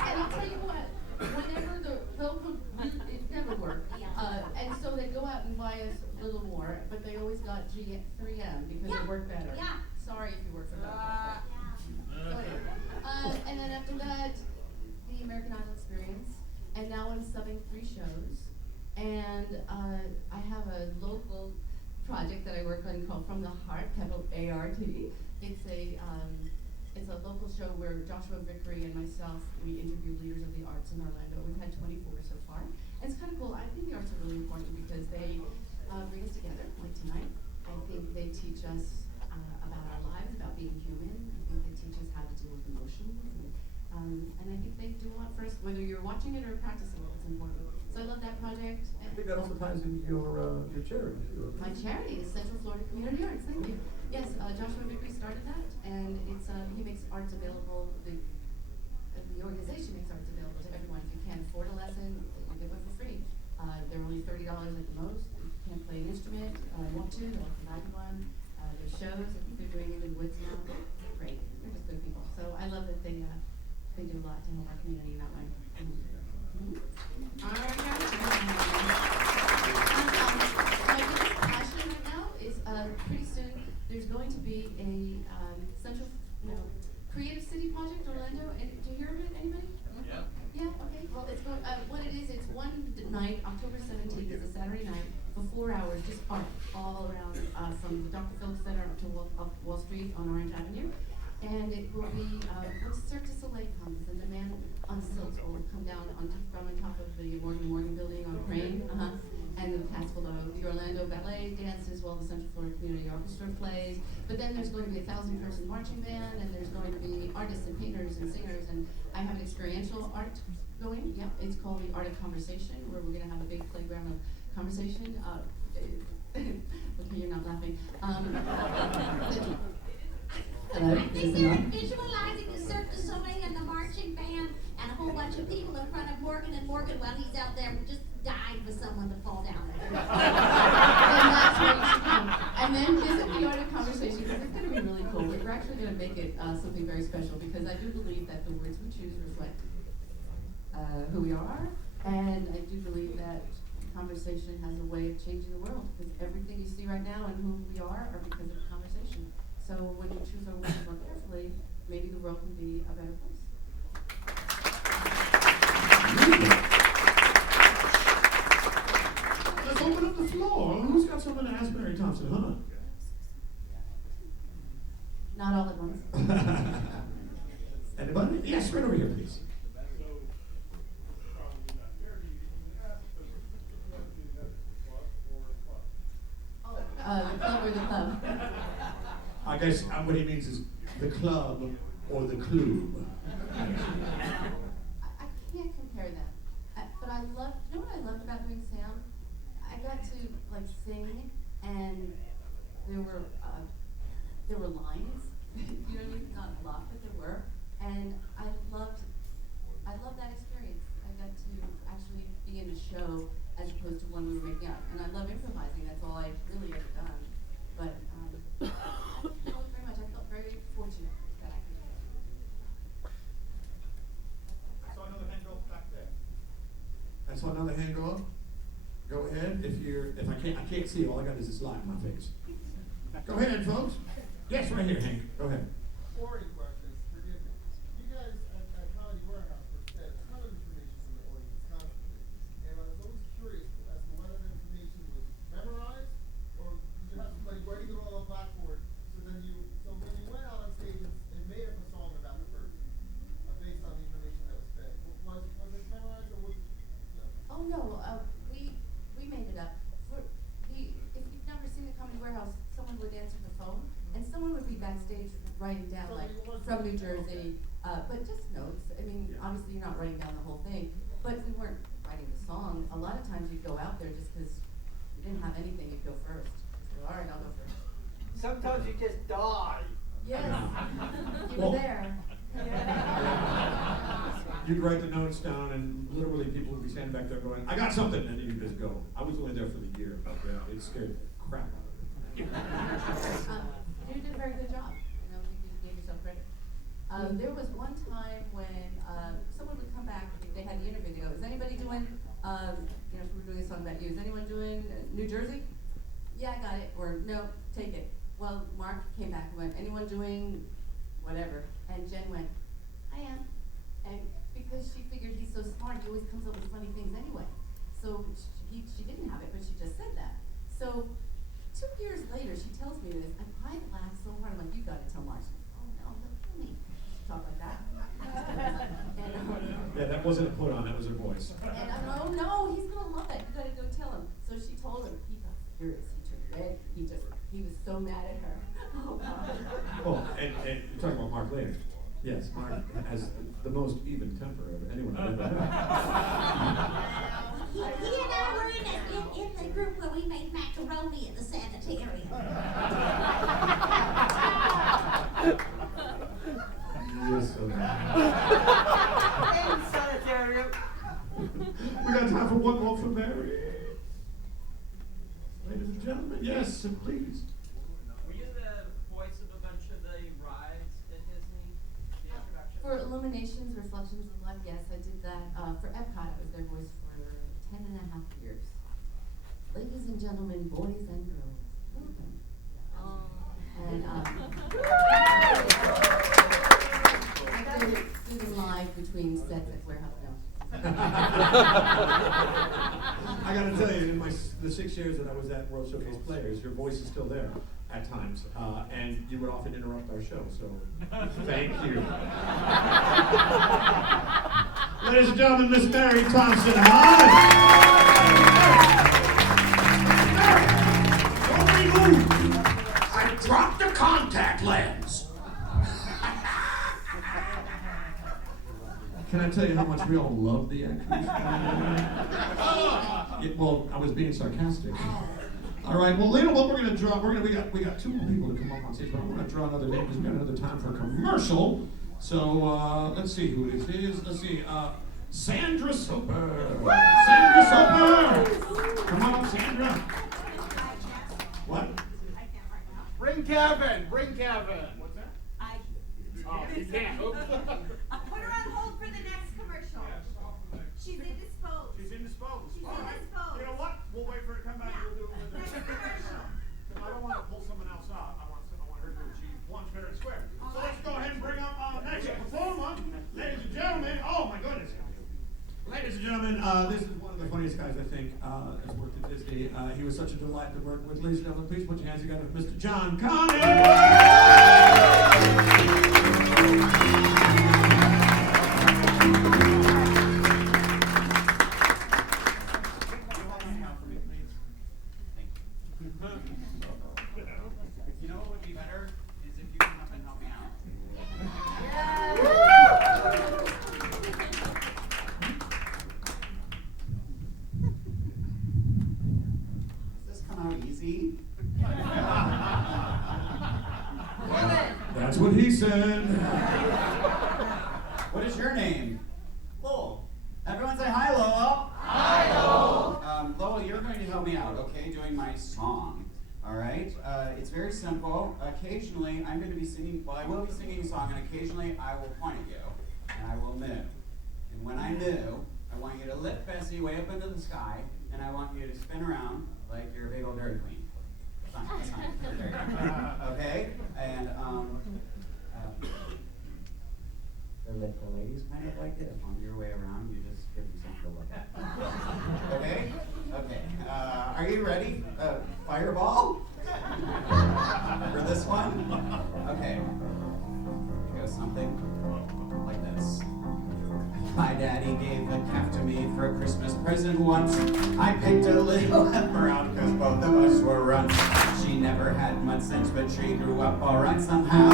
And I'll tell you what, whenever the Velcro, it never worked. And so they go out and buy us a little more, but they always got 3M because it worked better. Yeah. Sorry if you work for Velcro. And then after that, the American Idol experience, and now I'm subbing 3 shows. And I have a local project that I work on called From the Heart, capital A-R-T. It's a local show where Joshua Vickery and myself, we interview leaders of the arts in Orlando. We've had 24 so far. And it's kind of cool. I think the arts are really important because they bring us together, like tonight. I think they teach us about our lives, about being human. I think they teach us how to deal with emotions. And I think they do a lot for us, whether you're watching it or practicing it, it's important. So I love that project. I think that also ties into your charity. My charity is Central Florida Community Arts. Thank you. Yes, Joshua Vickery started that, and it's he makes arts available. The organization makes arts available to everyone. If you can't afford a lesson, you get one for free. They're only $30 at the most. If you can't play an instrument, want to, they'll provide you one. There's shows. I think they're doing it in Woods now. Great. they're just good people. So I love that they do a lot to help our community in that way. All right, guys. My biggest passion right now is pretty soon there's going to be a Creative City Project Orlando. And do you hear of it? Anybody? Yeah. Yeah. Okay. Well, it's going. What it is? It's one night, October 17th. It's a Saturday night for 4 hours, just art all around from the Dr. Phillips Center up to Wall Street on Orange Avenue. And it will be when Cirque du Soleil comes, and the man on stilts will come down from on top of the Morgan building on a crane, and the cast below. The Orlando Ballet dances while the Central Florida Community Orchestra plays. But then there's going to be a 1,000-person marching band, and there's going to be artists and painters and singers, and I have experiential art going. Yeah, it's called the Art of Conversation, where we're going to have a big playground of conversation. Okay, you're not laughing. Hello, I think they're visualizing the Cirque du Soleil and the marching band and a whole bunch of people in front of Morgan and Morgan while he's out there just dying for someone to fall down there. And that's where you should come. And then visit the Art of Conversation, because it's going to be really cool. We're actually going to make it something very special, because I do believe that the words we choose reflect who we are, and I do believe that conversation has a way of changing the world, because everything you see right now and who we are because of conversation. So when you choose our words more carefully, maybe the world can be a better place. Let's open up the floor. Who's got something to ask Mary Thompson, huh? Not all at once. Anybody? Yes, right over here, please. The club or the club? I guess what he means is the club or the club. I can't compare them. But I love, you know what I loved about doing sound? I got to like sing, and there were lines. You know what I mean? Not a lot, but there were. And I loved that experience. I got to actually be in a show as opposed to one we were making up. And I love improvising. That's all I've really ever done. But I loved very much. I felt very fortunate that I could do it. I saw another hand go up back there. I saw another hand go up. Go ahead. If I can't see, all I got is this light in my face. Go ahead, folks. Yes, right here, Hank. Go ahead. Boring questions, forgive me. You guys at Comedy Warehouse were fed a ton of information from the audience constantly. And I was always curious as to whether the information was memorized or did you have somebody writing it all on a blackboard so when you went out on stage and made up a song about the person based on the information that was fed. Was it memorized or was it Oh no, we made it up. If you've never seen the Comedy Warehouse, someone would answer the phone, and someone would be backstage writing down like from New Jersey, but just notes. I mean, obviously you're not writing down the whole thing, but we weren't writing the song. A lot of times you'd go out there just because you didn't have anything. You'd go first. So, all right, I'll go first. Sometimes you just die. Yes, you were there. You'd write the notes down, and literally people would be standing back there going, "I got something," and you just go. I was only there for the year, but it scared the crap out of me. You did a very good job. You know, you gave yourself credit. There was one time when someone would come back, they had the interview, they go, "Is anybody doing, if we were doing a song about you, is anyone doing New Jersey?" "Yeah, I got it," or "No, take it." Well, Mark came back and went, "Anyone doing whatever?" And Jen went, "I am." And because she figured he's so smart, he always comes up with funny things anyway. So she didn't have it, but she just said that. So 2 years later, she tells me this, and I laughed so hard. I'm like, "You gotta tell Mark." She's like, "Oh no, he'll kill me." She talked like that. Yeah, that wasn't a put on, that was her voice. And I'm like, "Oh no, he's gonna love it. You gotta go tell him." So she told him. He got furious. He turned red. He was so mad at her. Oh God. Oh, and you're talking about Mark Laird. Yes, Mark has the most even temper of anyone I've ever had. He and I were in the group where we made macaroni at the sanitarium. Yes, so In sanitarium. we got time for one more for Mary. Ladies and gentlemen, yes, please. Were you the voice of a bunch of the rides at Disney? between sets at Warehouse Mill. I gotta tell you, in the 6 years that I was at World Showcase Players, your voice is still there at times, and you would often interrupt our show, so thank you. Ladies and gentlemen, Miss Mary Thompson. Hi. Don't move. I dropped the contact lens. Can I tell you how much we all love the actors? Well, I was being sarcastic. All right. Well, later, what we're gonna draw? We got two more people to come up on stage, but I'm gonna draw another name because we got another time for a commercial. So let's see who this is. Let's see. Sandra Soper. Sandra Soper. Come on up, Sandra. What? Bring Kevin. Bring Kevin. What's that? Oh, you can't. I'll put her on hold for the next commercial. She's indisposed. She's indisposed. She's All right. indisposed. You know what? We'll wait for her to come back. Yeah. We'll do it. Next commercial. I don't want to pull someone else out. I want her to achieve one fair and square. So let's go ahead and bring up next performer, ladies and gentlemen. Oh my goodness. Ladies and gentlemen, this is one of the funniest guys I think has worked at Disney. He was such a delight to work with. Ladies and gentlemen, please put your hands together for Mr. John Connie. You know what would be better is if you come up and help me out. Does this come out easy? That's what he said. What is your name? Lowell. Everyone say hi, Lowell. Hi, Lowell. Lowell, you're going to help me out, okay, doing my song. All right? It's very simple. Occasionally, I'm going to be singing, well, I will be singing a song, and occasionally I will point at you, and I will moo. And when I moo, I want you to lift Bessie way up into the sky, and I want you to spin around like you're a big old Dairy Queen. That's fine. Okay? And, the ladies kind of like it. On your way around, you just give them something to look at. Okay? Okay. Are you ready? Fireball? For this one? Okay. It goes something like this. My daddy gave a calf to me for a Christmas present once. I picked a little heifer out because both of us were runts. She never had much sense, but she grew up alright somehow.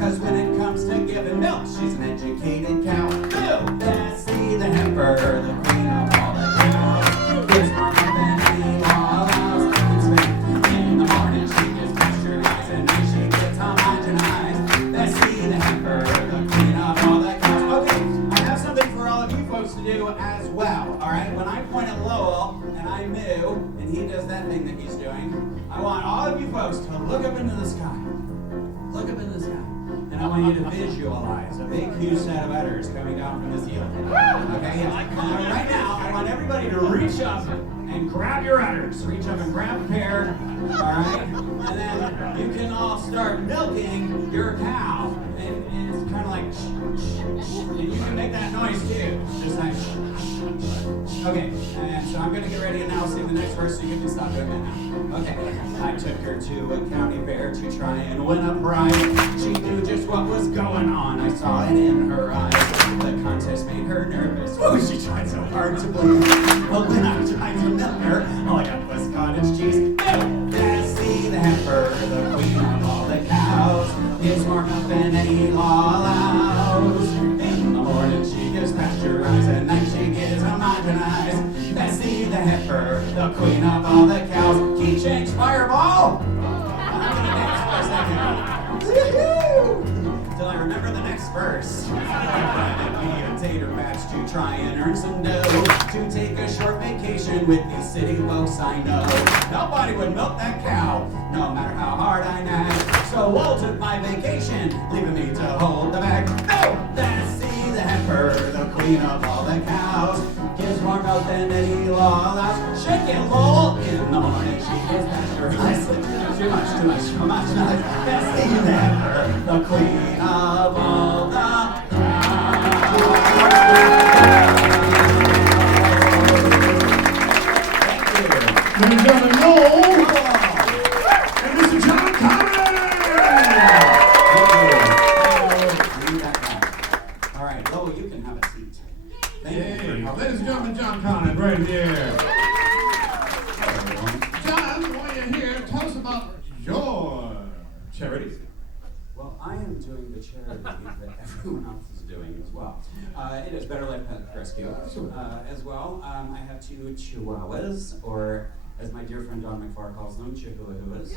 Cause when it comes to giving milk, she's an educated cow. Boo! Bessie the heifer, the queen of all the cows. Gives more milk than any law allows. In the morning she gets pasteurized, and night she gets homogenized. Bessie the heifer, the queen of all the cows. Okay, I have something for all of you folks to do as well. Alright, when I point at Lowell and I moo, and he does that thing that he's doing, I want all of you folks to look up into the sky. Look up into the sky. And I want you to visualize a big, huge set of udders coming down from the ceiling. Okay, yes. Right now, I want everybody to reach up and grab your udders. Reach up and grab a pair. Alright? And then you can all start milking your cow. And it's kind of like and you can make that noise too. Just like okay, and so I'm gonna get ready and now sing the next verse so you can stop doing that now. Okay. I took her to a county fair to try and win a prize. She knew just what was going on. I saw it in her eyes. The contest made her nervous. Oh, she tried so hard to believe. But when I tried to milk her, all I got was cottage cheese. Bessie the heifer, the queen of all the cows, gives more milk than any law allows. In the morning she gives pasteurized, at night she gives homogenized. Bessie the heifer, the queen of all the cows. Key change, fireball! I'm gonna dance for a second. Woo-hoo! Till I remember the next verse. I planted me a tater patch to try and earn some dough. To take a short vacation with these city folks I know. Nobody would milk that cow, no matter how hard I nag. So Wool took my vacation, leaving me to hold the bag. No! Bessie the heifer, the queen of all the cows, gives more milk than any law allows. Shake it, Lowell! In the morning she gets pasteurized. Too much, Bessie the heifer, the queen of all the cows. Well, I am doing the charity that everyone else is doing as well. It is Better Life Pet Rescue as well. I have 2 Chihuahuas, or as my dear friend Don McFarr calls them, Chihuahuas.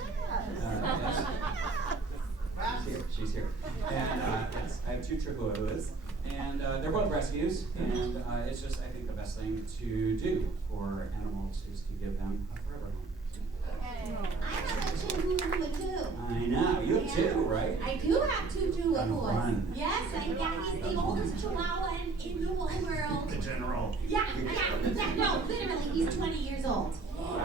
She's here. And yes, I have 2 Chihuahuas. And they're both rescues, and it's just, I think, the best thing to do for animals is to give them a forever home. I have a Chihuahua too. I know, you have 2, right? I do have 2 Chihuahuas. Fun. Yes, he's the oldest Chihuahua in the whole world. The general. Yeah, no, literally, he's 20 years old.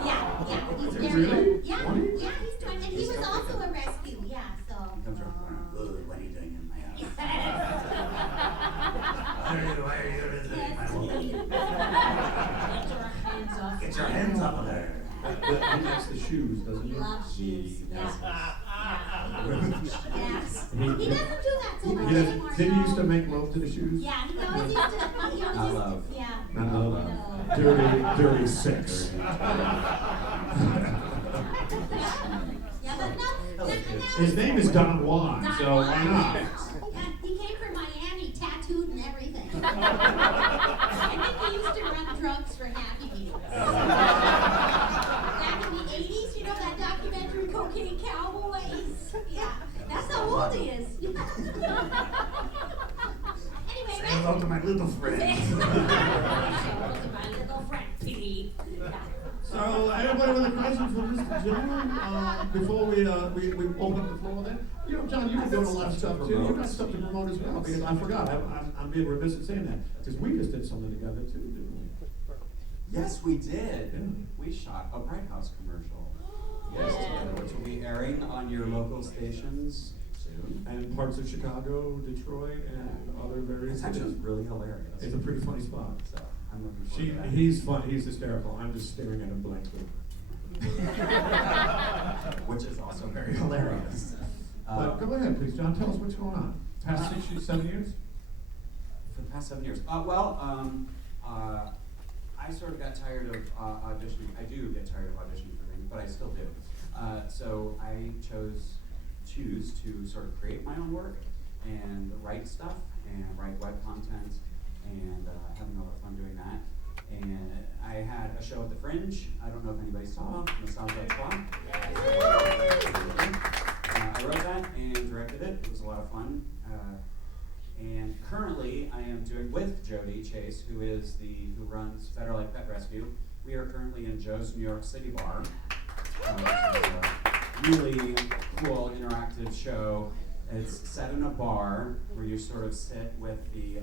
Yeah, he's very Really? old. Yeah, he's 20, and he was also a rescue, yeah, so. Comes around the corner. What are you doing in my house? Why are you visiting my home? Get your hands off of there. He likes the shoes, doesn't he? Loves shoes, Yes. Yes. He doesn't do that so much anymore. Did he used to make love to the shoes? Yeah, he always used to, Not love. yeah. Not love. Dirty 6. Yeah, but no, His name is Don Juan, Don so why not? Yeah, he came from Miami, tattooed and everything. I think he used to run drugs for Happy Meals. Back in the 80s, you know that documentary Cocaine Cowboys? Yeah, that's how old he is. Anyway, Say hello to my little friend. Say hello to my little friend, Pete. So, anybody with a question for Mr. John? Before we open up the floor then? You know, John, you've been doing a lot of stuff too. You've got stuff to promote as well. Because I forgot, I'm being remiss in saying that. Because we just did something together too, didn't we? Yes, we did. We shot a Bright House commercial. Yes, together, which will be airing on your local stations soon. And parts of Chicago, Detroit, and other various It's actually cities. really hilarious. It's a pretty funny spot. So I'm looking forward to that. He's fun. He's hysterical. I'm just staring at him blankly. Which is also very hilarious. But go ahead, please, John. Tell us what's going on. Past 7 years? For the past 7 years. I sort of got tired of auditioning. I do get tired of auditioning for things, but I still do. So I choose to sort of create my own work and write stuff and write web content and having a lot of fun doing that. And I had a show at the Fringe. I don't know if anybody saw Nostalgia Squad. I wrote that and directed it. It was a lot of fun. And currently, I am doing with Jody Chase, who runs Better Life Pet Rescue. We are currently in Joe's New York City Bar. Which is a really cool interactive show. It's set in a bar where you sort of sit with the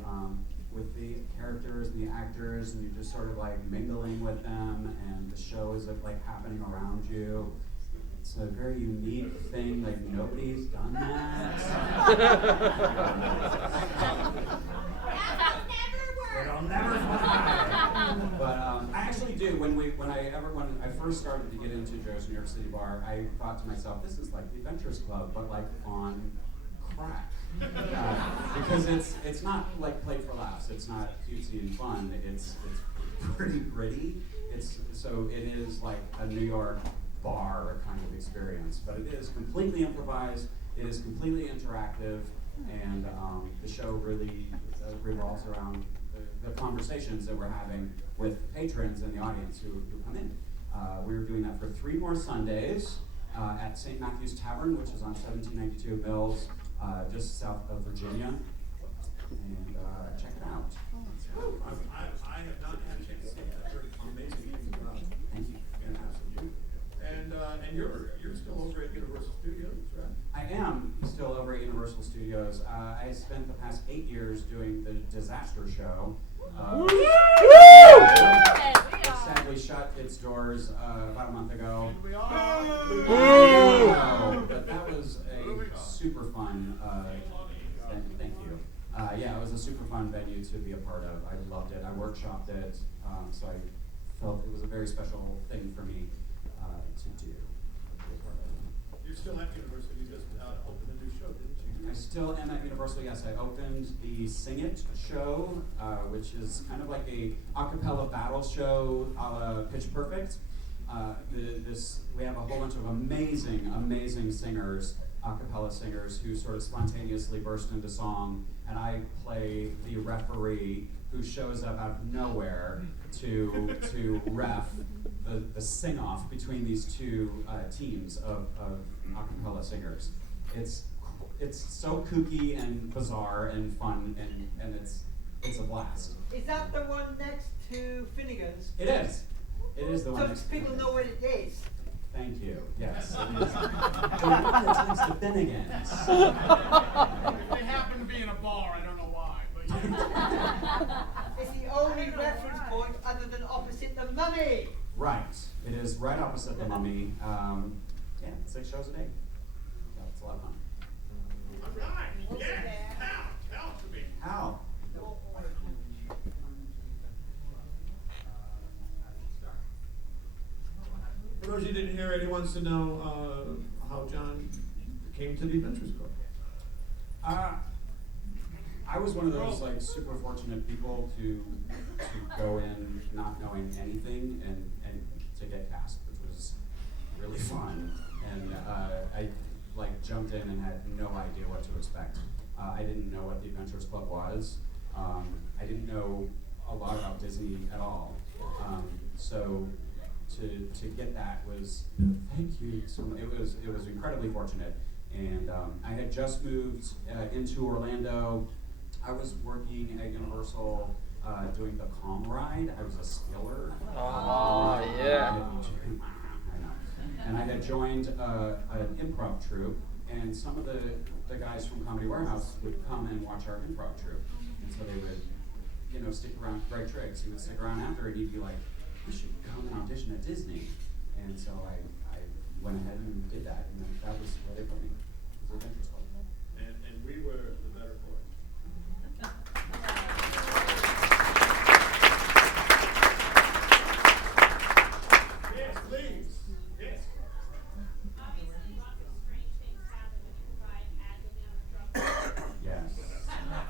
characters and the actors, and you're just sort of like mingling with them, and the show is like happening around you. It's a very unique thing, like nobody's done that. It'll never work. But I actually do. When I first started to get into Joe's New York City Bar, I thought to myself, this is like the Adventures Club, but like on crack. Because it's not like played for laughs. It's not cutesy and fun. It's pretty gritty. It is like a New York bar kind of experience, but it is completely improvised. It is completely interactive, and the show really revolves around the conversations that we're having with patrons and the audience who come in. We're doing that for 3 more Sundays at St. Matthew's Tavern, which is on 1792 Mills, just south of Virginia. And check it out. I have not had a chance to see it. I've heard amazing things about it. Thank you. Yeah, absolutely. And you're still over at Universal Studios, right? I am still over at Universal Studios. I spent the past 8 years doing the Disaster Show. Sadly shut its doors about a month ago. But that was a super fun, thank you. Yeah, it was a super fun venue to be a part of. I loved it. I workshopped it, so I felt it was a very special thing for me to do. You're still at Universal. You just opened a new show, didn't you? I still am at Universal, yes. I opened the Sing It show, which is kind of like a acapella battle show a la Pitch Perfect. We have a whole bunch of amazing singers a cappella singers who sort of spontaneously burst into song, and I play the referee who shows up out of nowhere to ref the sing-off between these two teams of a cappella singers. It's so kooky and bizarre and fun, and it's a blast. Is that the one next to Finnegan's? It is. It is the one So next to people know what it is. Thank you. Yes, it is. The one that's next to Finnegan's. If they happen to be in a bar, I don't know why. But It's the only reference point other than opposite the Mummy. Right. It is right opposite the Mummy. Yeah, 6 shows a day. Yeah, it's a lot of fun. All right. Yes. How to me. How? For those of you who didn't hear, Eddie wants to know how John came to the Adventures Club. I was one of those like super fortunate people to go in not knowing anything and to get cast, which was really fun. And I like jumped in and had no idea what to expect. I didn't know what the Adventures Club was. I didn't know a lot about Disney at all. So to get that was, thank you so much. It was incredibly fortunate. And I had just moved into Orlando. I was working at Universal doing the Calm Ride. I was a Spiller. Oh, yeah. I know. And I had joined an improv troupe, and some of the guys from Comedy Warehouse would come and watch our improv troupe. And so they would, stick around. Greg Triggs, he would stick around after, and he'd be like, "You should come and audition at Disney." And so I went ahead and did that, and that was where they put me. It was Adventures Club. And we were the better for it. Yes, please. Yes. Obviously, lots of strange things happen when you ride Agony on a drum. Yes.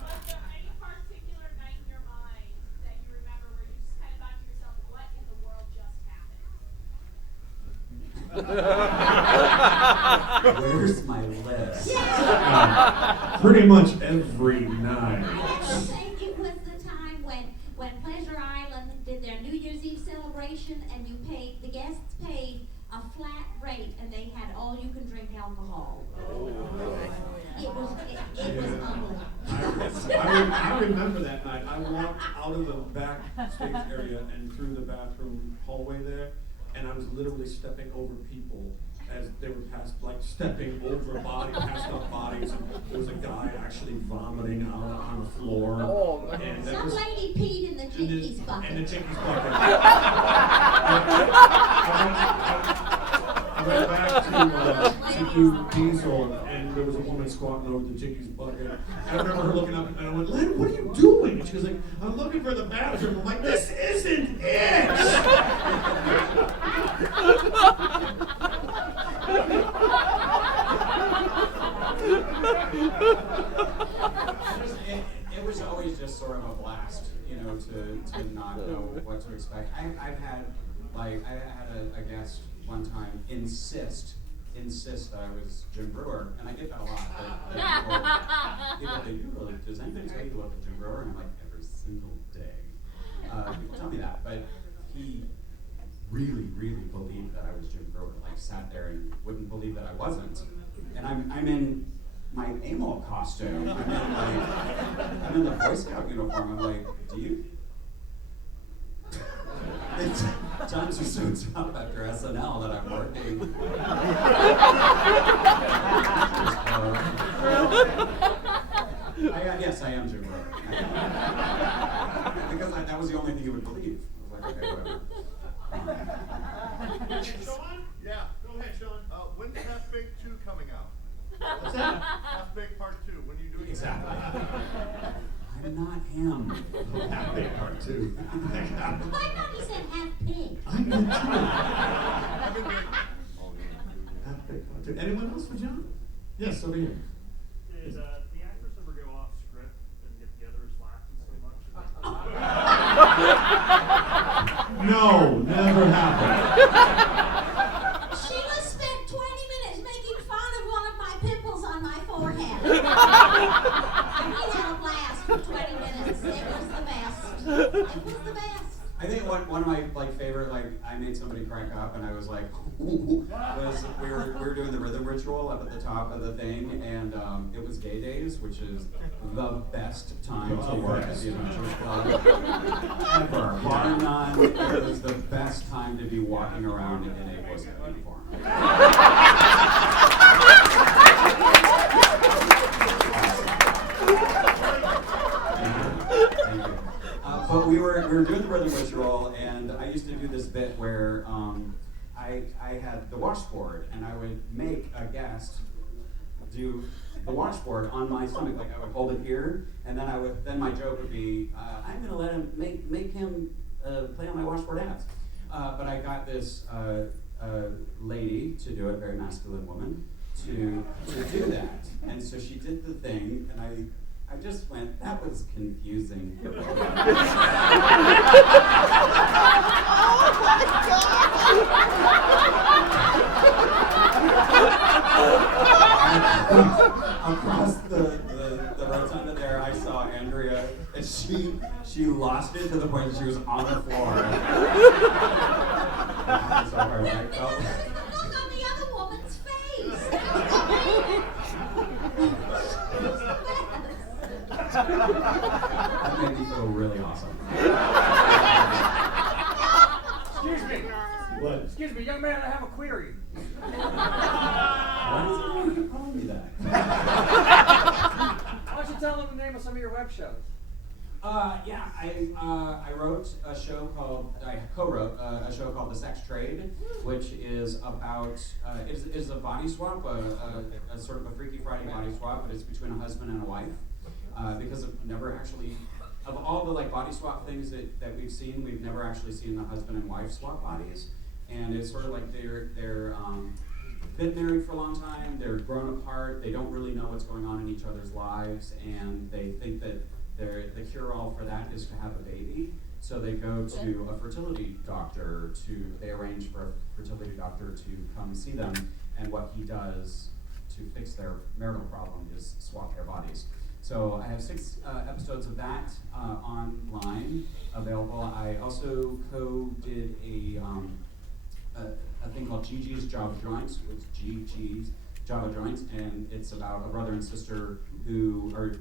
Was there any particular night in your mind that you remember where you just kind of thought to yourself, what in the world just happened? Where's my list? Pretty much every night. I have to think it was the time when Pleasure Island did their New Year's Eve celebration, and the guests paid a flat rate, and they had all you can drink alcohol. It was ugly. I remember that night. I walked out of the backstage area and through the bathroom hallway there, and I was literally stepping over people as they were stepping over passed out bodies. And there was a guy actually vomiting out on the floor. Oh, and that some was, lady peed in the chickies bucket. And the chickies bucket. I went back to do Diesel, and there was a woman squatting over the chickies bucket. I remember her looking up, and I went, "Lynn, what are you doing?" And she was like, "I'm looking for the bathroom." I'm like, "This isn't it!" It was always just sort of a blast, to not know what to expect. I had a guest one time insist that I was Jim Brewer, and I get that a lot. People say, does anybody tell you about the Jim Brewer? And I'm like, every single day. People tell me that, but he really, really believed that I was Jim Brewer. Like, sat there and wouldn't believe that I wasn't. And I'm in my AMOL costume. I'm in the Boy Scout uniform. I'm like, do you? Times are so tough after SNL that I'm working. Yes, I am Jim Brewer. Because that was the only thing he would believe. I was like, okay, whatever. Sean? Yeah. Go ahead, Sean. When's Half Baked 2 coming out? What's that? Half Baked Part 2. When are you doing Exactly. that? I'm not him. Half Baked Part 2. I thought he said half pig. I did too. Half Baked Part 2. Anyone else for John? Yes, over here. Did the actors ever go off script and get together as laughing so much? No, never happened. Sheila spent 20 minutes making fun of one of my pimple We had a blast for 20 minutes. It was the best. It was the best. I think one of my favorite, I made somebody crack up, and I was like, was we were doing the rhythm ritual up at the top of the thing, and it was Gay Days, which is the best time to work at the Adventures Club ever. Bar none, it was the best time to be walking around in a Boy Scout uniform. But we were doing the rhythm ritual, and I used to do this bit where I had the washboard, and I would make a guest do the washboard on my stomach. Like I would hold it here, and then my joke would be, I'm gonna let him make him play on my washboard abs. But I got this lady to do it, very masculine woman, to do that, and so she did the thing, and I just went, that was confusing. Oh my God! Across the rotunda there, I saw Andrea, and she lost it to the point that she was on the floor. So hard, I felt. Look on the other woman's face. That made me feel really awesome. Excuse me. What? Excuse me, young man, I have a query. Why does everyone keep calling me that? Why don't you tell them the name of some of your web shows? Yeah, I wrote a show called, I co-wrote a show called The Sex Trade, which is about, is a body swap, a sort of a Freaky Friday body swap, but it's between a husband and a wife. Because I've never actually, of all the body swap things that we've seen, we've never actually seen the husband and wife swap bodies. And it's sort of like they're been married for a long time, they're grown apart, they don't really know what's going on in each other's lives, and they think that the cure-all for that is to have a baby. So they go to a fertility doctor they arrange for a fertility doctor to come see them, and what he does to fix their marital problem is swap their bodies. So I have 6 episodes of that online available. I also co-did a thing called Gigi's Java Joints, which Gigi's Java Joints, and it's about a brother and sister who are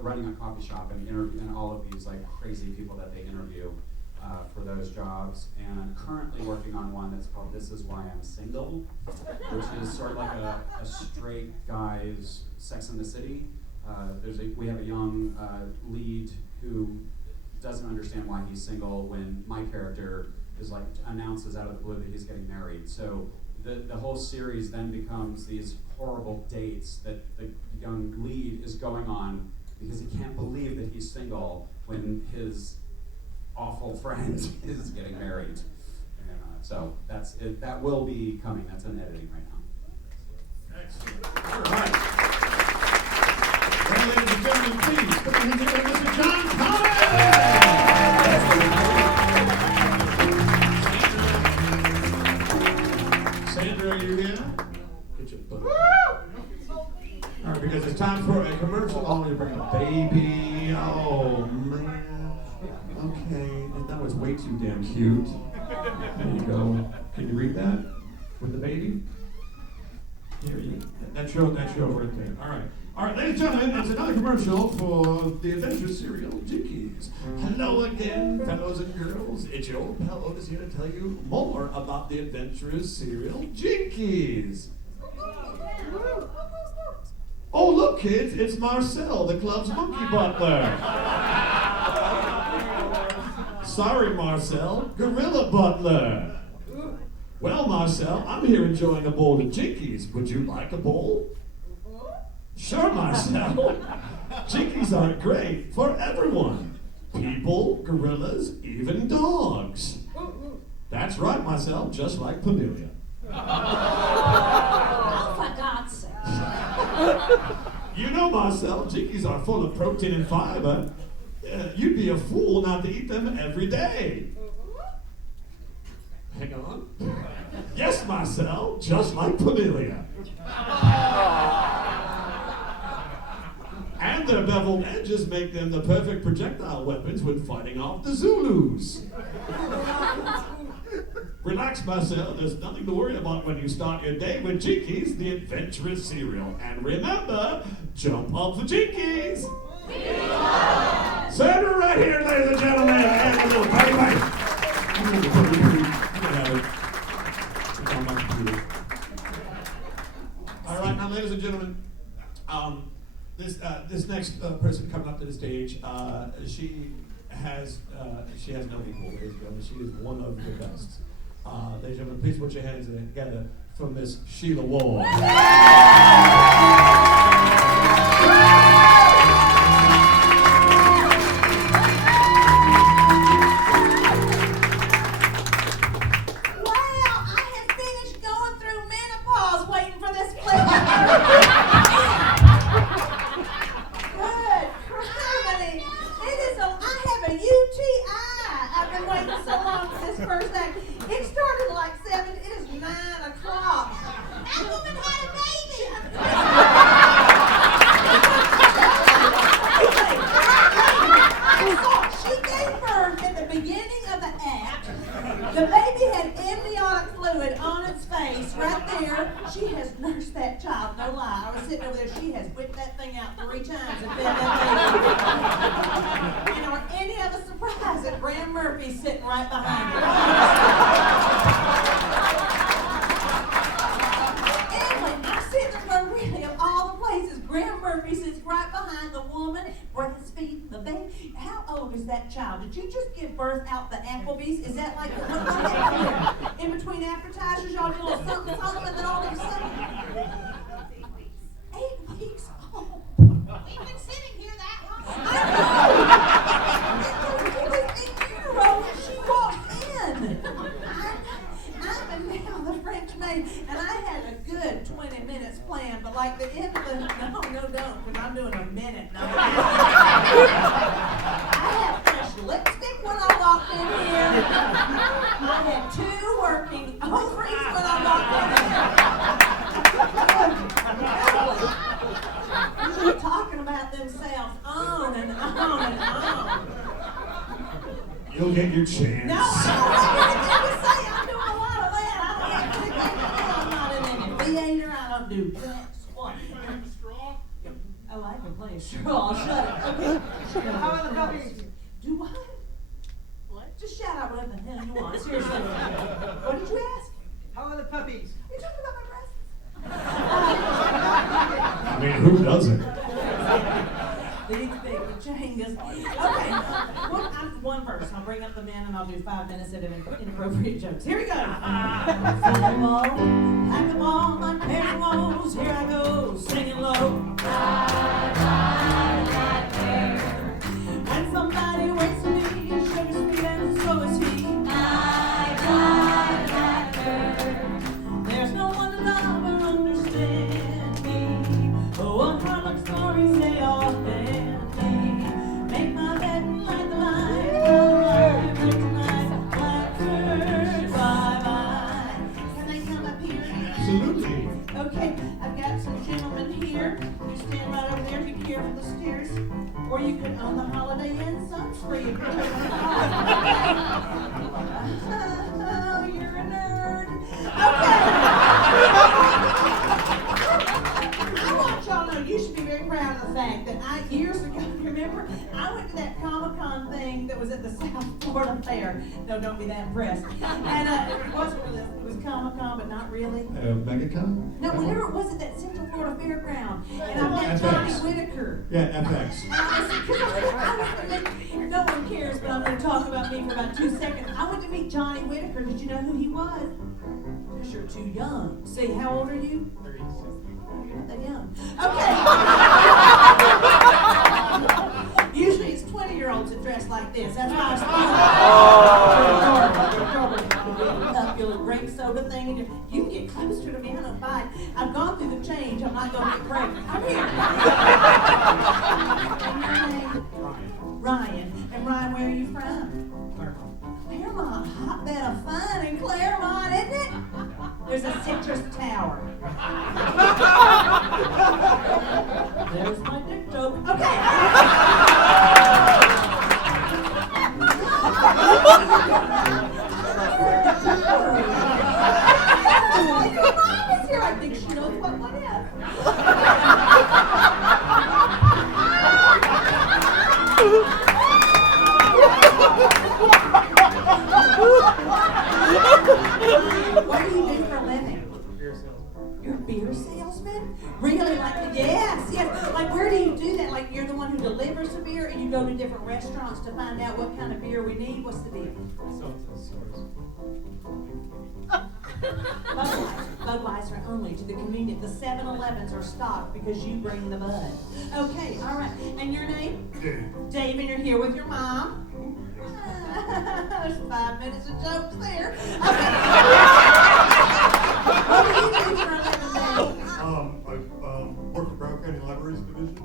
running a coffee shop and interviewing all of these crazy people that they interview for those jobs. And I'm currently working on one that's called This Is Why I'm Single, which is sort of like a straight guy's Sex and the City. We have a young lead who doesn't understand why he's single when my character is announces out of the blue that he's getting married. So the whole series then becomes these horrible dates that the young lead is going on because he can't believe that he's single when his awful friend is getting married. And, so that's it. That will be coming. That's in editing right now. Excellent. All right. Well, ladies and gentlemen, please put your hands together, Mr. John Thomas! Sandra, are you here? Get your butt. All right, because it's time for a commercial. Oh, you bring a baby. Oh, man. Okay, and that was way too damn cute. There you go. Can you read that? With the baby? Here you go. That's your right there. All right. All right, ladies and gentlemen, it's another commercial for the adventure cereal Jinkies. Hello again, fellows and girls. It's your old pal Otis here to tell you more about the adventurous cereal Jinkies. Oh, look, kids, it's Marcel, the club's monkey butler. Sorry, Marcel, gorilla butler. Well, Marcel, I'm here enjoying a bowl of Jinkies. Would you like a bowl? Sure, Marcel. Jinkies are great for everyone. People, gorillas, even dogs. That's right, Marcel, just like Pamelia. Oh, for God's sake. You know, Marcel, Jinkies are full of protein and fiber. You'd be a fool not to eat them every day. Hang on. Yes, Marcel, just like Pamelia. get their beveled edges make them the perfect projectile weapons when fighting off the Zulus. Relax, Marcel. There's nothing to worry about when you start your day with Jinkies, the adventurous cereal. And remember, jump up for Jinkies. Sandra, right here, ladies and gentlemen. And a little party party. You can have it. It's on my computer. All right, now, ladies and gentlemen, this next person coming up to the stage, she has no equal, ladies and gentlemen. She is one of the best. Ladies and gentlemen, please put your hands together for Miss Sheila Ward. It started like 7, it is 9 o'clock. That woman had a baby. She gave birth at the beginning of the act. The baby had amniotic fluid on its face right there. She has nursed that child, no lie. I was sitting over there, she has whipped that thing out 3 times and fed that baby. And are any of us surprised that Graham Murphy's sitting right behind her? Anyway, I'm sitting there really, of all the places, Graham Murphy sits right behind the woman breastfeeding the baby. How old is that child? Did you just give birth out the Applebee's? Is that like what happened in between appetizers? Y'all do a little something, something, and then all of a sudden, 8 weeks old. We've been sitting here that long. I know. It was a year-old when she walked in. I'm now the French maid, and I had a good 20 minutes planned, but like the end of the, no, don't, because I'm doing a minute now. I had fresh lipstick when I walked in here. I had 2 working ovaries when I walked in here. They're talking about themselves on and on and on. You'll get your chance. No, I don't have anything to say. I'm doing a lot of that. I'm not in any theater. I don't do that. What? Oh, I can play a straw. Shut it. Okay. How are the puppies? Do what? What? Just shout out whatever the hell you want. Seriously. What did you ask? How are the puppies? You're talking about my breasts? I mean, who doesn't? These big changes. Okay. One verse. I'll bring up the men and I'll do 5 minutes of inappropriate jokes. Here we go. Pack them all like pantyhose. Here I go, singing low. When somebody waits for me, sugar sweet and so is he. There's no one to love or understand me. Oh, what hard stories they all stand me. Make my bed and light the light. Tonight, blackbird, bye-bye. Can they come up here? Absolutely. Okay, I've got some gentlemen here. You stand right over there. Be careful of the stairs. Or you could own the Holiday Inn sunscreen. Oh, you're a nerd. Okay. I want y'all to know you should be very proud of the fact that years ago, remember, I went to that Comic-Con thing that was at the South Florida Fair. No, don't be that impressed. And it wasn't really, it was Comic-Con, but not really. Megacon? No, whenever it was at that Central Florida Fairground. And I met Johnny Whitaker. Yeah, FX. No one cares, but I'm going to talk about me for about 2 seconds. I went to meet Johnny Whitaker. Did you know who he was? Because you're too young. See, how old are you? 36. You're not that young. Okay. Usually it's 20-year-olds that dress like this. That's why I your grape soda thing. And you can get closer to me. I don't bite. I've gone through the change. I'm not going to get pregnant. Come here. And your name? Ryan. And Ryan, where are you from? Claremont. Hotbed of fun in Claremont, isn't it? There's a citrus tower. There's my dick joke. Here, I think she knows what one is. What do you do for a living? You're a beer salesman? Really? Like, yes. Like, where do you do that? Like, you're the one who delivers the beer, and you go to different restaurants to find out what kind of beer we need? What's the deal? Budweiser only to the convenient. The 7-Elevens are stocked because you bring the bud. Okay, all right. And your name? Dave. Dave, and you're here with your mom? There's 5 minutes of jokes there. Okay. What do you do for a living, Dave? I work for Brown County Libraries Division.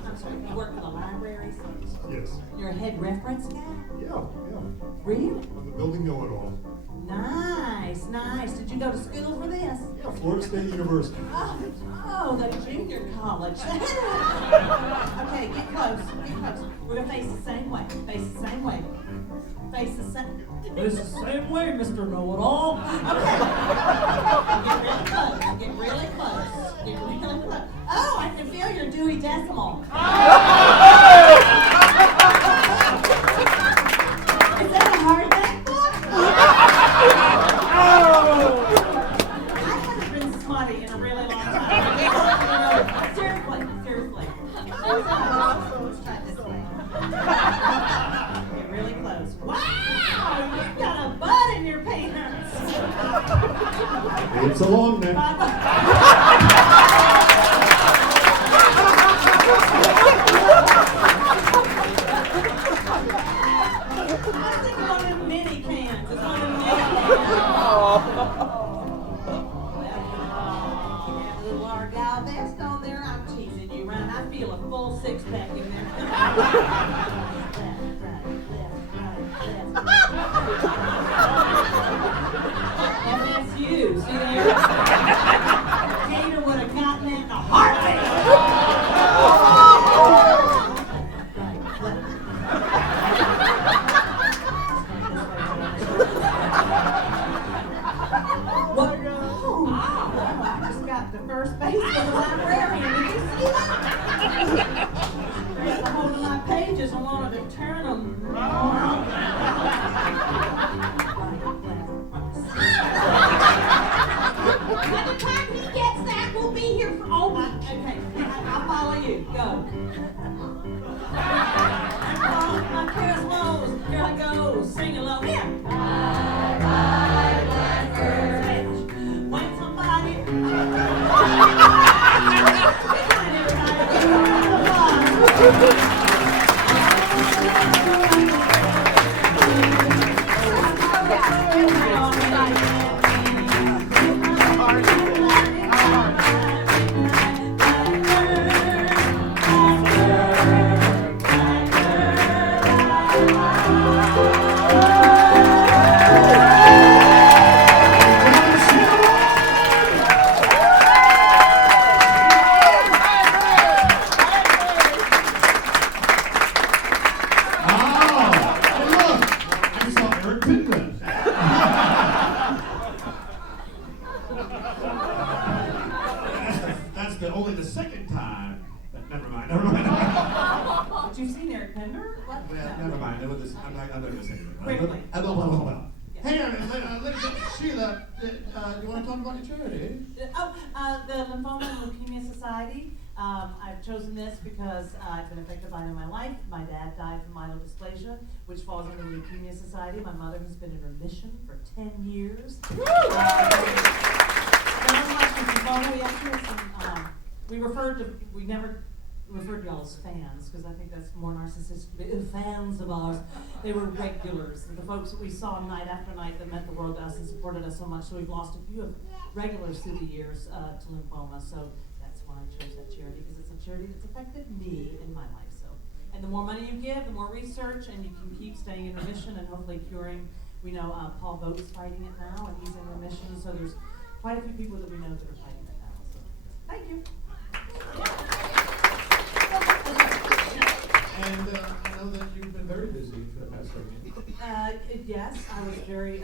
I'm sorry, you work in the libraries? Yes. You're a head reference guy? Yeah. Really? I'm the building know-it-all. Nice. Did you go to school for this? Yeah, Florida State University. Oh, the junior college. Okay, get close. We're gonna face the same way. Face the same way. Face the same way, Mr. Know-it-all. Okay. Get really close. Oh, I can feel your Dewey Decimal. Is that a hardback book? I haven't been smutty in a really long time. Seriously. Let's try this way. Get really close. Wow, you've got a bud in your pants. It's a long neck. It's one of them mini cans. You have a little Argyle vest on there. I'm teasing you, Ryan. I feel a full six-pack in there. MSU, see there? Gator would have gotten that in a heartbeat. What? Oh, I just got the first base for the librarian. Did you see that? Grabbed a hold of my pages and wanted to turn them. By the time he gets that, we'll be here for all week. Okay, I'll follow you. Go. My careless woes, here I go, sing along. Here. Bye, bye, blackbird. When somebody. Only the second time, but never mind. But you've seen Eric Pender? What? Well, never mind. I'm not going to say it. Quickly. Hey, ladies and Sheila, do you want to talk about your charity? The Lymphoma and Leukemia Society. I've chosen this because I've been affected by it in my life. My dad died from myelodysplasia, which falls under the Leukemia Society. My mother has been in remission for 10 years. We never referred to y'all as fans because I think that's more narcissistic. Fans of ours, they were regulars. The folks that we saw night after night that meant the world to us and supported us so much. So we've lost a few of regulars through the years to lymphoma. So that's why I chose that charity because it's a charity that's affected me in my life. So, and the more money you give, the more research, and you can keep staying in remission and hopefully curing. We know Paul Vogt is fighting it now, and he's in remission. So there's quite a few people that we know that are fighting it now. So yes, I was very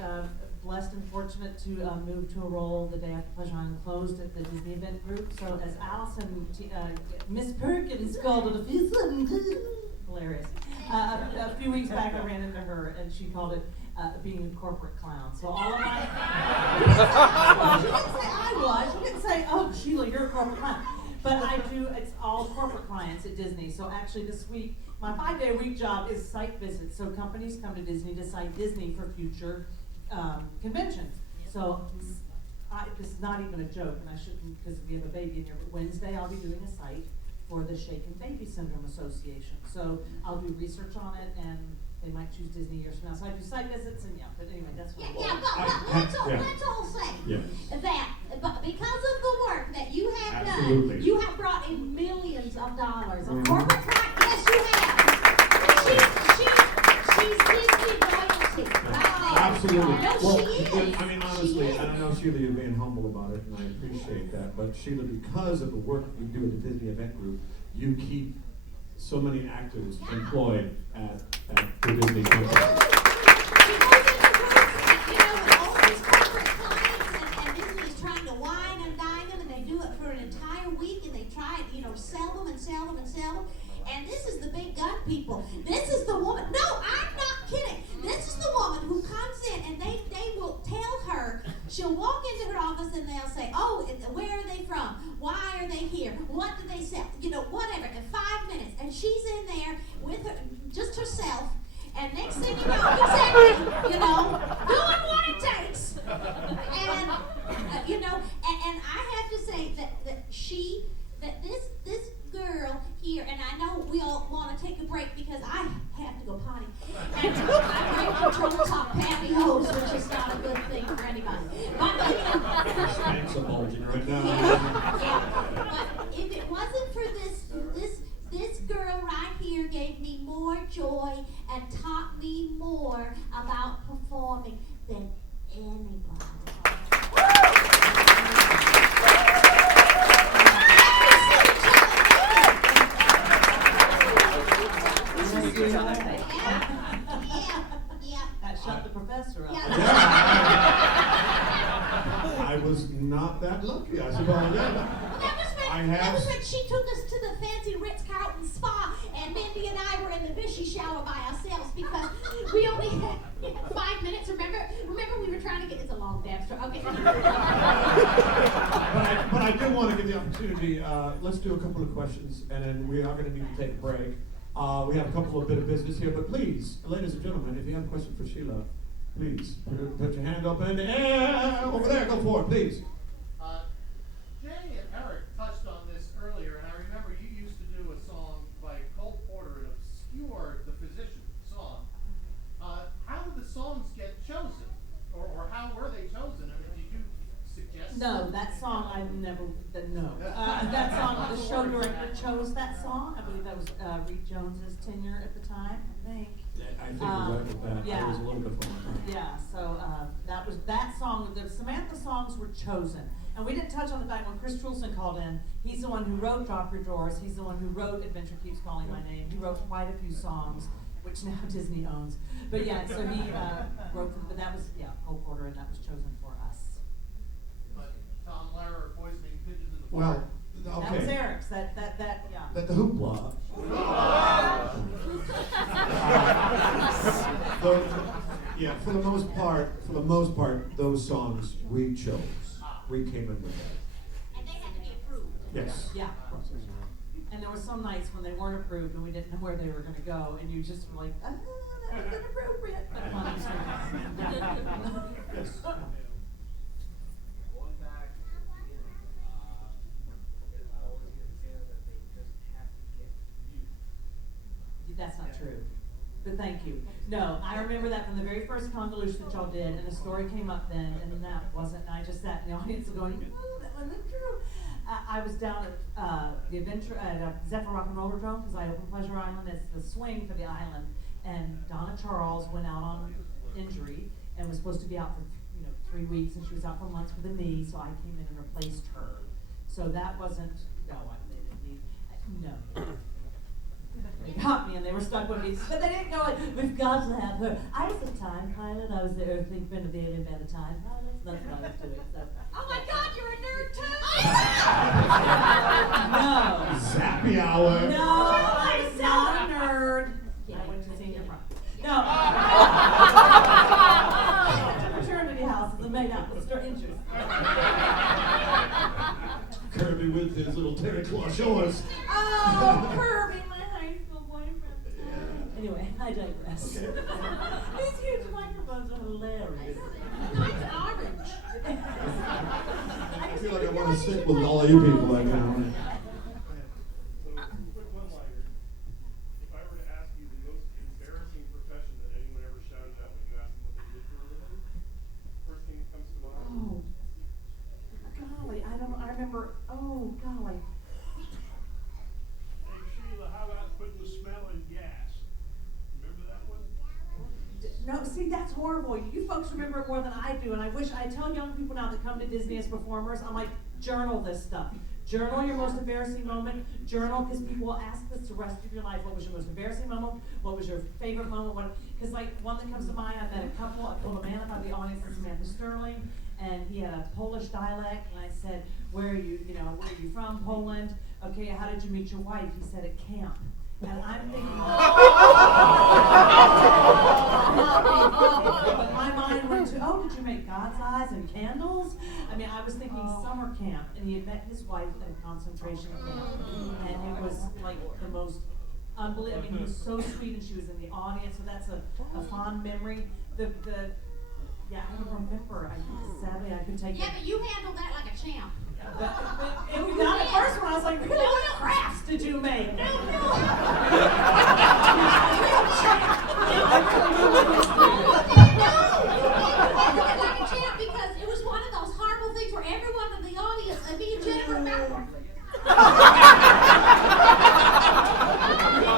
blessed and fortunate to move to a role the day after Pleasure Island closed at the Disney Event Group. So as Allison, Miss Perkins called it a few hilarious. A few weeks back, I ran into her and she called it being a corporate clown. So all of my she didn't say I was. She didn't say, oh Sheila, you're a corporate clown. But I do. It's all corporate clients at Disney. So actually, this week, my 5-day-a-week job is site visits. So companies come to Disney to cite Disney for future conventions. So this is not even a joke, and I shouldn't because we have a baby in here. But Wednesday, I'll be doing a site for the Shaken Baby Syndrome Association. So I'll do research on it, and they might choose Disney years from now. So I do site visits, and yeah. But anyway, that's what. Yeah, but let's all say that because of the work that you have done, you have brought in millions of dollars of corporate clients. Yes, you have. She's Disney royalty. Right? Absolutely. No, Well, she is. I mean, honestly, and I know, Sheila, you're being humble about it, and I appreciate that, but Sheila, because of the work we do at the Disney Event Group, you keep so many actors employed at the Disney company. Trying to wine and dine them, and they do it for an entire week, and they try and sell them and sell them and sell them. And this is the big gun people. This is the woman. No, I'm not kidding. This is the woman who comes in, and they will tell her. She'll walk into her office, and they'll say, "Oh, where are they from? Why are they here? What do they sell? Whatever." In 5 minutes, and she's in there with her, just herself. And next thing you know, exactly, doing what it takes. And, and I have to say that this girl here, and I know we all want to take a break because I have to go potty. And I'm in control top pantyhose, which is not a good thing for anybody. Thanks, bulging right now. But if it wasn't for this girl right here gave me more joy and taught me more about performing than anybody. That shut the professor up. I was not that lucky, I suppose. That was when she took us to the fancy Ritz-Carlton spa, and Mindy and I were in the Vichy shower by ourselves because we only had 5 minutes. Remember we were trying to get. It's a long damn story. Okay. But I do want to give the opportunity. Let's do a couple of questions, and then we are going to need to take a break. We have a couple of bit of business here, but please, ladies and gentlemen, if you have a question for Sheila, please put your hand up in the air over there. Go for it, please. Jay and Eric touched on this earlier, and I remember you used to do a song by Cole Porter, an obscure The Physician song. How did the songs get chosen? Or how were they chosen? I mean, did you suggest? No, that song I've never, no. That song, the show director chose that song. I believe that was Reed Jones's tenure at the time, I think. I think you're right with that. Yeah. I was a little bit from Yeah, so that song, the Samantha songs were chosen. And we didn't touch on the fact when Chris Trulson called in, he's the one who wrote Drop Your Drawers, he's the one who wrote Adventure Keeps Calling My Name, he wrote quite a few songs, which now Disney owns. But yeah, so he wrote them, but that was, Cole Porter, and that was chosen for us. But Tom Lehrer poisoning pigeons in the Well, park. okay. That was Eric's, yeah. That the hoopla. For the most part, those songs we chose. We came in with that. And they had to be approved. Yes. Yeah. And there were some nights when they weren't approved and we didn't know where they were going to go, and you just were like, that was inappropriate. But Yes. That's not true. But thank you. No, I remember that from the very first convolution that y'all did, and the story came up then, and that wasn't, and I just sat in the audience going, that wasn't true. I was down at the adventure at Zephyr Rock and Roller Drome because I opened Pleasure Island as the swing for the island, and Donna Charles went out on injury and was supposed to be out for 3 weeks, and she was out for months with a knee, so I came in and replaced her. So that wasn't, no, they didn't need, no. They got me and they were stuck with me. But they didn't go like, we've got to have her. I was a time pilot. I was the Earthling friend of the alien band, a time pilot. That's what I was doing. So. Oh my God, you're a nerd too! No. Zappy hour. No, I'm not a nerd. I went to senior prom. No. Fraternity houses and made out with strangers. Kirby with his little terry claw shorts. Oh, Kirby, my high school boyfriend. Anyway, I digress. Okay. These huge microphones are hilarious. Mine's orange. I feel like I want to stick with all of you people right now. So, quick one-liner. If I were to ask you the most embarrassing profession that anyone ever shouted out when you asked them what they did for a living, first thing that comes to mind? Oh, golly, I remember, oh, golly. Hey, Sheila, how about putting the smell in gas? Remember that one? No, see, that's horrible. You folks remember it more than I do, and I wish I tell young people now that come to Disney as performers, I'm like, journal this stuff. Journal your most embarrassing moment. Journal, because people will ask this the rest of your life. What was your most embarrassing moment? What was your favorite moment? Because like one that comes to mind, I met a couple. I pulled a man up out of the audience, this Samantha Sterling, and he had a Polish dialect. And I said, "Where are you? Where are you from? Poland? Okay, how did you meet your wife?" He said, "At camp." And I'm thinking, but my mind went to, oh, did you make God's eyes and candles? I mean, I was thinking summer camp, and he had met his wife at a concentration camp, and it was like the most unbelievable. I mean, he was so sweet, and she was in the audience, so that's a fond memory. Yeah, I don't remember. Sadly, I could take it. Yeah, but you handled that like a champ. It was not at first when I was like, really, what crafts did you make? No. Like a champ because it was one of those horrible things where everyone in the audience, and me and Jennifer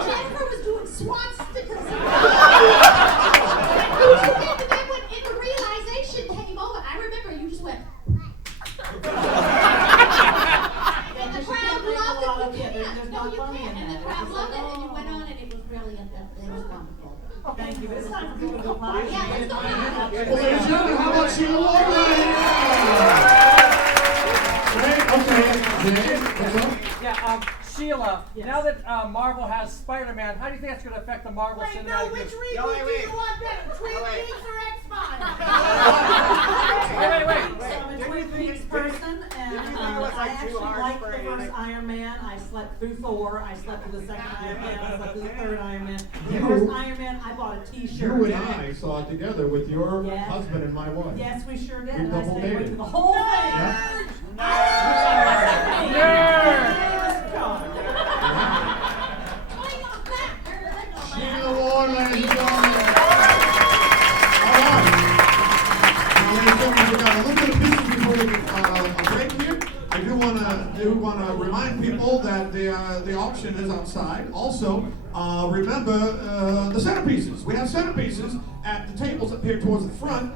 Jennifer was doing swastikas. And then when the realization came over, I remember you just went. And the crowd loved it. You can't. No, you can't. And the crowd loved it, and you went on, and it was brilliant. It was wonderful. Thank you. But it's time for people to go live. Yeah, let's go live. Well, ladies and gentlemen, how about Sheila Warren? Okay, Jay, what's up? Yeah, Sheila, Yes. now that Marvel has Spider-Man, how do you think that's going to affect the Marvel Wait, Cinematic no, Universe? which reboot do you want better? Twin Peaks or X-Files? Wait. So I'm a Twin Peaks person, and I actually liked the first Iron Man. I slept through Thor. I slept through the second Iron Man. I slept through the third Iron Man. The first Iron Man, I bought a T-shirt. You and I saw it together with your Yes. husband and my wife. Yes, we sure did. We And I double stayed away dated. through the whole thing. Sheila Warren, ladies and gentlemen. All right. Now, ladies and gentlemen, we got a little bit of business before we break here. I do want to remind people that the auction is outside. Also, remember the centerpieces. We have centerpieces at the tables up here towards the front.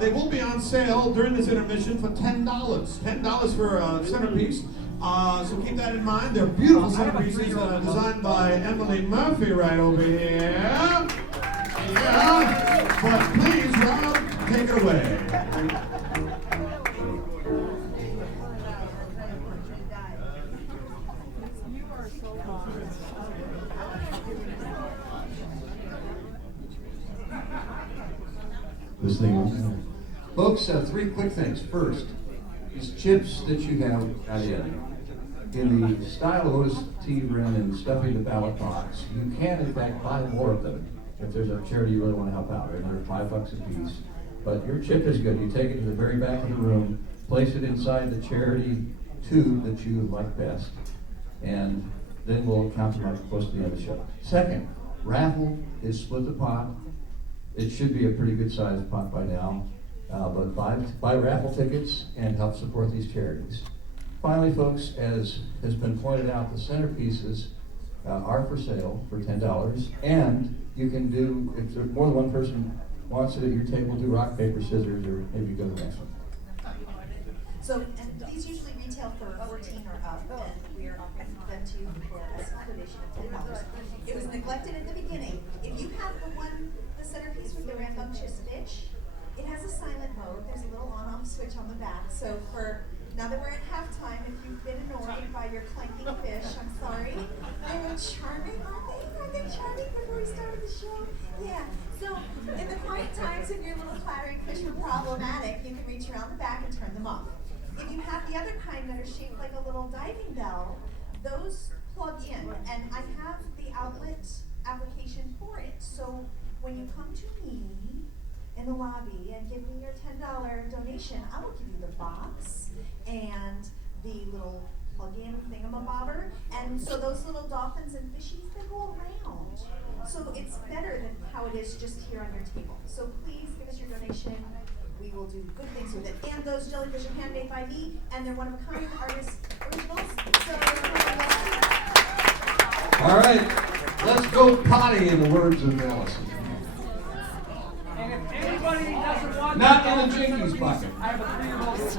They will be on sale during this intermission for $10. $10 for a centerpiece. So keep that in mind. They're beautiful centerpieces designed by Emily Murphy right over here. Yeah. But please, Rob, take it away. This thing. Folks, three quick things. First, these chips that you have in the style of Otis T. Wren and stuffing the ballot box, you can in fact buy more of them if there's a charity you really want to help out. They're $5 a piece. But your chip is good. You take it to the very back of the room, place it inside the charity tube that you like best, and then we'll count them up close to the end of the show. Second, raffle is split the pot. It should be a pretty good sized pot by now, but buy raffle tickets and help support these charities. Finally, folks, as has been pointed out, the centerpieces are for sale for $10, and you can do, if there, more than one person wants it at your table, do rock, paper, scissors, or maybe go to the next one. So, and these usually retail for 14 or up, and we're offering the sent to you for a small donation of $10. It was neglected at the beginning. If you have the centerpiece with the rambunctious fish, it has a silent mode. There's a little on-off switch on the back. So now that we're at halftime, if you've been annoyed by your clanking fish, I'm sorry. They were charming, aren't they? Aren't they charming before we started the show? Yeah. So in the quiet times, if your little clattering fish were problematic, you can reach around the back and turn them off. If you have the other kind that are shaped like a little diving bell, those plug in, and I have the outlet application for it. So when you come to me in the lobby and give me your $10 donation, I will give you the box and the little plug-in thingamabobber. And so those little dolphins and fishies, they go around. So it's better than how it is just here on your table. So please give us your donation. We will do good things with it. And those jellyfish are handmade by me, and they're one-of-a-kind artist originals. So All right, let's go potty in the words of Allison. And if anybody doesn't want Not that in the dolphin Jinkies centerpiece, bucket. I have a 3-year-old who loves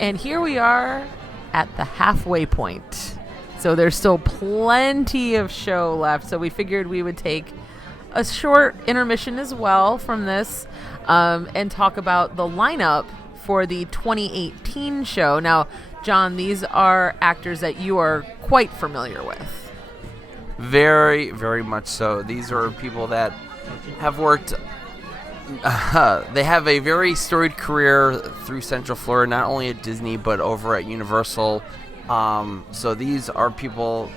And here we are at the halfway point. So there's still plenty of show left. So we figured we would take a short intermission as well from this and talk about the lineup for the 2018 show. Now, John, these are actors that you are quite familiar with. Very, very much so. These are people that have worked. They have a very storied career through Central Florida, not only at Disney but over at Universal. So these are people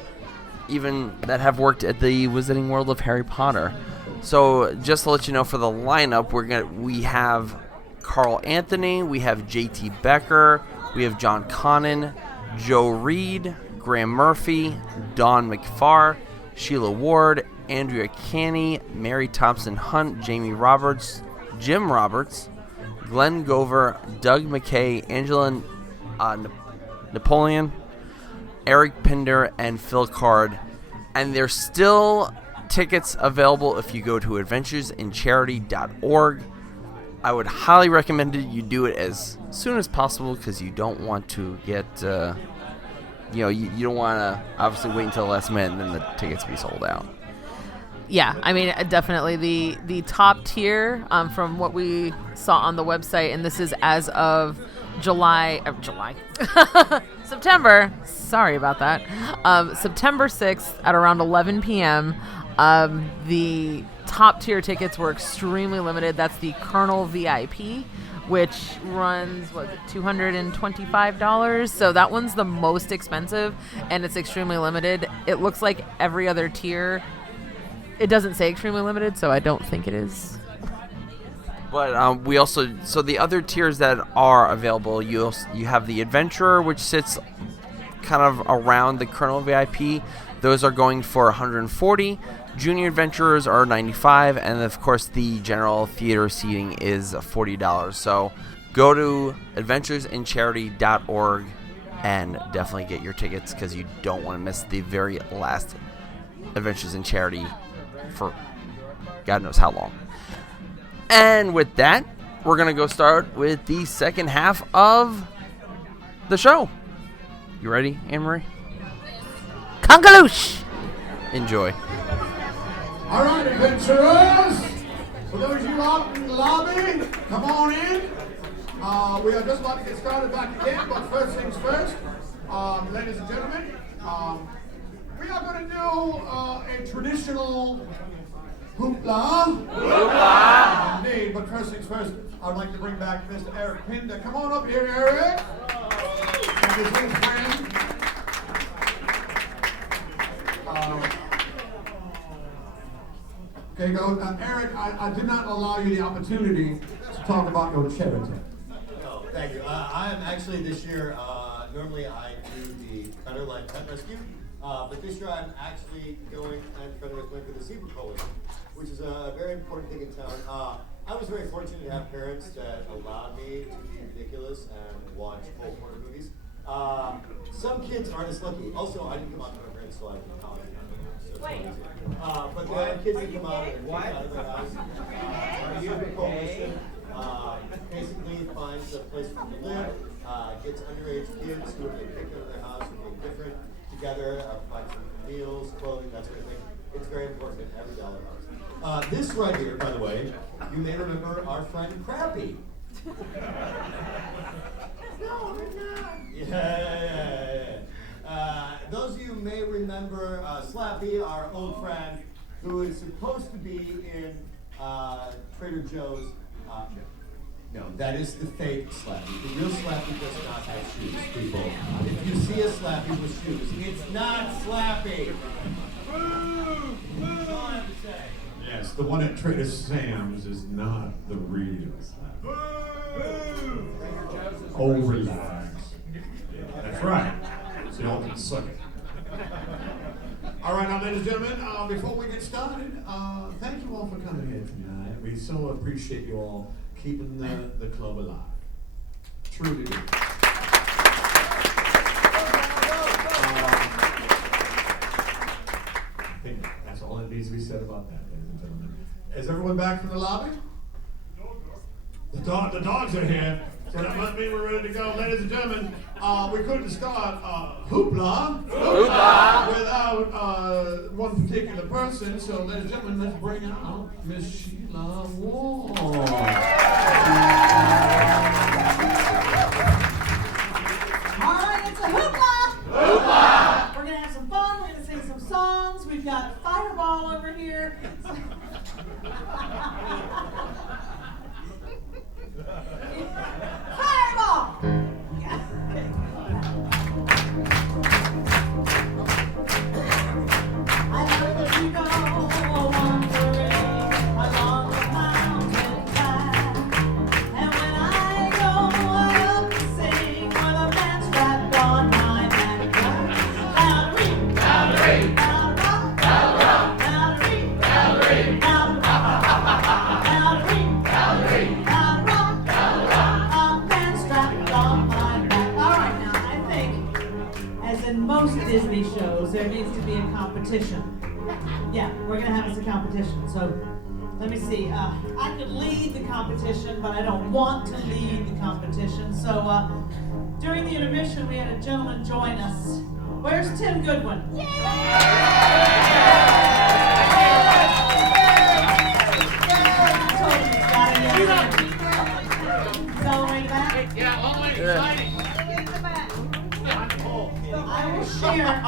even that have worked at the Wizarding World of Harry Potter. So just to let you know, for the lineup, we have Carl Anthony, we have J.T. Becker, we have John Connon, Joe Reed, Graham Murphy, Dawn McFarr, Sheila Ward, Andrea Canny, Mary Thompson Hunt, Jamie Roberts, Jim Roberts, Glenn Gover, Doug McKay, Angela Napoleon, Eric Pinder, and Phil Card. And there's still tickets available if you go to adventuresinCharity.org. I would highly recommend it. You do it as soon as possible because you don't want to get, you don't want to obviously wait until the last minute and then the tickets be sold out. Yeah, I mean, definitely the top tier from what we saw on the website, and this is as of September. Sorry about that. September 6th at around 11 p.m. The top tier tickets were extremely limited. That's the Colonel VIP, which runs, $225? So that one's the most expensive, and it's extremely limited. It looks like every other tier. It doesn't say extremely limited, so I don't think it is. But we also, so the other tiers that are available, you have the Adventurer, which sits kind of around the Colonel VIP. Those are going for $140. Junior Adventurers are $95, and of course the general theater seating is $40. So go to adventuresinCharity.org and definitely get your tickets because you don't want to miss the very last Adventures in Charity for God knows how long. And with that, we're going to go start with the second half of the show. You ready, Anne-Marie? Congaloosh! Enjoy. All right, adventurers. For those of you out in the lobby, come on in. We are just about to get started back again, but first things first, ladies and gentlemen, we are going to do a traditional hoopla. Hoopla! Indeed, but first things first, I'd like to bring back Mr. Eric Pinder. Come on up here, Eric. And his little friend. Okay, go. Eric, I did not allow you the opportunity to talk about your charity. No, thank you. I am actually this year, normally I do the Better Life Pet Rescue, but this year I'm actually going and trying to for the Zebra Coalition, which is a very important thing in town. I was very fortunate to have parents that allowed me to be ridiculous and watch Cole Porter movies. Some kids aren't as lucky. Also, I didn't come out to my parents' still have the college now. So it's easy. But there are kids that come out and kick out of their house. Our youth coalition basically finds a place for them to live, gets underage kids who have been kicked out of their house and being different together, provides them meals, clothing, that sort of thing. It's very important in every dollar house. This right here, by the way, you may remember our friend Crappy. No, it's not. Yeah. Those of you may remember Slappy, our old friend, who is supposed to be in Trader Joe's. No, that is the fake Slappy. The real Slappy does not have shoes, people. If you see a Slappy with shoes, it's not Slappy. Boo! Boo! That's all I have to say. Yes, the one at Trader Sam's is not the real Slappy. Boo! Oh, relax. That's right. So y'all can suck it. All right, now, ladies and gentlemen, before we get started, thank you all for coming here tonight. We so appreciate you all keeping the club alive. Truly do. I think that's all that needs to be said about that, ladies and gentlemen. Is everyone back from the lobby? The dogs are here, so that must mean we're ready to go. Ladies and gentlemen, we couldn't start Hoopla without one particular person. So, ladies and gentlemen, let's bring out Miss Sheila Ward. All right, it's a hoopla! Hoopla! We're gonna have some fun. We're gonna sing some songs. We've got Fireball over here. Fireball! I know that you go wandering along the mountain path, and when I go up to sing with a man strapped on my back, Valerie, Valerie, Valerie, Valerie, Valerie, Valerie, Valerie, Valerie, a man strapped on my back. All right, now I think, as in most Disney shows, there needs to be a competition. Yeah, we're gonna have us a competition. So let me see. I could lead the competition, but I don't want to lead the competition. So during the intermission, we had a gentleman join us. Where's Tim Goodwin? Celebrate that? Yeah, long way exciting. I will share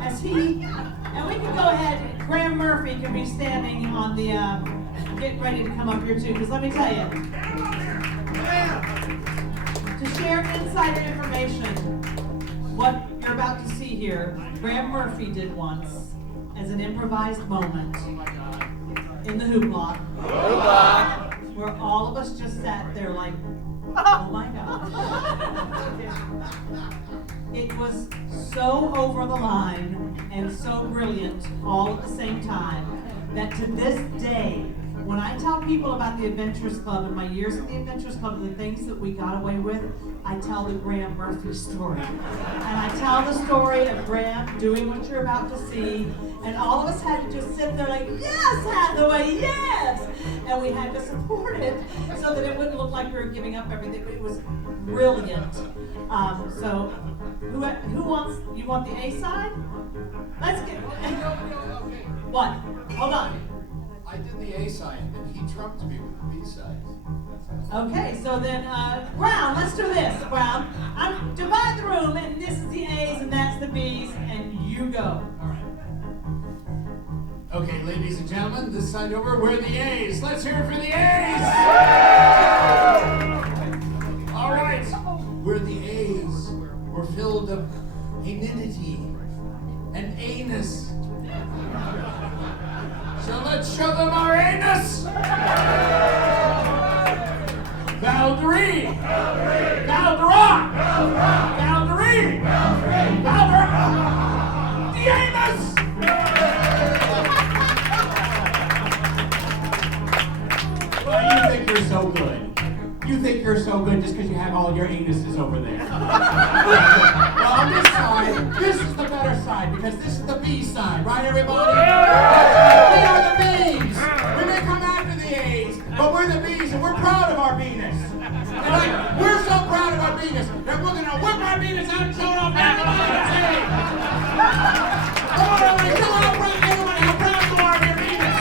as he, and we can go ahead, Graham Murphy can be standing on the, getting ready to come up here too, because let me tell you, to share insider information, what you're about to see here, Graham Murphy did once as an improvised moment in the hoopla, where all of us just sat there like, oh my gosh. It was so over the line and so brilliant all at the same time that to this day, when I tell people about the Adventurers Club and my years at the Adventurers Club and the things that we got away with, I tell the Graham Murphy story. And I tell the story of Graham doing what you're about to see, and all of us had to just sit there like, yes, Hathaway, yes! And we had to support it so that it wouldn't look like we were giving up everything. It was brilliant. So, who wants, you want the A side? Let's get, what? Hold on. I did the A side, and he trumped me with the B side. Okay, so then, Brown, let's do this, Brown. Divide the room, and this is the A's, and that's the B's, and you go. All right. Okay, ladies and gentlemen, this side over, we're the A's. Let's hear it for the A's! All right, we're the A's. We're filled of anidity and anus. So let's show them our anus! Valderie! Valderock! Valderie! Valderock! The anus! Well, you think you're so good. You think you're so good just because you have all your anuses over there. Well, on this side, this is the better side because because this is the B side, right, everybody? We are the B's. We may come after the A's, but we're the B's, and we're proud of our B'ness. And like, we're so proud of our B'ness that we're gonna whip our B'ness out and show it off to everybody on the stage. Come on, everybody, show out for everybody how proud you are of your B'ness.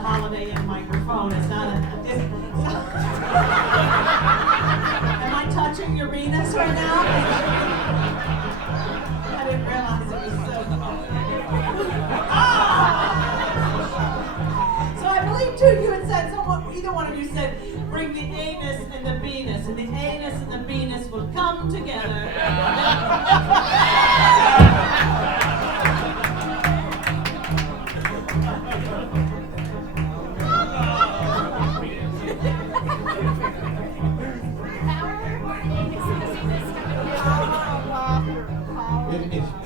Holiday Inn microphone. It's not Am I touching your Venus right now? I didn't realize it was so. So I believe too you had said either one of you said bring the anus and the Venus, and the anus and the Venus will come together.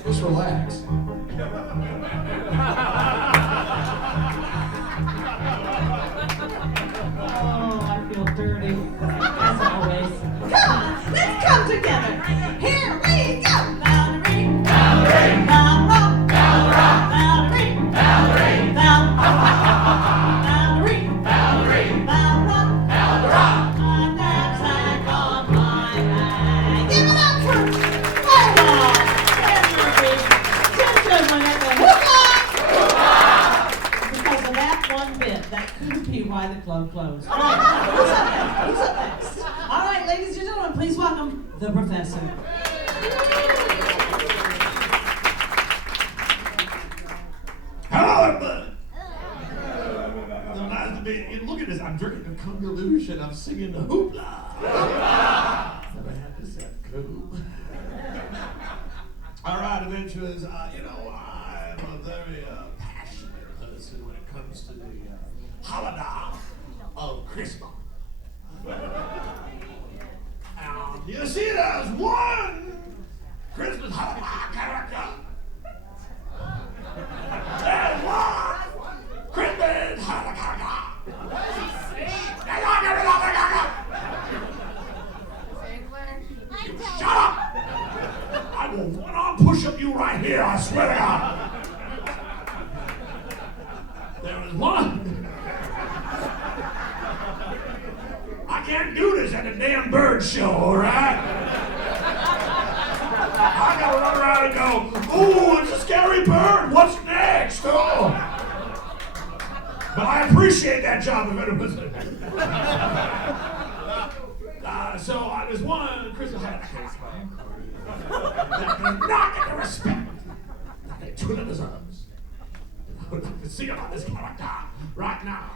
Just relax. Oh, I feel dirty. As always. Come on, let's come together. Here we go. Valerie, Valerie, Valerie, Valerie, Valerie, Valerie, Valerie, Valerie, my knapsack on my back. Give it up for Fireball, Henry, gentlemen at the hook. Because of that one bit, that couldn't be why the club closed. All right, who's up next? Who's up next? All right, ladies and gentlemen, please welcome the professor. Hello, everybody. Nice to be. Look at this. I'm drinking a convolution. I'm singing the hoopla. Never had this at club. All right, adventurers. I'm a very passionate person when it comes to the holiday of Christmas. You see, there's one Christmas holiday character. There's one Christmas holiday character. Shut up! I will one-arm push-up you right here, I swear to God. There is one. I can't do this at the damn bird show, all right? I gotta run around and go, ooh, it's a scary bird. What's next? Oh. But I appreciate that job if it was. So there's one Christmas that does not get the respect that they truly deserves. I would like to see about this character right now.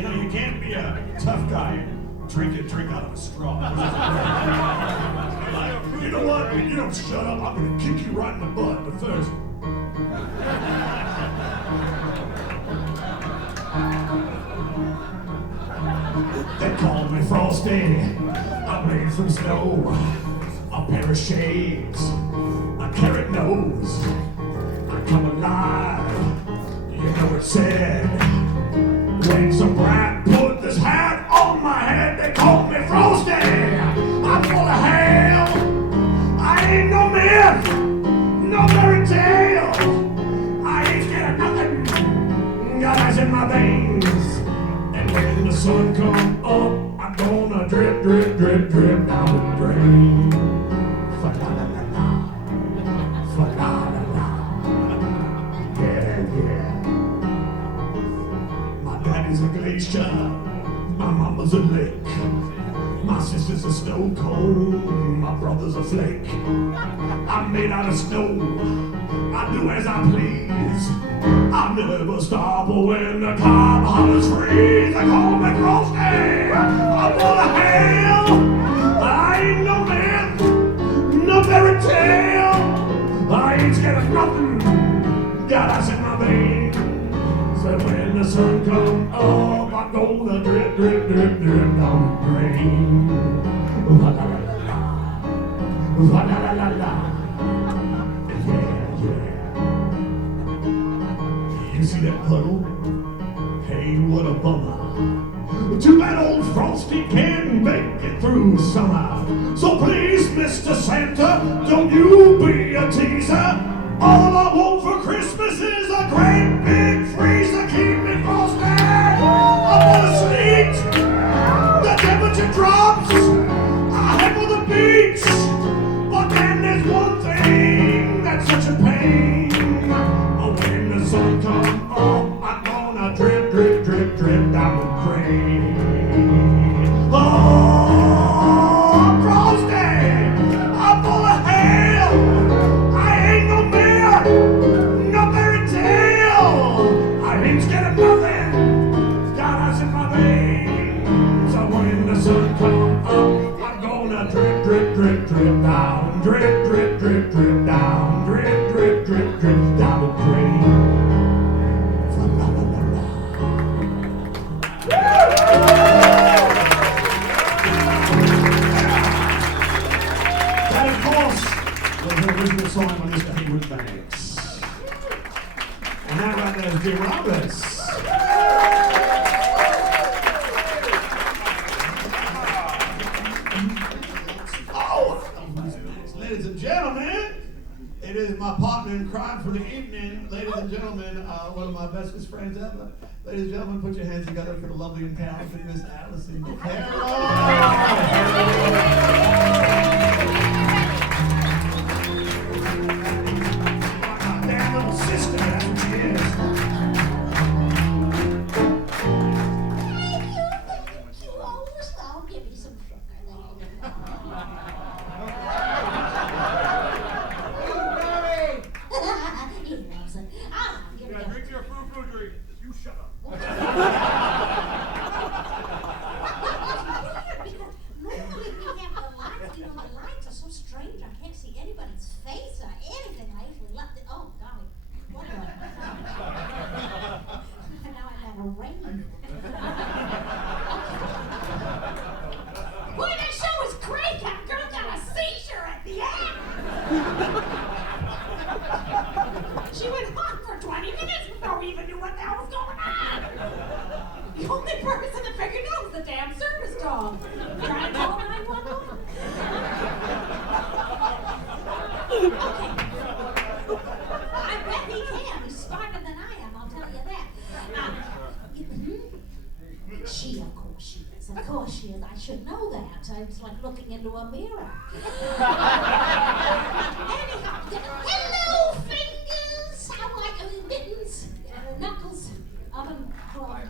You can't be a tough guy and drink out of a straw. You know what? If you don't shut up, I'm gonna kick you right in the butt. But first. They called me Frosty. I'm made from snow. A pair of shades. A carrot nose. I come alive. You know it said. When some brat put this hat on my head, they called me Frosty. I'm full of hell. I ain't no myth, no fairy tale. I ain't scared of nothing. Got ice in my veins. And when the sun comes up, I'm gonna drip, drip, drip, drip down the drain. Fa-la-la-la-la. Fa-la-la-la. Yeah, yeah. Daddy's a glacier, my mama's a lake, my sister's a snow cone, my brother's a flake. I'm made out of snow, I do as I please. I never stop when the time hollers freeze. They call me Frosty, I'm full of hell. I ain't no man, no fairy tale. I ain't ain't scared of nothing. Got ice in my veins. So when the sun comes up, I'm gonna drip, drip, drip, drip down the drain. La la la la. La la la la la. Yeah, yeah. You see that puddle? Hey, what a bummer. Too bad old Frosty can't make it through summer. So please, Mr. Santa, don't you be a teaser. All I want for Christmas is a great big freezer. Keep me frosty. I wanna sleet. The temperature drops. I head for the beach. But then there's one thing that's such a pain. When the sun comes up, I'm gonna drip, drip, drip, drip down the drain. Oh, Frosty, I'm full of hell. I ain't no bear, no fairy tale. I ain't scared of nothing. Got ice in my veins. So when the sun comes up, I'm gonna drip, drip, drip, drip down. Drip, drip, drip, drip down. Drip, drip, drip, drip down the drain. That, of course, was the original song by Mr. Haywood Banks. And that right there is Jim Roberts. Oh, ladies and gentlemen, it is my partner in crime for the evening. Ladies and gentlemen, one of my bestest friends ever. Ladies and gentlemen, put your hands together for the lovely and talented Miss Allison Carroll. My damn little sister, that's what she is. You always love give me some sugar. He loves it. I'll give Yeah, it drink your frou-frou drink. You shut up. Normally we have the lights, you know, the lights are so strange. I can't see anybody's face or anything. I usually left it. Oh, golly. What the? Now I got a rain. Boy, that show was great. That girl got a seizure at the end. She went on for 20 minutes before we even knew what the hell was going on. The only person that figured out was the damn service dog. Trying to call 911. Okay. I bet he can. He's smarter than I am, I'll tell you that. She, of course she is. Of course she is. I should know that. It's like looking into a mirror. Anyhow, hello, fingers. How like mittens, knuckles, oven club.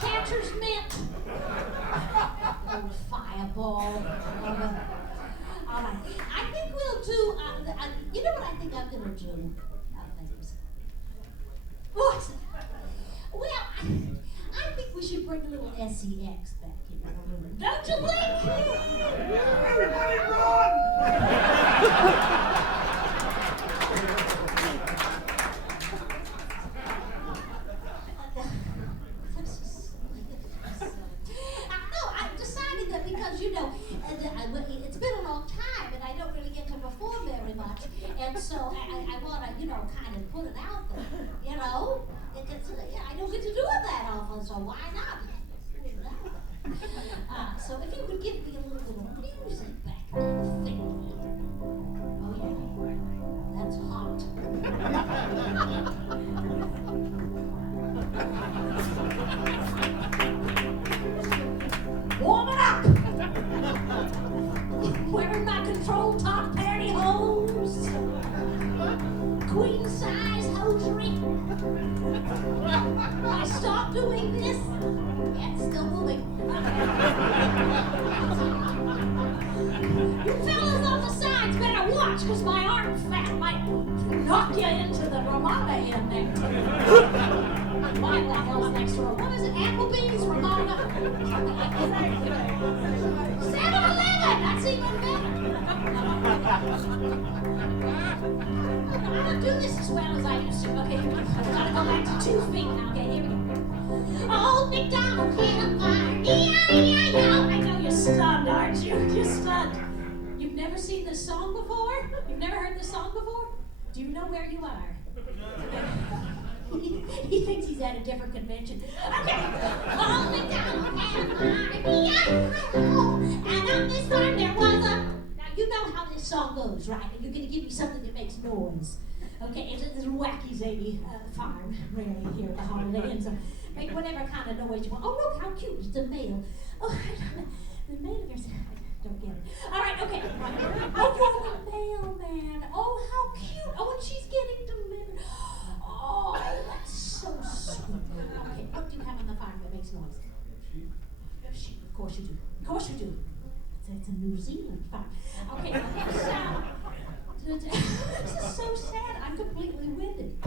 Catcher's mitt. Oh, fireball. All right. I think we'll do. You know what I think I'm gonna do? What? Well, I think we should bring a little SEX back in the room. Don't you think? Everybody run! No, I've decided that because, you know, it's been a long time and I don't really get to perform very much. And so I want to, you know, kind of put it out there, you know? I don't get to do it that often, so why not? So if you could give me a little bit of music back there, thingy. Oh yeah, that's hot. Warm it up! Wearing my control top pantyhose. Queen size hosiery. I stopped doing this. Yeah, it's still moving. You fellas on the sides better watch, because my arm fat might knock you into the Ramada in there. What the hell's next to her? What is it? Applebee's Ramada? 7-Eleven! That's even better. don't do this as well as I used to. Okay, I've got to go back to 2 feet now. Okay, here we go. Old MacDonald had a farm, E-I-E-I-O. I know you're stunned, aren't you? You're stunned. You've never seen this song before? You've never heard this song before? Do you know where you are? He thinks he's at a different convention. Okay. Old MacDonald had a farm, E-I-E-I-O. And on this farm there was a... Now, you know how this song goes, right? And you're going to give me something that makes noise. Okay, it's this wacky zany farm, rarely here at the Holiday Inn, so make whatever kind of noise you want. Oh, look how cute, it's a male. Oh, the male, I don't get it. All right, okay. Oh, you're the mailman. Oh, how cute. Oh, and she's getting delivered. Oh, that's so sweet. Okay, what do you have on the farm that makes noise? Sheep, of course you do. Of course you do. It's a New Zealand farm. Okay, this is so sad. I'm completely winded.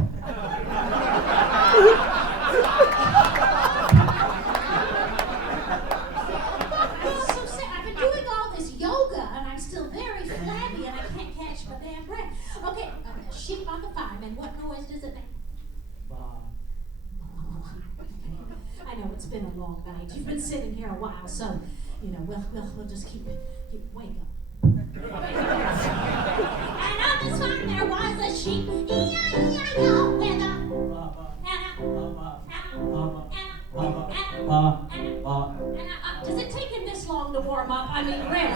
It's so sad. I've been doing all this yoga and I'm still very flabby and I can't catch my damn breath. Okay, sheep on the farm, and what noise does it make? I know it's been a long night. You've been sitting here a while, so you know we'll just keep wake up. And on this farm there was a sheep, E-I-E-I-O, with a does it take him this long to warm up? I mean, really?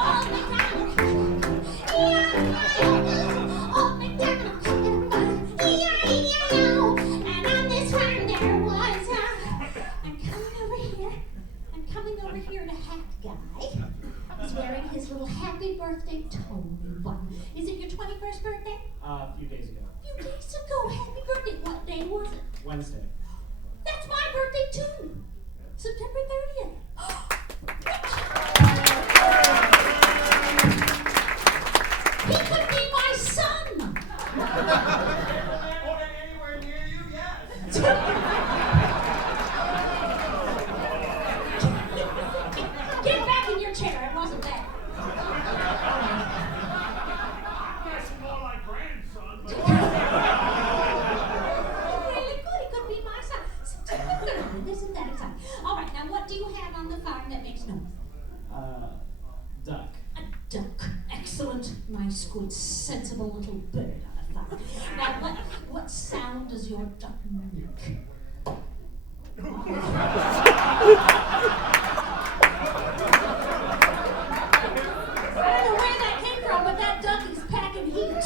Old MacDonald, E-I-E-I-O, Old MacDonald, E-I-E-I-O, and on this farm there was I'm coming over here to Hat Guy. He's wearing his little happy birthday Tony button. Is it your 21st birthday? A few days ago. A few days ago. Happy birthday. What day was it? Wednesday. That's my birthday too. September 30th. He could be my son. Or anywhere near you, yes. Get back in your chair. It wasn't that. That's more like grandson. Really good. It could be my son. September 30th. Isn't that exciting? All right. Now, what do you have on the farm that makes noise? Duck. A duck. Excellent, nice, good, sensible little bird on a farm. Now, what sound does your duck make? I don't know where that came from, but that duck is packing heat.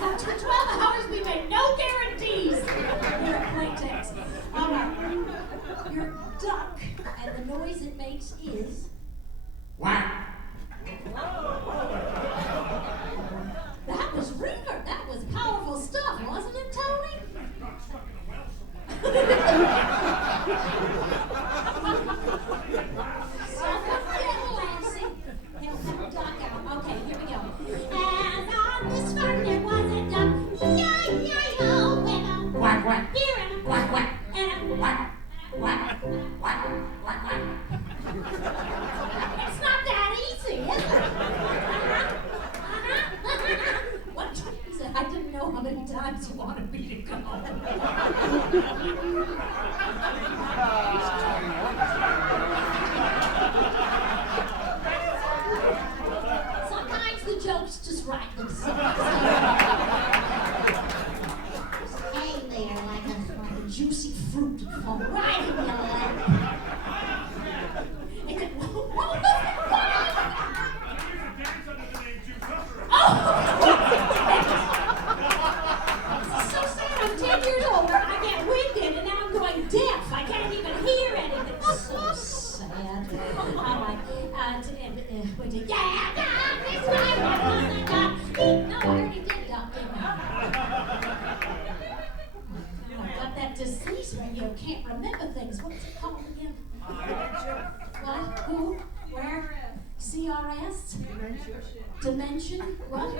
After 12 hours, we make no guarantees here at Playtex. All right. Your duck, and the noise it makes is... Whack. That was Reaper. That was powerful stuff, wasn't it, Tony? He'll have a duck out. Okay, here we go. And on this farm there was a duck. E-I-E-I-O, with a Quack, quack. here and a Quack, quack. and a Quack, quack, quack, quack, quack. It's not that easy, is it? What is it? I didn't know how many times you wanted me to go. Sometimes the jokes just write themselves. Hang there like a juicy fruit and fall right in your lap. And it won't so sad. I'm 10 years old. I get winded and now I'm going deaf. I can't even hear anything. So sad. All right. Wait. Yeah, this way. No, I already did dimension? What?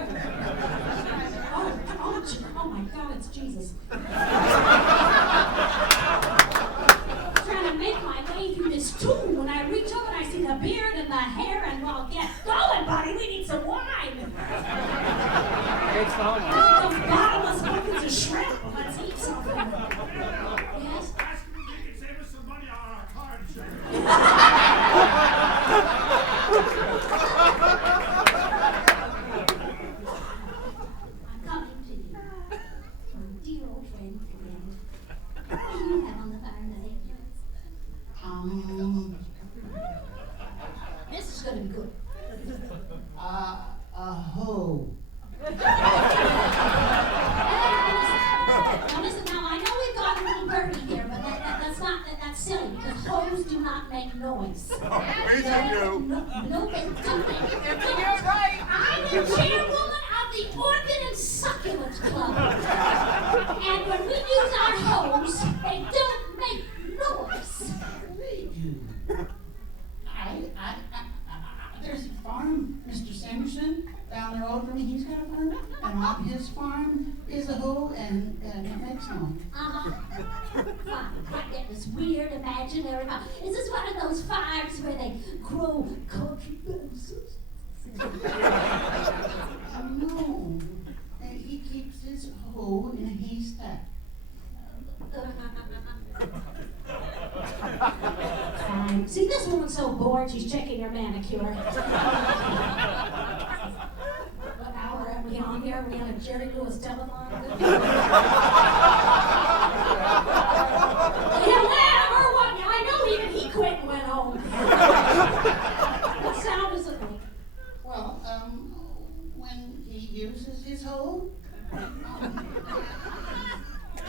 Oh my God, it's Jesus. Trying to make my way through this tomb. When I reach over, I see the beard and the hair, and well, get going, buddy. We need some wine. It's fine. Those bottomless buckets of shrimp. Let's eat something. Yes? Ask him if he can save us some money on our car insurance. I'm coming to you. Dear old friend. What do you have on the fire today? This is gonna be good. A hoe. Now listen, now I know we've got a little birdie here, but that's silly because hoes do not make noise. We do. No, they don't make. You're right. I'm the chairwoman of the Orchid and Succulent Club, and when we use our hoes, they don't make noise. There's a farm, Mr. Sanderson, down the road from me. He's got a farm, and on his farm is a hoe, and it makes noise. Fine. I get this weird imaginary. Is this one of those farms where they grow country roses? No, he keeps his hoe in a haystack. Fine. See, this woman's so bored, she's checking her manicure. What hour are we on here? Are we on a Jerry Lewis telethon? Yeah, whatever. What? I know even he quit and went home. What sound does it make? Well, when he uses his hoe,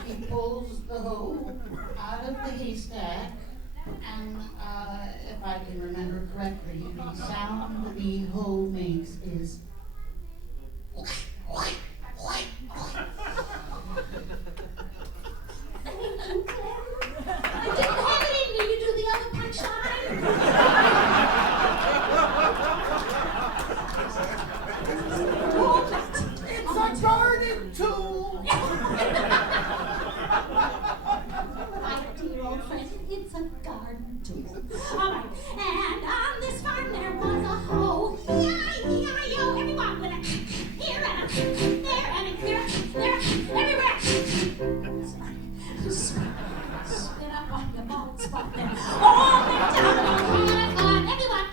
he pulls the hoe out of the haystack, and if I can remember correctly, the sound the hoe makes is. I didn't have it in me to do the other punchline. It's a garden tool. My dear old friend, it's a garden tool. All right, and on this farm there was a hoe. E-I-E-I-O, everyone with a here and a there and a here, there, everywhere. Spit up on your bald spot there. All the down on the farm, everyone.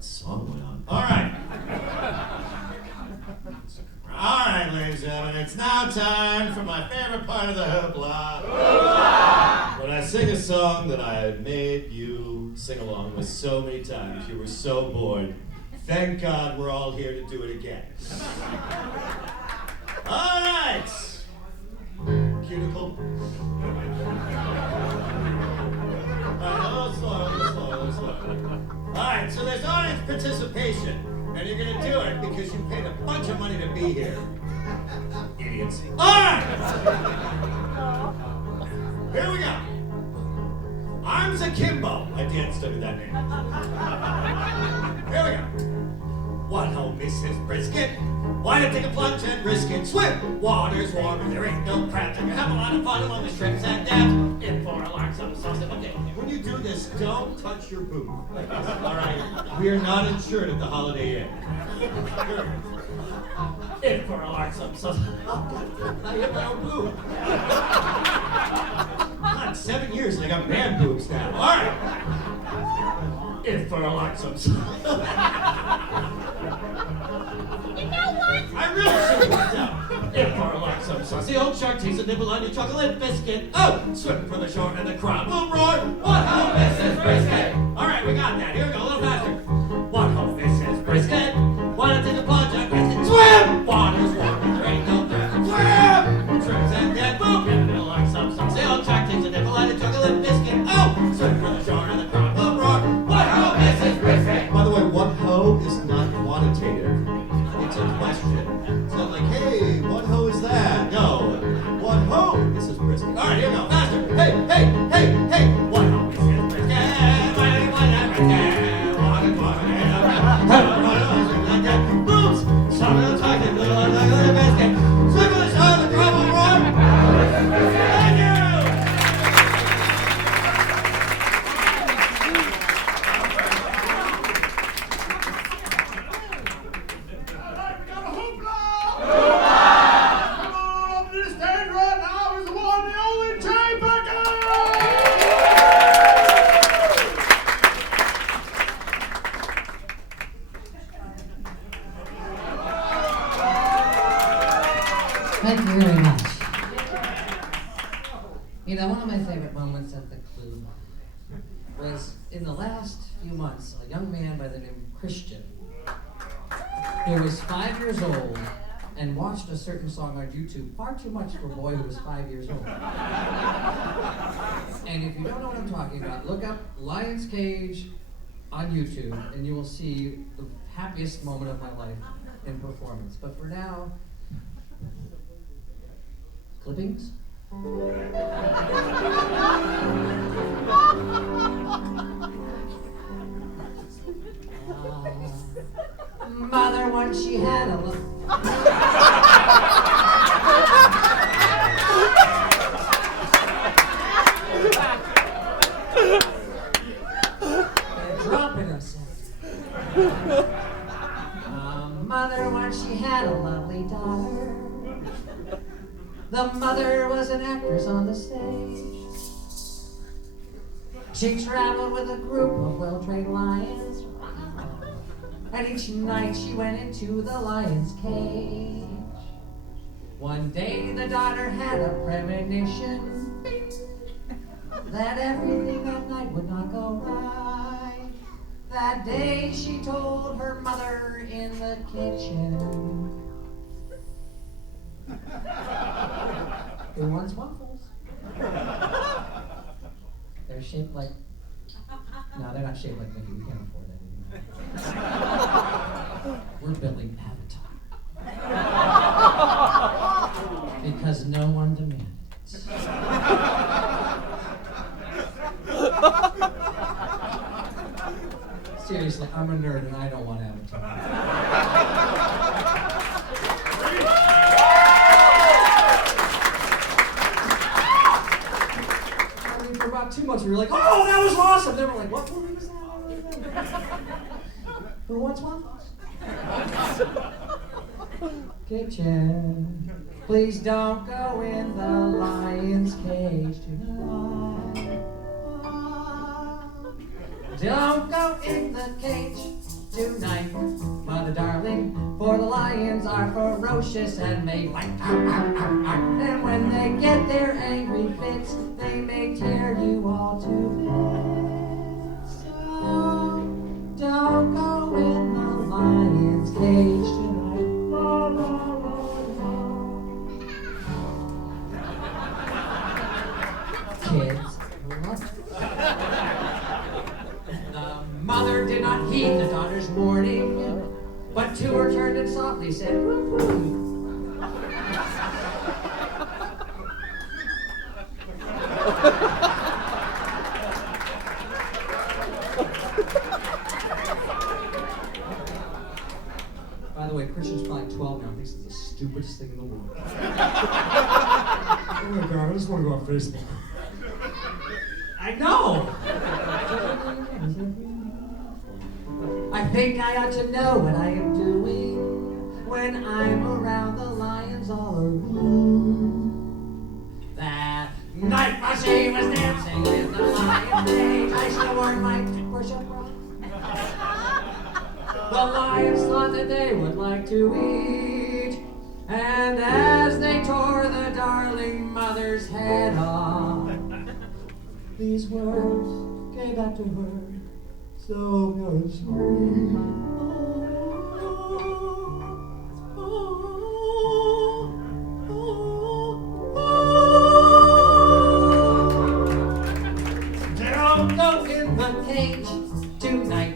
Song went on. All right. All right, ladies and gentlemen, it's now time for my favorite part of the hoopla. When I sing a song that I had made you sing along with so many times, you were so bored. Thank God we're all here to do it again. All right. Cuticle. All right, a little slower, a little slower. All right, so there's audience participation, and you're gonna do it because you paid a bunch of money to be here. Idiots. All right! Here we go. Arms akimbo. I didn't study that name. Here we go. What ho, Mrs. Brisket? Why not take a plunge and risk it? Swim! Water's warm and there ain't no crap. You can have a lot of fun among the shrimps and dabs. In for a lark, some sauce. Okay, when you do this, don't touch your boob. All right? We are not insured at the Holiday Inn. In for a lark, some sauce. I hit my own boob. God, 7 years and I got man boobs now. All right. In for a lark, some sauce. You know what? I really should have out. In for a lark, some saucy old shark takes a nibble on your chocolate biscuit. Oh, swim for the shore and the crowd will roar. What ho, Mrs. Brisket? All right, we got that. Here we go, a little faster. What ho, Mrs. Brisket? Why not take a plunge and risk it? Swim! Water's warm and there ain't no thirst. Swim! Shrimps and dead boom. In a lark, some saucy old shark takes a nibble on your chocolate biscuit. Oh, swim for the shore and the crowd will roar. What ho, Thank you very much. You know, one of my favorite moments at the Clue was in the last few months, a young man by the name of Christian, who was 5 years old and watched a certain song on YouTube, far too much for a boy who was 5 years old. And if you don't know what I'm talking about, look up Lion's Cage on YouTube and you will see the happiest moment of my life in performance. But for now, clippings? Mother, once she had a look. Dropping herself. Mother, once she had a lovely daughter. The mother was an actress on the stage. She traveled with a group of well-trained lions. And each night she went into the lion's cage. One day the daughter had a premonition that everything that night would not go right. That day she told her mother in the kitchen, "Who wants waffles?" They're shaped like... No, they're not shaped like Mickey. We can't afford that anymore. We're building Avatar. Because no one demanded it. Seriously, I'm a nerd and I don't want Avatar. For about 2 months we were like, oh, that was awesome. Then we're like, what movie was that? Who wants waffles? Kitchen, please don't go in the lion's cage tonight. Don't go in the cage tonight, mother darling, for the lions are ferocious and may bite. And when they get their angry fits, they may tear you all to bits. So don't go in the lion's cage tonight. La, la, la, la. Kids, what? The mother did not heed the daughter's warning, but to her turned and softly said, "Woo-hoo." By the way, Christian's probably 12 now and thinks it's the stupidest thing in the world. Oh my God, I just want to go on Facebook. I know! I think I ought to know what I am doing when I'm around the lions all around. That night while she was dancing in the lion's cage, I still wore my push-up bra. The lions thought that they would like to eat, and as they tore the darling mother's head off, these words came back to her so very sweet. Don't go in the cage tonight,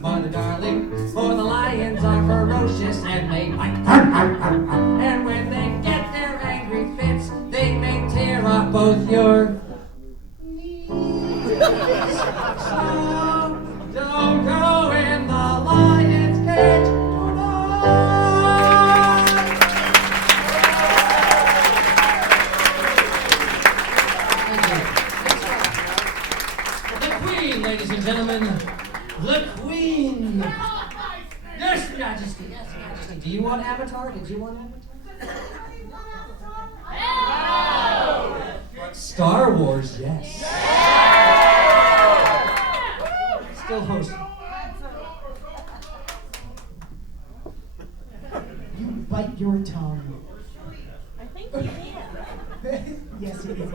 mother darling, for the lions are ferocious and may bite. And when they get their angry fits, they may tear off both your knees. So don't go in the lion's cage tonight. The Queen, ladies and gentlemen. The Queen. Yes, Majesty. Yes, Majesty. Do you want Avatar? Did you want Avatar? Star Wars, yes. Still hosting. You bite your tongue. Yes, it is.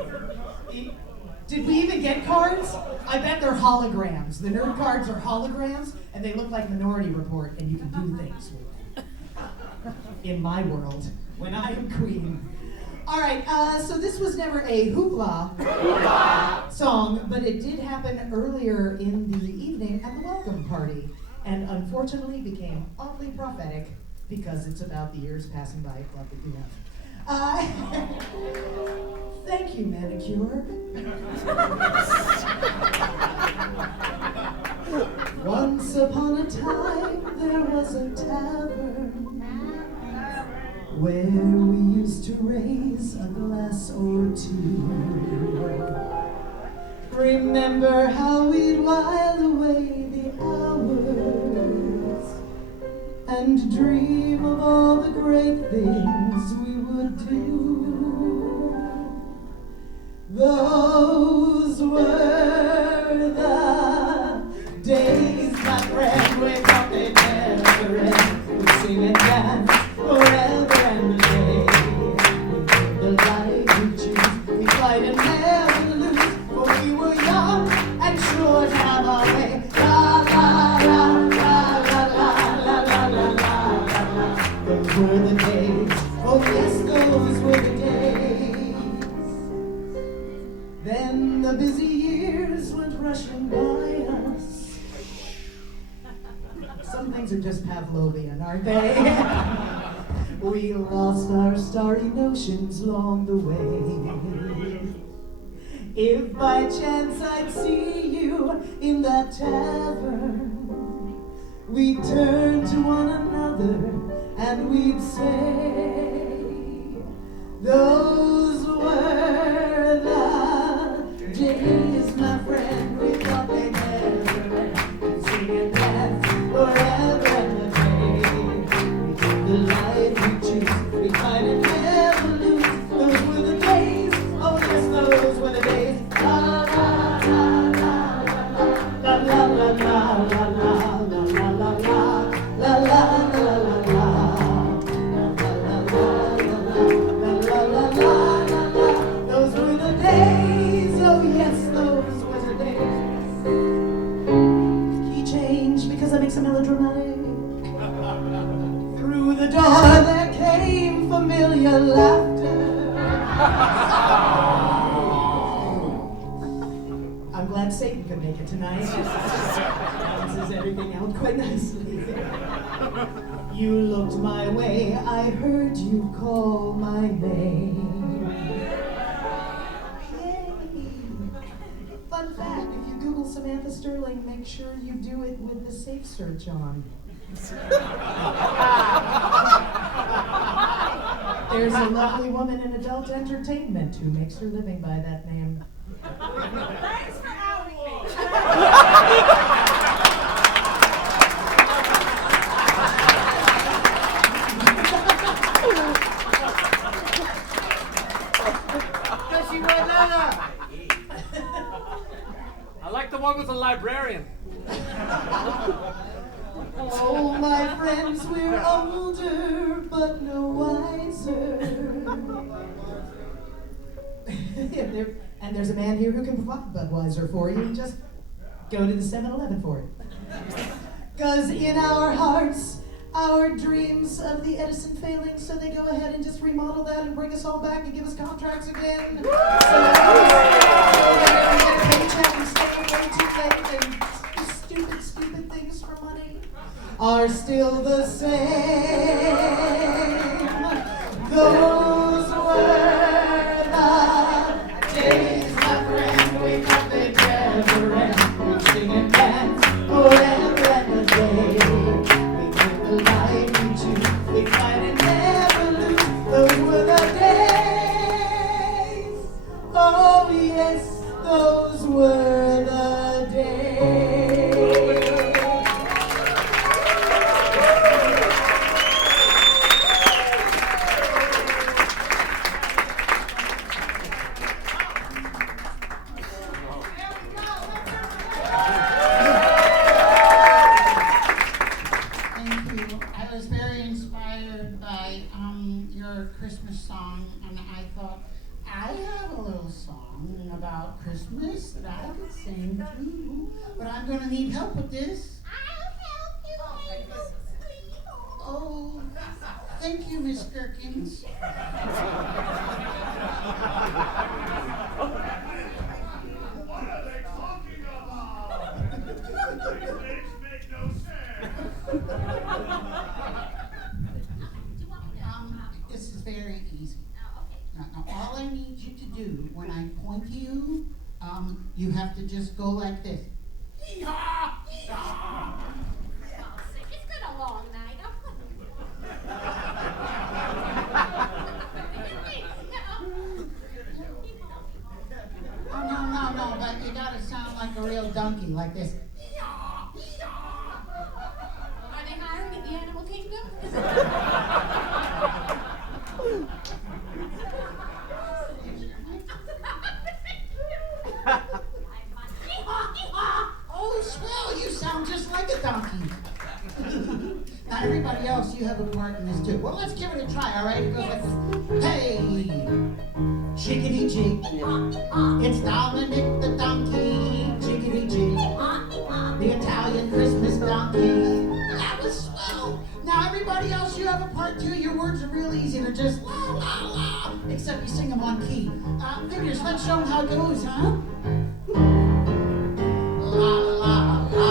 Did we even get cards? I bet they're holograms. The nerd cards are holograms, and they look like Minority Report, and you can do things with them. In my world, when I am queen. All right, so this was never a hoopla song, but it did happen earlier in the evening at the welcome party, and unfortunately became oddly prophetic because it's about the years passing by at club that you have. Thank you, manicure. Once upon a time, there was a tavern where we used to raise a glass or two. Remember how we'd while away the hours and dream of all the great things we would do. Those were the days, my friend, we thought they'd never end. We'd sing and dance forever and a day. We'd live the life we choose, we'd fight and never lose. For we were young and sure to have our way. La la la la la la la la la la la. Those were the days, oh yes, those were the days. Then the busy years went rushing by us. Some things are just Pavlovian, aren't they? We lost our starry notions along the way. If by chance I'd see you in that tavern, we'd turn to one another and we'd say, those were the days, my friend, we thought they'd never end. We'd sing and dance forever and a day. We'd live the life we choose, we'd fight and never lose. Those were the days, oh yes, those were the days. La la la la la la la la la la la la la la la la. Those were the days, oh yes, those were the days. Key change because that makes it melodramatic. Through the door there came familiar laughter. I'm glad Satan could make it tonight. Balances everything out quite nicely. You looked my way, I heard you call my name. Yay! Fun fact, if you Google Samantha Sterling, make sure you do it with the safe search on. There's a lovely woman in adult entertainment who makes her living by that name. Thanks for outing me. Does she wear leather? I like the one with the librarian. Oh, my friends, we're older, but no wiser. And there's a man here who can provide Budweiser for you. Just go to the 7-Eleven for it. Because in our hearts, our dreams of the Edison failing, so they go ahead and just remodel that and bring us all back and give us contracts again. So that we get a paycheck and stay way too late and do stupid things for money are still the same. Those were the days, my friend, we thought they'd never end. We'd sing and dance forever and a day. We'd live the life we choose, we'd fight and never lose. Those were the days. Oh yes, those were the days. song about Christmas that I could sing too, but I'm gonna need help with this. I'll help you, Oh, thank you, Miss Gherkins. What are they talking about? These things make no sense. This is very easy. Now, all I need you to do when I point to you, you have to just go like this. Hee-haw! Hee-haw! It's been a long night. Oh, no, but you gotta sound like a real donkey, like this. Are they hiring at the Animal Kingdom? Oh, swell, you sound just like a donkey. Now, everybody else, you have a part in this too. Well, let's give it a try, all right? It goes like this. Hey, chickadee jig, it's Dominic the donkey, chickadee jig, the Italian Christmas donkey. That was swell. Now, everybody else, you have a part too. Your words are real easy. They're just la, la, la, except you sing them on key. Figures, let's show them how it goes, huh? La, la, la,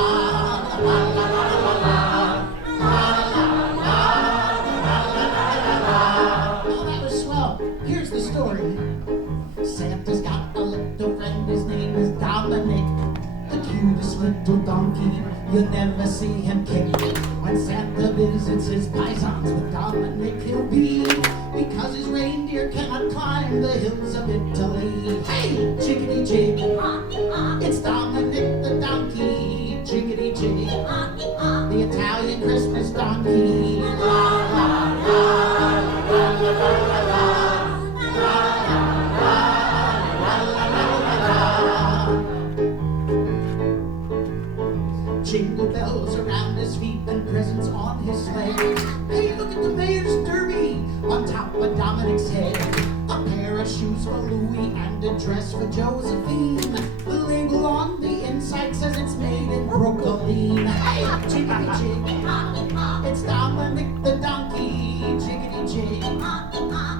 la, la, la, la, la. Oh, that was swell. Here's the story. Santa's got a little friend, his name is Dominic, the cutest little donkey. You'll never see him kick. When Santa visits his paisans, with Dominic he'll be, because his reindeer cannot climb the hills of Italy. Hey, chickadee jig, it's Dominic the donkey, chickadee jig, the Italian Christmas donkey. La, la, la, la, la, la, la, la. Jingle bells around his feet and presents on his sleigh. Hey, look at the mayor's derby on top of Dominic's head. A pair of shoes for Louis and a dress for Josephine. The label on the inside says it's made in Brooklyn. Hey, jiggity jig, it's Dominic the donkey, jiggity jig,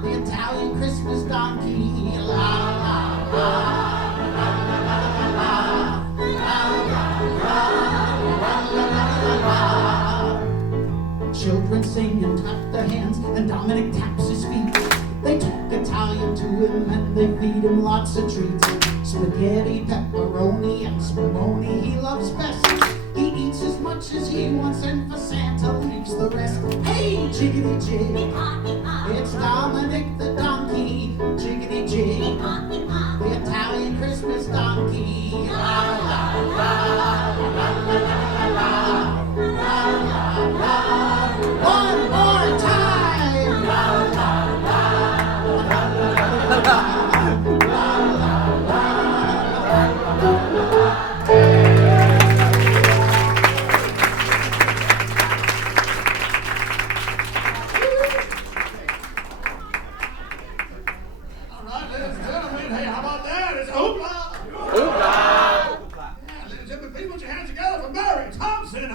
the Italian Christmas donkey. La la la la la la la. Children sing and clap their hands, and Dominic taps his feet. They talk Italian to him, and they feed him lots of treats. Spaghetti, pepperoni, and spumoni he loves best. He eats as much as he wants, and for Santa leaves the rest. Hey, jiggity jig, it's Dominic the donkey, jiggity jig, the Italian Christmas donkey. La la la la la la la. La la la. One more time. La la la la la la la All right, ladies and gentlemen, hey, how about that? It's hoopla! Hoopla! Yeah, ladies and gentlemen, please put your hands together for Mary Thompson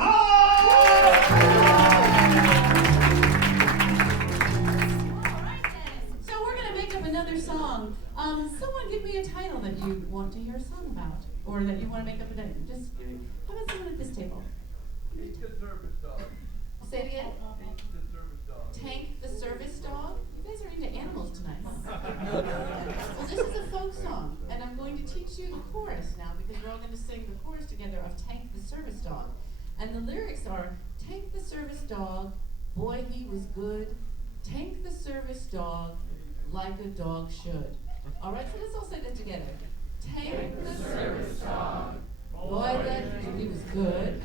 So we're gonna make up another song. Someone give me a title that you want to hear a song about, or that you want to make up a name. Just how about someone at this table? Tank the service dog. Say it again. Tank the service dog. Tank the service dog. You guys are into animals tonight, huh? Well, this is a folk song, and I'm going to teach you the chorus now because we're all going to sing the chorus together of Tank the service dog. And the lyrics are, Tank the service dog, boy he was good. Tank the service dog, like a dog should. All right, so let's all say that together. Tank the service dog, boy that he was good.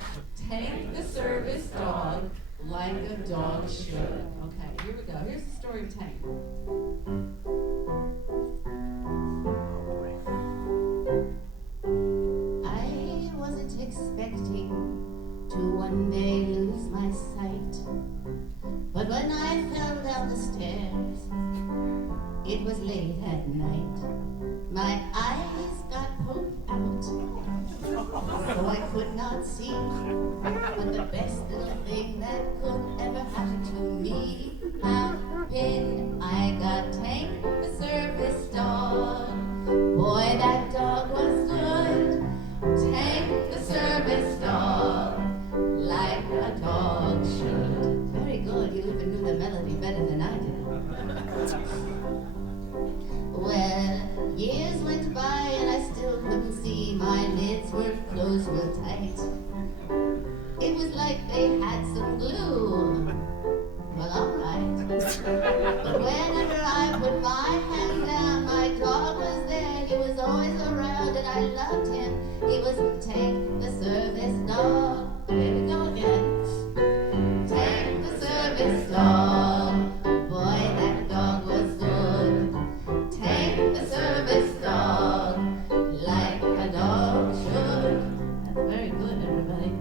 Tank the service dog, like a dog should. Okay, here we go. Here's the story of Tank. I wasn't expecting to one day lose my sight, but when I fell down the stairs, it was late at night. My eyes not see. But the best little thing that could ever happen to me happened. I got Tank, the service dog. Boy, that dog was good. Tank, the service dog, like a dog should. Very good. You even knew the melody better than I did. Well, years went by and I still couldn't see. My lids were closed real tight. It was like they had some glue. Well, alright. But whenever I put my hand down, my dog was there. He was always around and I loved him. He was Tank, the service dog. There we go again. Tank, the service dog. Boy, that dog was good. Tank, the service dog, like a dog should. That's very good, everybody.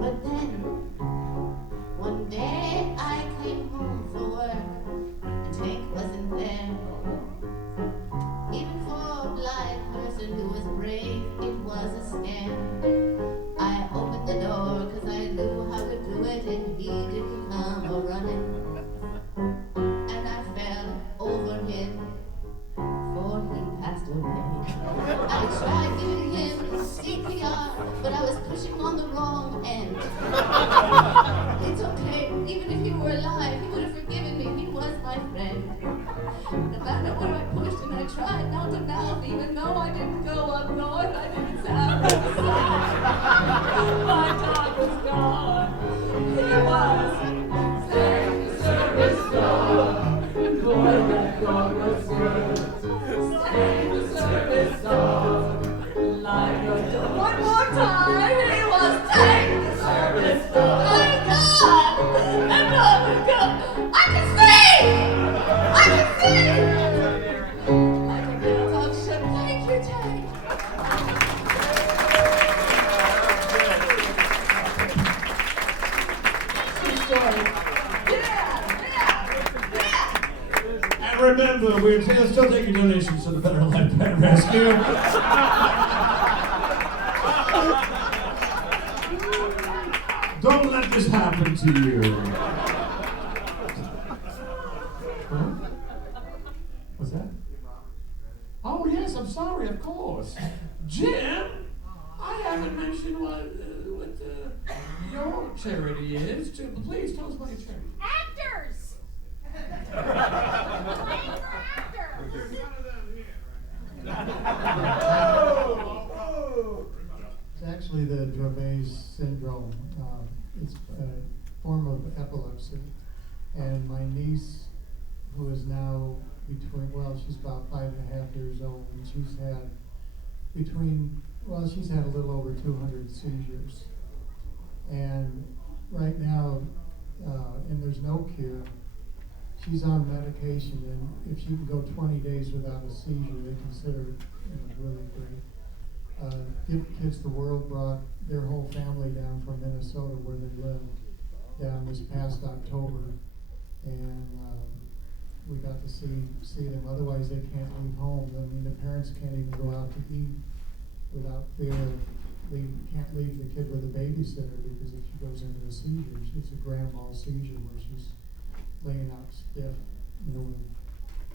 But then, one day I came home from work, and Tank wasn't there. Even for a blind person who was brave, it was a scare. I opened the door 'cause I knew how to do it, and he didn't come a-running. And I fell over him, for he passed away. I tried giving him CPR, but I was pushing on the wrong end. It's okay, even if he were alive, he would have forgiven me. He was my friend. No matter what I pushed and I tried not to mouth, even though I didn't go up north, I didn't sound like a sound. My dog was gone. He was Tank, the service dog. Boy, that dog was good. Tank, the service dog. Like a dog. One more time. He was Tank, the service dog. My God! That dog was good. I can see! I can see! Like a little dog should. Thank you, Tank. True story. And remember, we're still taking donations to the Better Life Pet Rescue. Don't let this happen to you. Huh? What's that? Oh, yes, I'm sorry, of course. Jim, I haven't mentioned what your charity is. Please tell us about your charity. Actors! It's actually the Dravet syndrome. It's a form of epilepsy. And my niece, who is now she's about 5.5 years old, and she's had a little over 200 seizures. And right now, and there's no cure, she's on medication, and if she can go 20 days without a seizure, they consider it really great. Give Kids the World brought their whole family down from Minnesota, where they live, down this past October, and we got to see them. Otherwise, they can't leave home. I mean, the parents can't even go out to eat without fear. They can't leave the kid with a babysitter, because if she goes into a seizure, it's a grand mal seizure where she's laying out stiff, with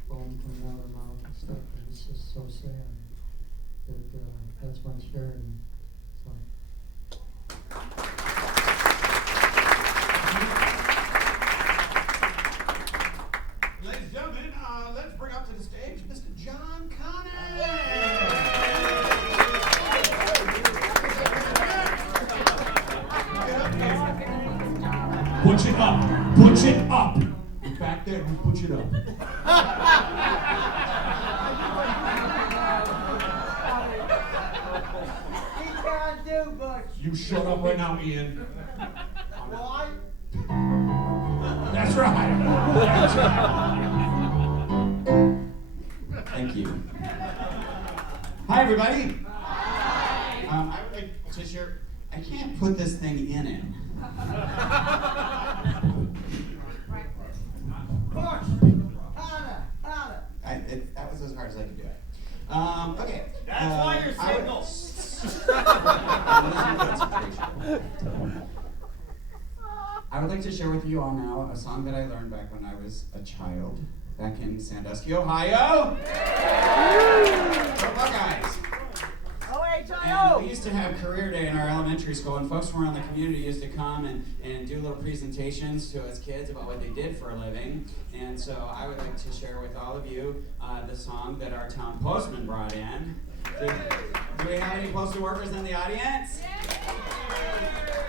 bone coming out of her mouth and stuff. And it's just so sad. But that's my charity. So. Ladies and gentlemen, let's bring up to the stage Mr. John Connor. Push it up. Push it up. Back there, we push it up. He can't do much. You shut up right now, Ian. Why? That's right. That's right. Thank you. Hi, everybody. Hi. I would like to share. I can't put this thing in it. That was as hard as I could do it. Okay. That's why you're I would single. I'm losing concentration. I would like to share with you all now a song that I learned back when I was a child, back in Sandusky, Ohio. Go Buckeyes! And we used to have career day in our elementary school, and folks from around the community used to come and do little presentations to us kids about what they did for a living. And so I would like to share with all of you the song that our town postman brought in. Do we have any postal workers in the audience?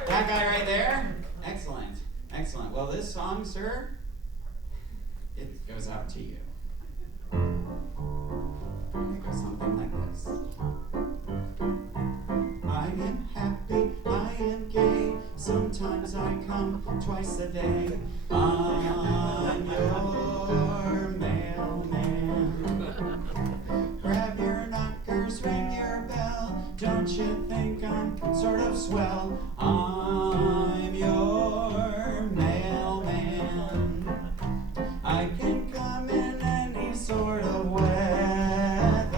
That guy right there? Excellent, excellent. Well, this song, sir, it goes out to you. It goes something like this. I am happy, I am gay, sometimes I come twice a day. I'm your mailman. Grab your knockers, ring your bell, don't you think I'm sort of swell? I'm your mailman. I can come in any sort of weather,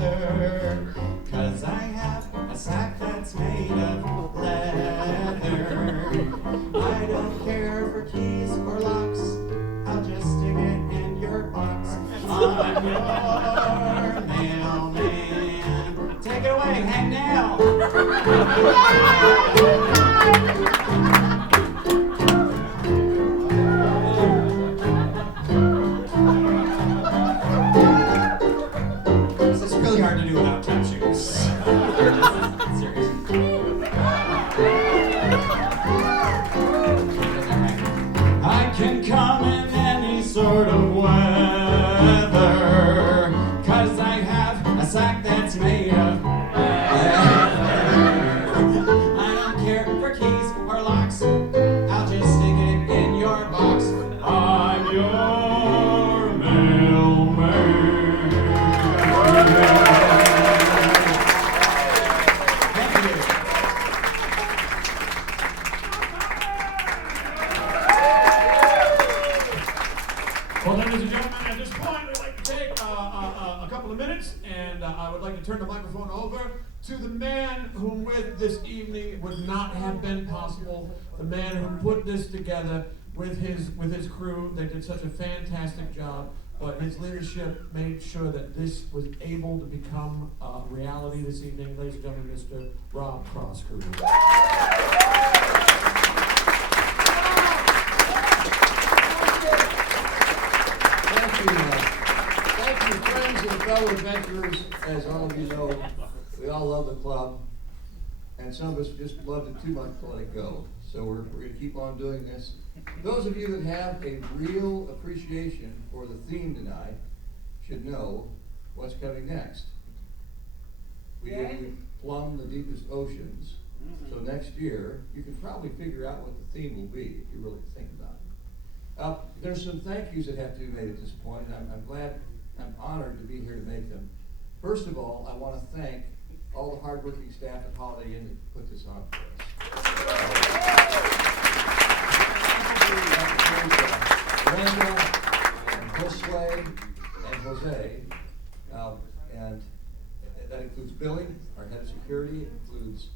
'cause I have a sack that's made of leather. I don't care for keys or locks, I'll just stick it in your box. I'm your mailman. Take it away, Hank Nail. This is really hard to do without tap shoes. Seriously. I can come in any sort of weather, 'cause I have a sack that's made of leather. I don't care for keys or locks, I'll just stick it in your box. I'm your mailman. Thank you. Well, ladies and gentlemen, at this point, we'd like to take a couple of minutes, and I would like to turn the microphone over to the man whom with this evening would not have been possible, the man who put this together with his crew. They did such a fantastic job, but his leadership made sure that this was able to become a reality this evening. Ladies and gentlemen, Mr. Rob Crosscrew. Thank you, friends and fellow adventurers. As all of you know, we all love the club, and some of us just loved it too much to let it go. So we're going to keep on doing this. Those of you that have a real appreciation for the theme tonight should know what's coming next. We didn't plumb the deepest oceans, so next year you can probably figure out what the theme will be if you really think about it. There's some thank yous that have to be made at this point, and I'm honored to be here to make them. First of all, I want to thank all the hardworking staff at Holiday Inn that put this on for us. Brenda, and Josue, and Jose, and that includes Billy, our head of security. It includes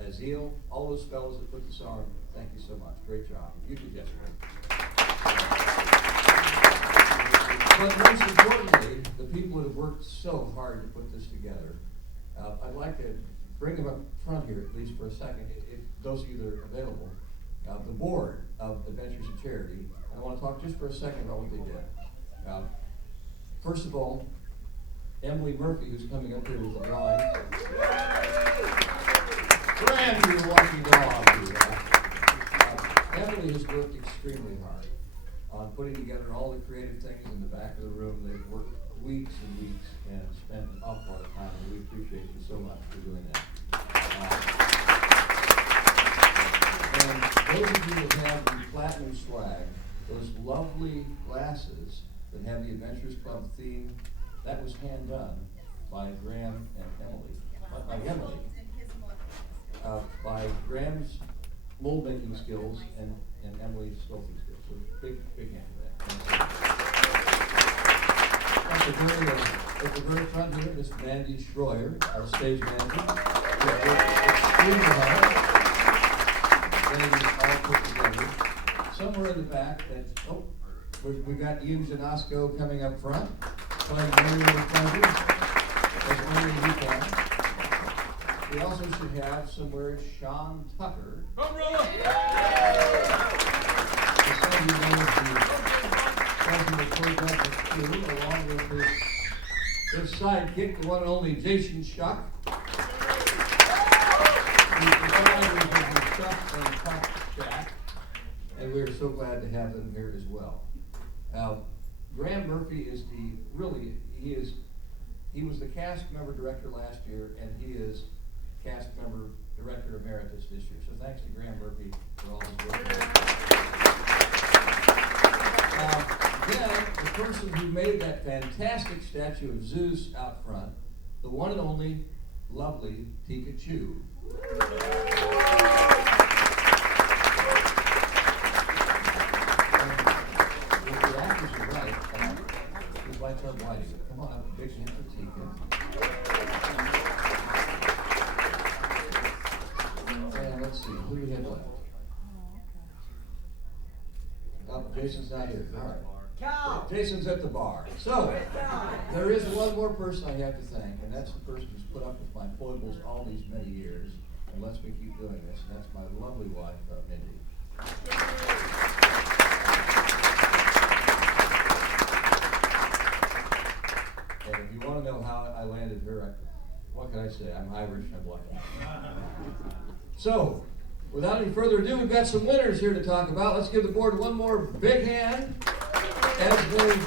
Azil, all those fellows that put this on. Thank you so much. Great job. You did yesterday. But most importantly, the people that have worked so hard to put this together. I'd like to bring them up front here, at least for a second, if those of you that are available. The board of Adventures in Charity. I want to talk just for a second about what they did. First of all, Emily Murphy, who's coming up here with the drawing. Brand new lucky dog. Emily has worked extremely hard on putting together all the creative things in the back of the room. They've worked weeks and weeks and spent an awful lot of time, and we appreciate you so much for doing that. And those of you that have the platinum swag, those lovely glasses that have the Adventures Club theme, that was hand done by Graham and Emily. By Emily. By Graham's mold making skills and Emily's sculpting skills. So big hand for that. At the very front here, Miss Mandy Schroyer, our stage manager. extremely hard. Ladies all put together. Somewhere in the back, we've got Hugh Janasco coming up front, playing Mary in the Thunder, as many as he can. We also should have somewhere Sean Tucker. Some of you know the president of Choreographic Crew, along with his sidekick, the one and only Jason Schuck. He's the founders of the Schuck and Tuck Shack, and we're so glad to have them here as well. Graham Murphy is he was the cast member director last year, and he is cast member director emeritus this year. So thanks to Graham Murphy for all his work. Then the person who made that fantastic statue of Zeus out front, the one and only lovely Tika Chu. If the actors are right, these lights aren't lighting. Come on up, big hand for Tika. And let's see, who do we have left? Oh, Jason's not here. All right. Jason's at the bar. So, there is one more person I have to thank, and that's the person who's put up with my foibles all these many years, and lets me keep doing this, and that's my lovely wife, Mindy. And if you want to know how I landed her, what can I say? I'm Irish, I'm lucky. So, without any further ado, we've got some winners here to talk about. Let's give the board one more big hand as they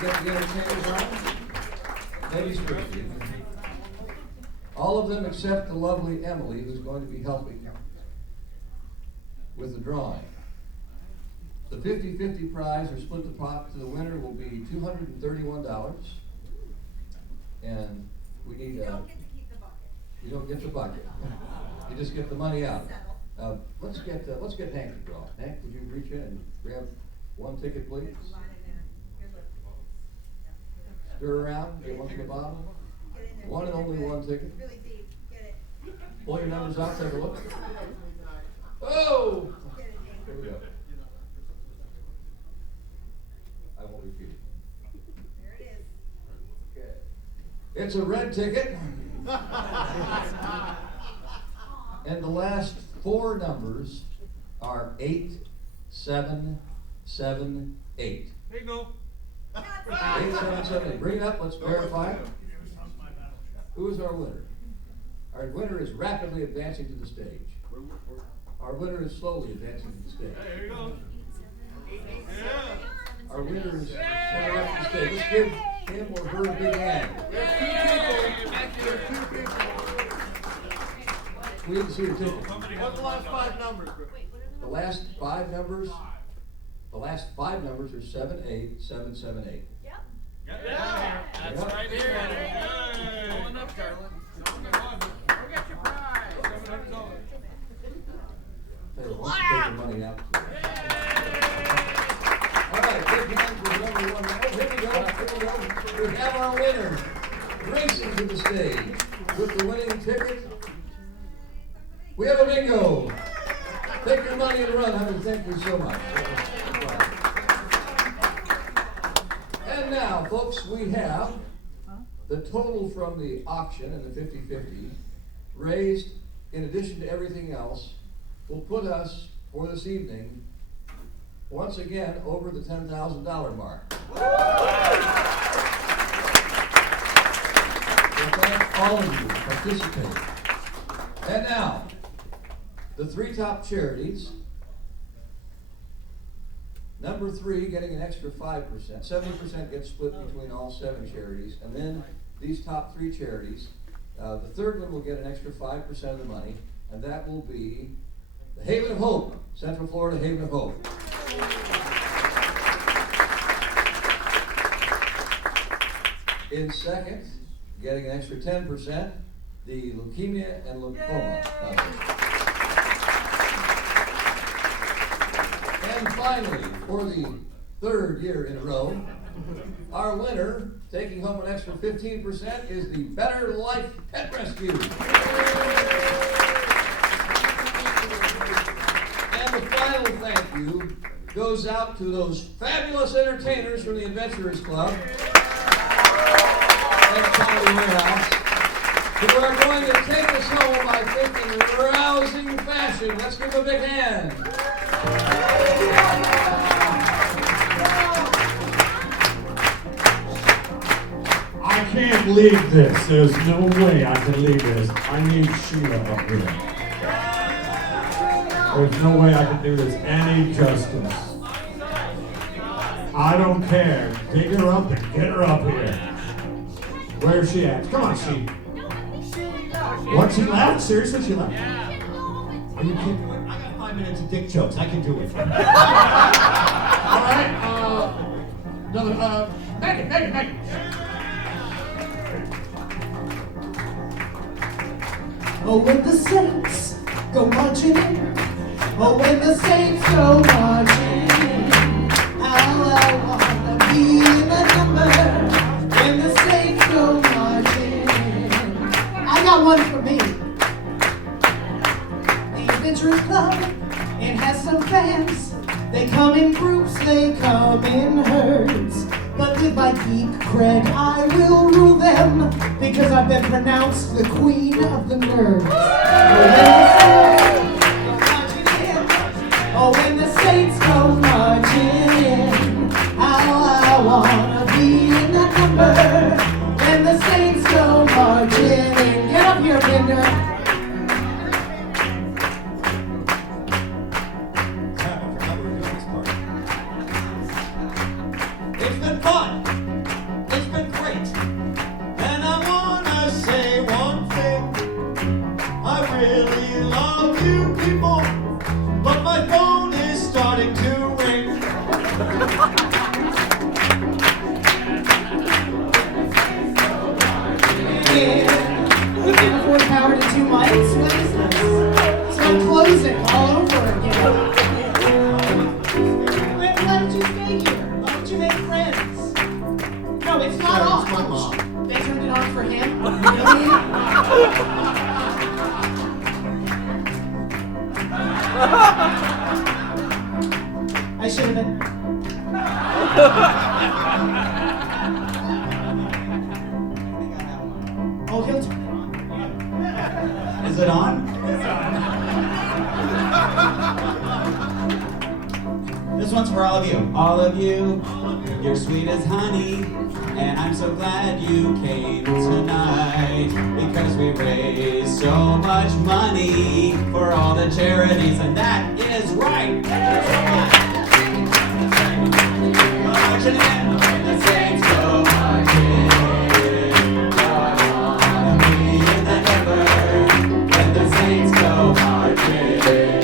get the entertainers on. Ladies first. All of them except the lovely Emily, who's going to be helping with the drawing. The 50-50 prize, or split the pot to the winner, will be $231. And we need you don't get the bucket. You just get the money out. Let's get Hank to draw. Hank, would you reach in and grab one ticket, please? Stir around, get one from the bottom. One and only one ticket. Pull your numbers out, take a look. Oh! Here we go. I won't repeat it. There it is. Okay. It's a red ticket. And the last four numbers are 8, 7, 7, 8. There you go. 8, 7, 7, 8. Bring it up, let's verify it. Who is our winner? Our winner is rapidly advancing to the stage. Our winner is slowly advancing to the stage. There you go. Our winner is coming up to the stage. Let's give him or her a big hand. We didn't see the ticket. What's the last five numbers? The last five numbers are 7, 8, 7, 7, 8. Yeah. That's right here. Going up, Carolyn. Go get your prize. Let's take the money out. All right, big hands for number one. Oh, here we go. We have our winner racing to the stage with the winning ticket. We have a bingo. Take your money and run, honey. Thank you so much. And now, folks, we have the total from the auction and the 50-50 raised, in addition to everything else, will put us, for this evening, once again over the $10,000 mark. So thank all of you for participating. And now, the three top charities. Number 3 getting an extra 5%. 70% gets split between all 7 charities. And then these top 3 charities, the third one will get an extra 5% of the money, and that will be the Haven of Hope, Central Florida Haven of Hope. In second, getting an extra 10%, the Leukemia and Lymphoma. And finally, for the third year in a row, our winner Taking home an extra 15% is the Better Life Pet Rescue. And the final thank you goes out to those fabulous entertainers from the Adventurers Club and Comedy Warehouse, who are going to take us home, I think, in rousing fashion. Let's give them a big hand. I can't leave this. There's no way I can leave this. I need Sheila up here. There's no way I can do this any justice. I don't care. Dig her up and get her up here. Where's she at? Come on, she. What, she left? Seriously, she left? Are you kidding me? I got 5 minutes of dick jokes. I can do it. All right, another, Megan. Oh, when the Saints go marching in. Oh, when the Saints go marching in. How I wanna be in the number. When the Saints go marching in. I got one for me. The Adventurers Club, it has some fans. They come in groups, they come in herds. But with my geek cred, I will rule them, because I've been pronounced the queen of the nerds. Oh, when the Saints go marching in, how I wanna be in that number. When the Saints go marching in, get up here, Bender. It's been fun. It's been great. And I wanna say one thing. I really love you people, but my phone is starting to ring. We can't afford power to 2 mics. What is this? It's like closing all over again. Why don't you stay here? Why don't you make friends? No, it's not on. They turned it on for him? Really? I should have been. Oh, he'll turn it on. Is it on? This one's for all of you. All of you, you're sweet as honey. And I'm so glad you came tonight, because we raised so much money for all the charities, and that is right. Marching in, when the Saints go marching in. I wanna be in the number when the Saints go marching in.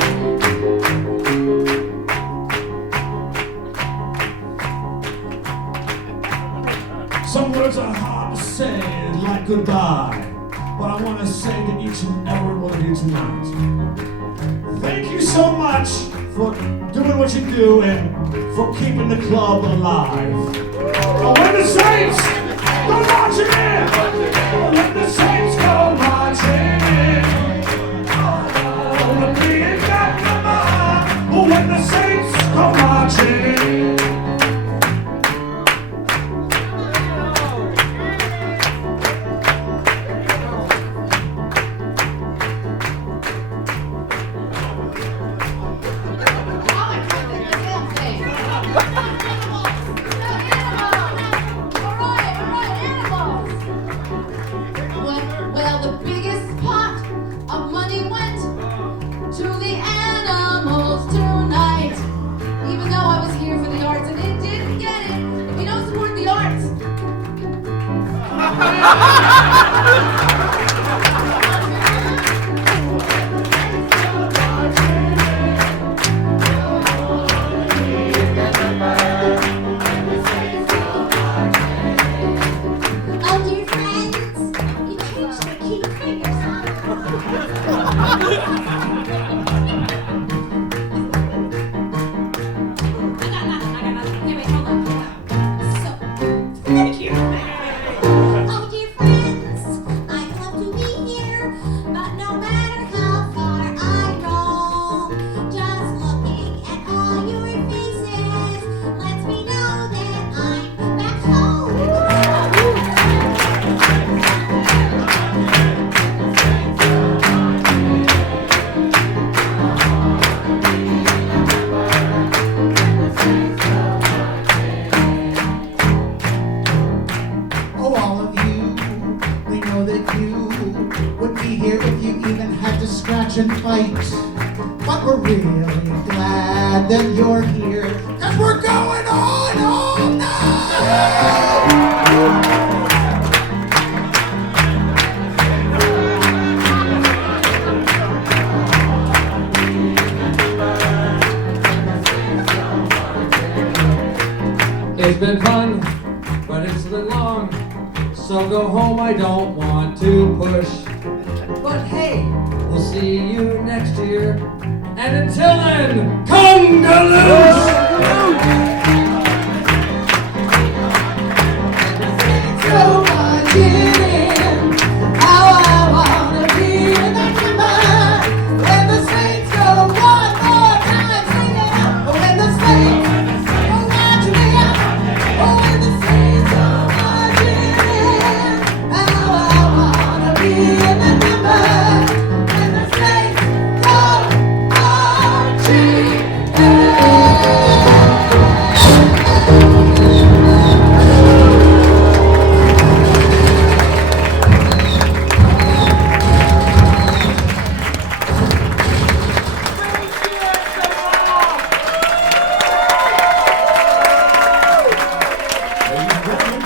Some words are hard to say, like goodbye, but I want to say to each and every one of you tonight, thank you so much for doing what you do and for keeping the club alive. Oh, when the Saints go marching in, oh, when the Saints go marching in, I wanna be in that number. Oh, when the Saints go marching in. Well, the biggest pot of money went to the animals tonight. Even though I was here for the arts and it didn't get it. If you don't support the arts. Oh, dear friends, you changed the key fingers Thank you. night. But we're really glad that you're here, 'cause we're going on all night. It's been fun, but it's been long. So go home, I don't want to push. But hey, we'll see you next year. And until then, Congaloosh! So much in how I wanna be in that number. When the saints go one more time, sing it out. When the saints go watch me out. Oh, when the saints go marching, how I wanna be in that number. When the saints go marching.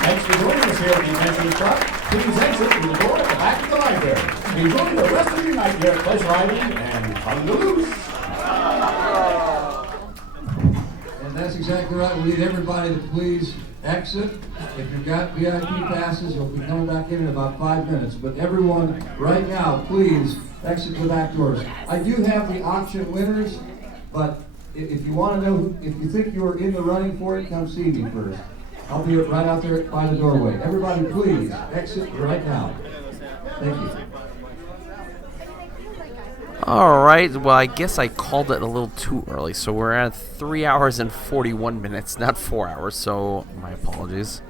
Thanks for joining us here at the Adventurers Club. Please exit through the door at the back of the library. Enjoy the rest of your night here at Pleasure Island and Congaloosh. And that's exactly right. We need everybody to please exit. If you've got VIP passes, you'll be coming back in about 5 minutes. But everyone, right now, please exit the back doors. I do have the auction winners, but if you want to know, if you think you're in the running for it, come see me first. I'll be right out there by the doorway. Everybody, please exit right now. Thank you. All right. Well, I guess I called it a little too early. So we're at 3 hours and 41 minutes, not 4 hours. So my apologies.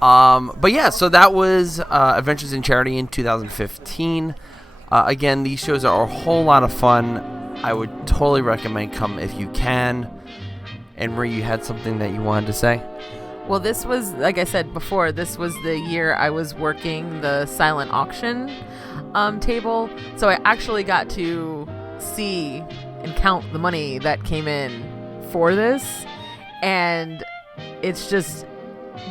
But yeah, so that was Adventures in Charity in 2015. Again, these shows are a whole lot of fun. I would totally recommend come if you can. And Marie, you had something that you wanted to say? Well, this was, like I said before, this was the year I was working the silent auction table. So I actually got to see and count the money that came in for this. And it's just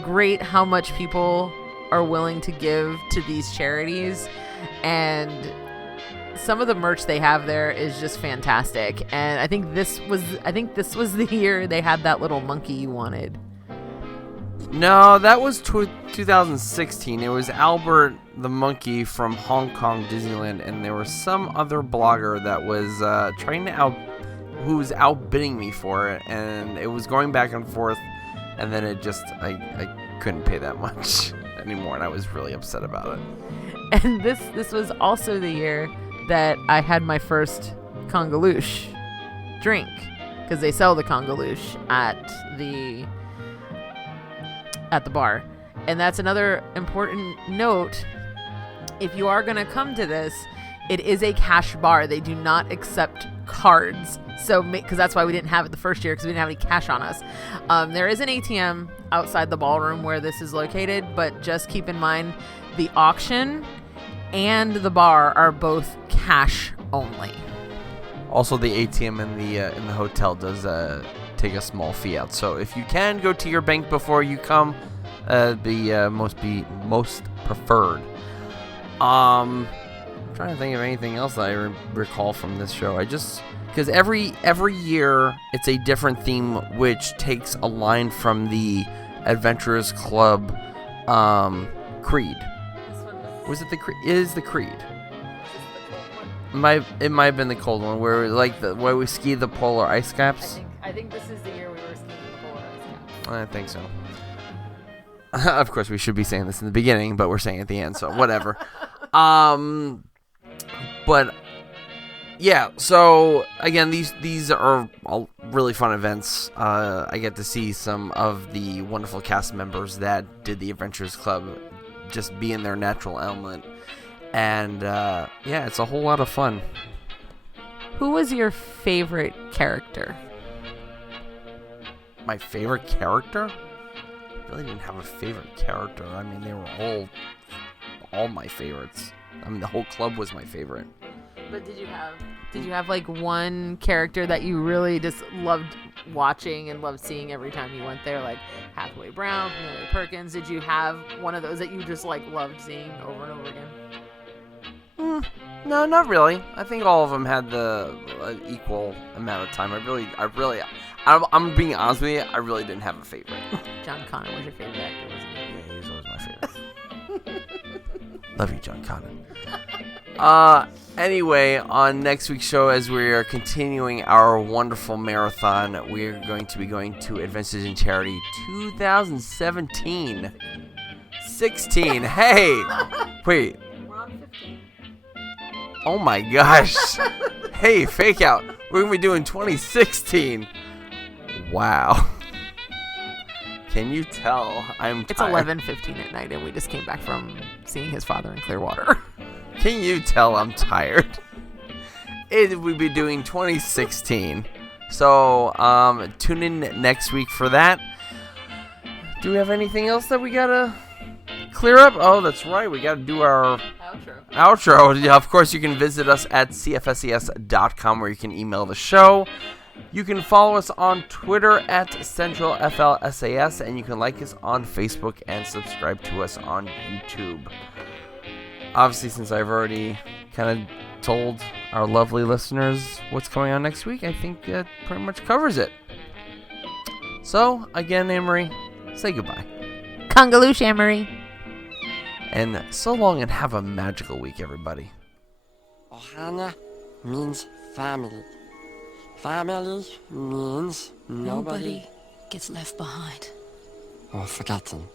great how much people are willing to give to these charities. And some of the merch they have there is just fantastic. And I think this was the year they had that little monkey you wanted. No, that was 2016. It was Albert the monkey from Hong Kong Disneyland, and there was some other blogger that was who was outbidding me for it, and it was going back and forth, and then it just I couldn't pay that much anymore, and I was really upset about it. And this was also the year that I had my first Congaloosh drink, because they sell the Congaloosh at the bar. And that's another important note. If you are going to come to this, it is a cash bar. They do not accept cards. So, because that's why we didn't have it the first year, because we didn't have any cash on us. There is an ATM outside the ballroom where this is located, but just keep in mind the auction and the bar are both cash only. Also, the ATM in the hotel does take a small fee out. So if you can go to your bank before you come, be most preferred. I'm trying to think of anything else that I recall from this show. Because every year it's a different theme, which takes a line from the Adventurers Club Creed. Was it the Creed? It is the Creed. It might have been the cold one where where we ski the polar ice caps. I think this is the year we were skiing the polar ice caps. I think so. Of course, we should be saying this in the beginning, but we're saying it at the end, so whatever. But yeah, so again, these are all really fun events. I get to see some of the wonderful cast members that did the Adventurers Club just be in their natural element. And yeah, it's a whole lot of fun. Who was your favorite character? My favorite character? I really didn't have a favorite character. I mean, they were all my favorites. I mean, the whole club was my favorite. But did you have like one character that you really just loved watching and loved seeing every time you went there, like Hathaway Brown, Penelope Perkins? Did you have one of those that you just like loved seeing over and over again? No, not really. I think all of them had the equal amount of time. I'm being honest with you, I really didn't have a favorite. John Connor was your favorite actor, wasn't he? Yeah, he was always my favorite. Love you, John Connor. Anyway, on next week's show, as we are continuing our wonderful marathon, we're going to be going to Adventures in Charity 2017. 16. Hey! Wait. We're on 15. Oh my gosh. Hey, fake out. We're going to be doing 2016. Wow. Can you tell I'm It's tired? 11:15 at night, and we just came back from seeing his father in Clearwater. Can you tell I'm tired? We'll be doing 2016. So, tune in next week for that. Do we have anything else that we gotta clear up? Oh, that's right. We gotta do our outro. Yeah, of course, you can visit us at cfses.com where you can email the show. You can follow us on Twitter at CentralFLSAS, and you can like us on Facebook and subscribe to us on YouTube. Obviously, since I've already kind of told our lovely listeners what's coming on next week, I think that pretty much covers it. So, again, Anne-Marie, say goodbye. Congaloosh, Anne-Marie. And so long and have a magical week, everybody. Ohana means family. Family means nobody Gets left behind. or forgotten.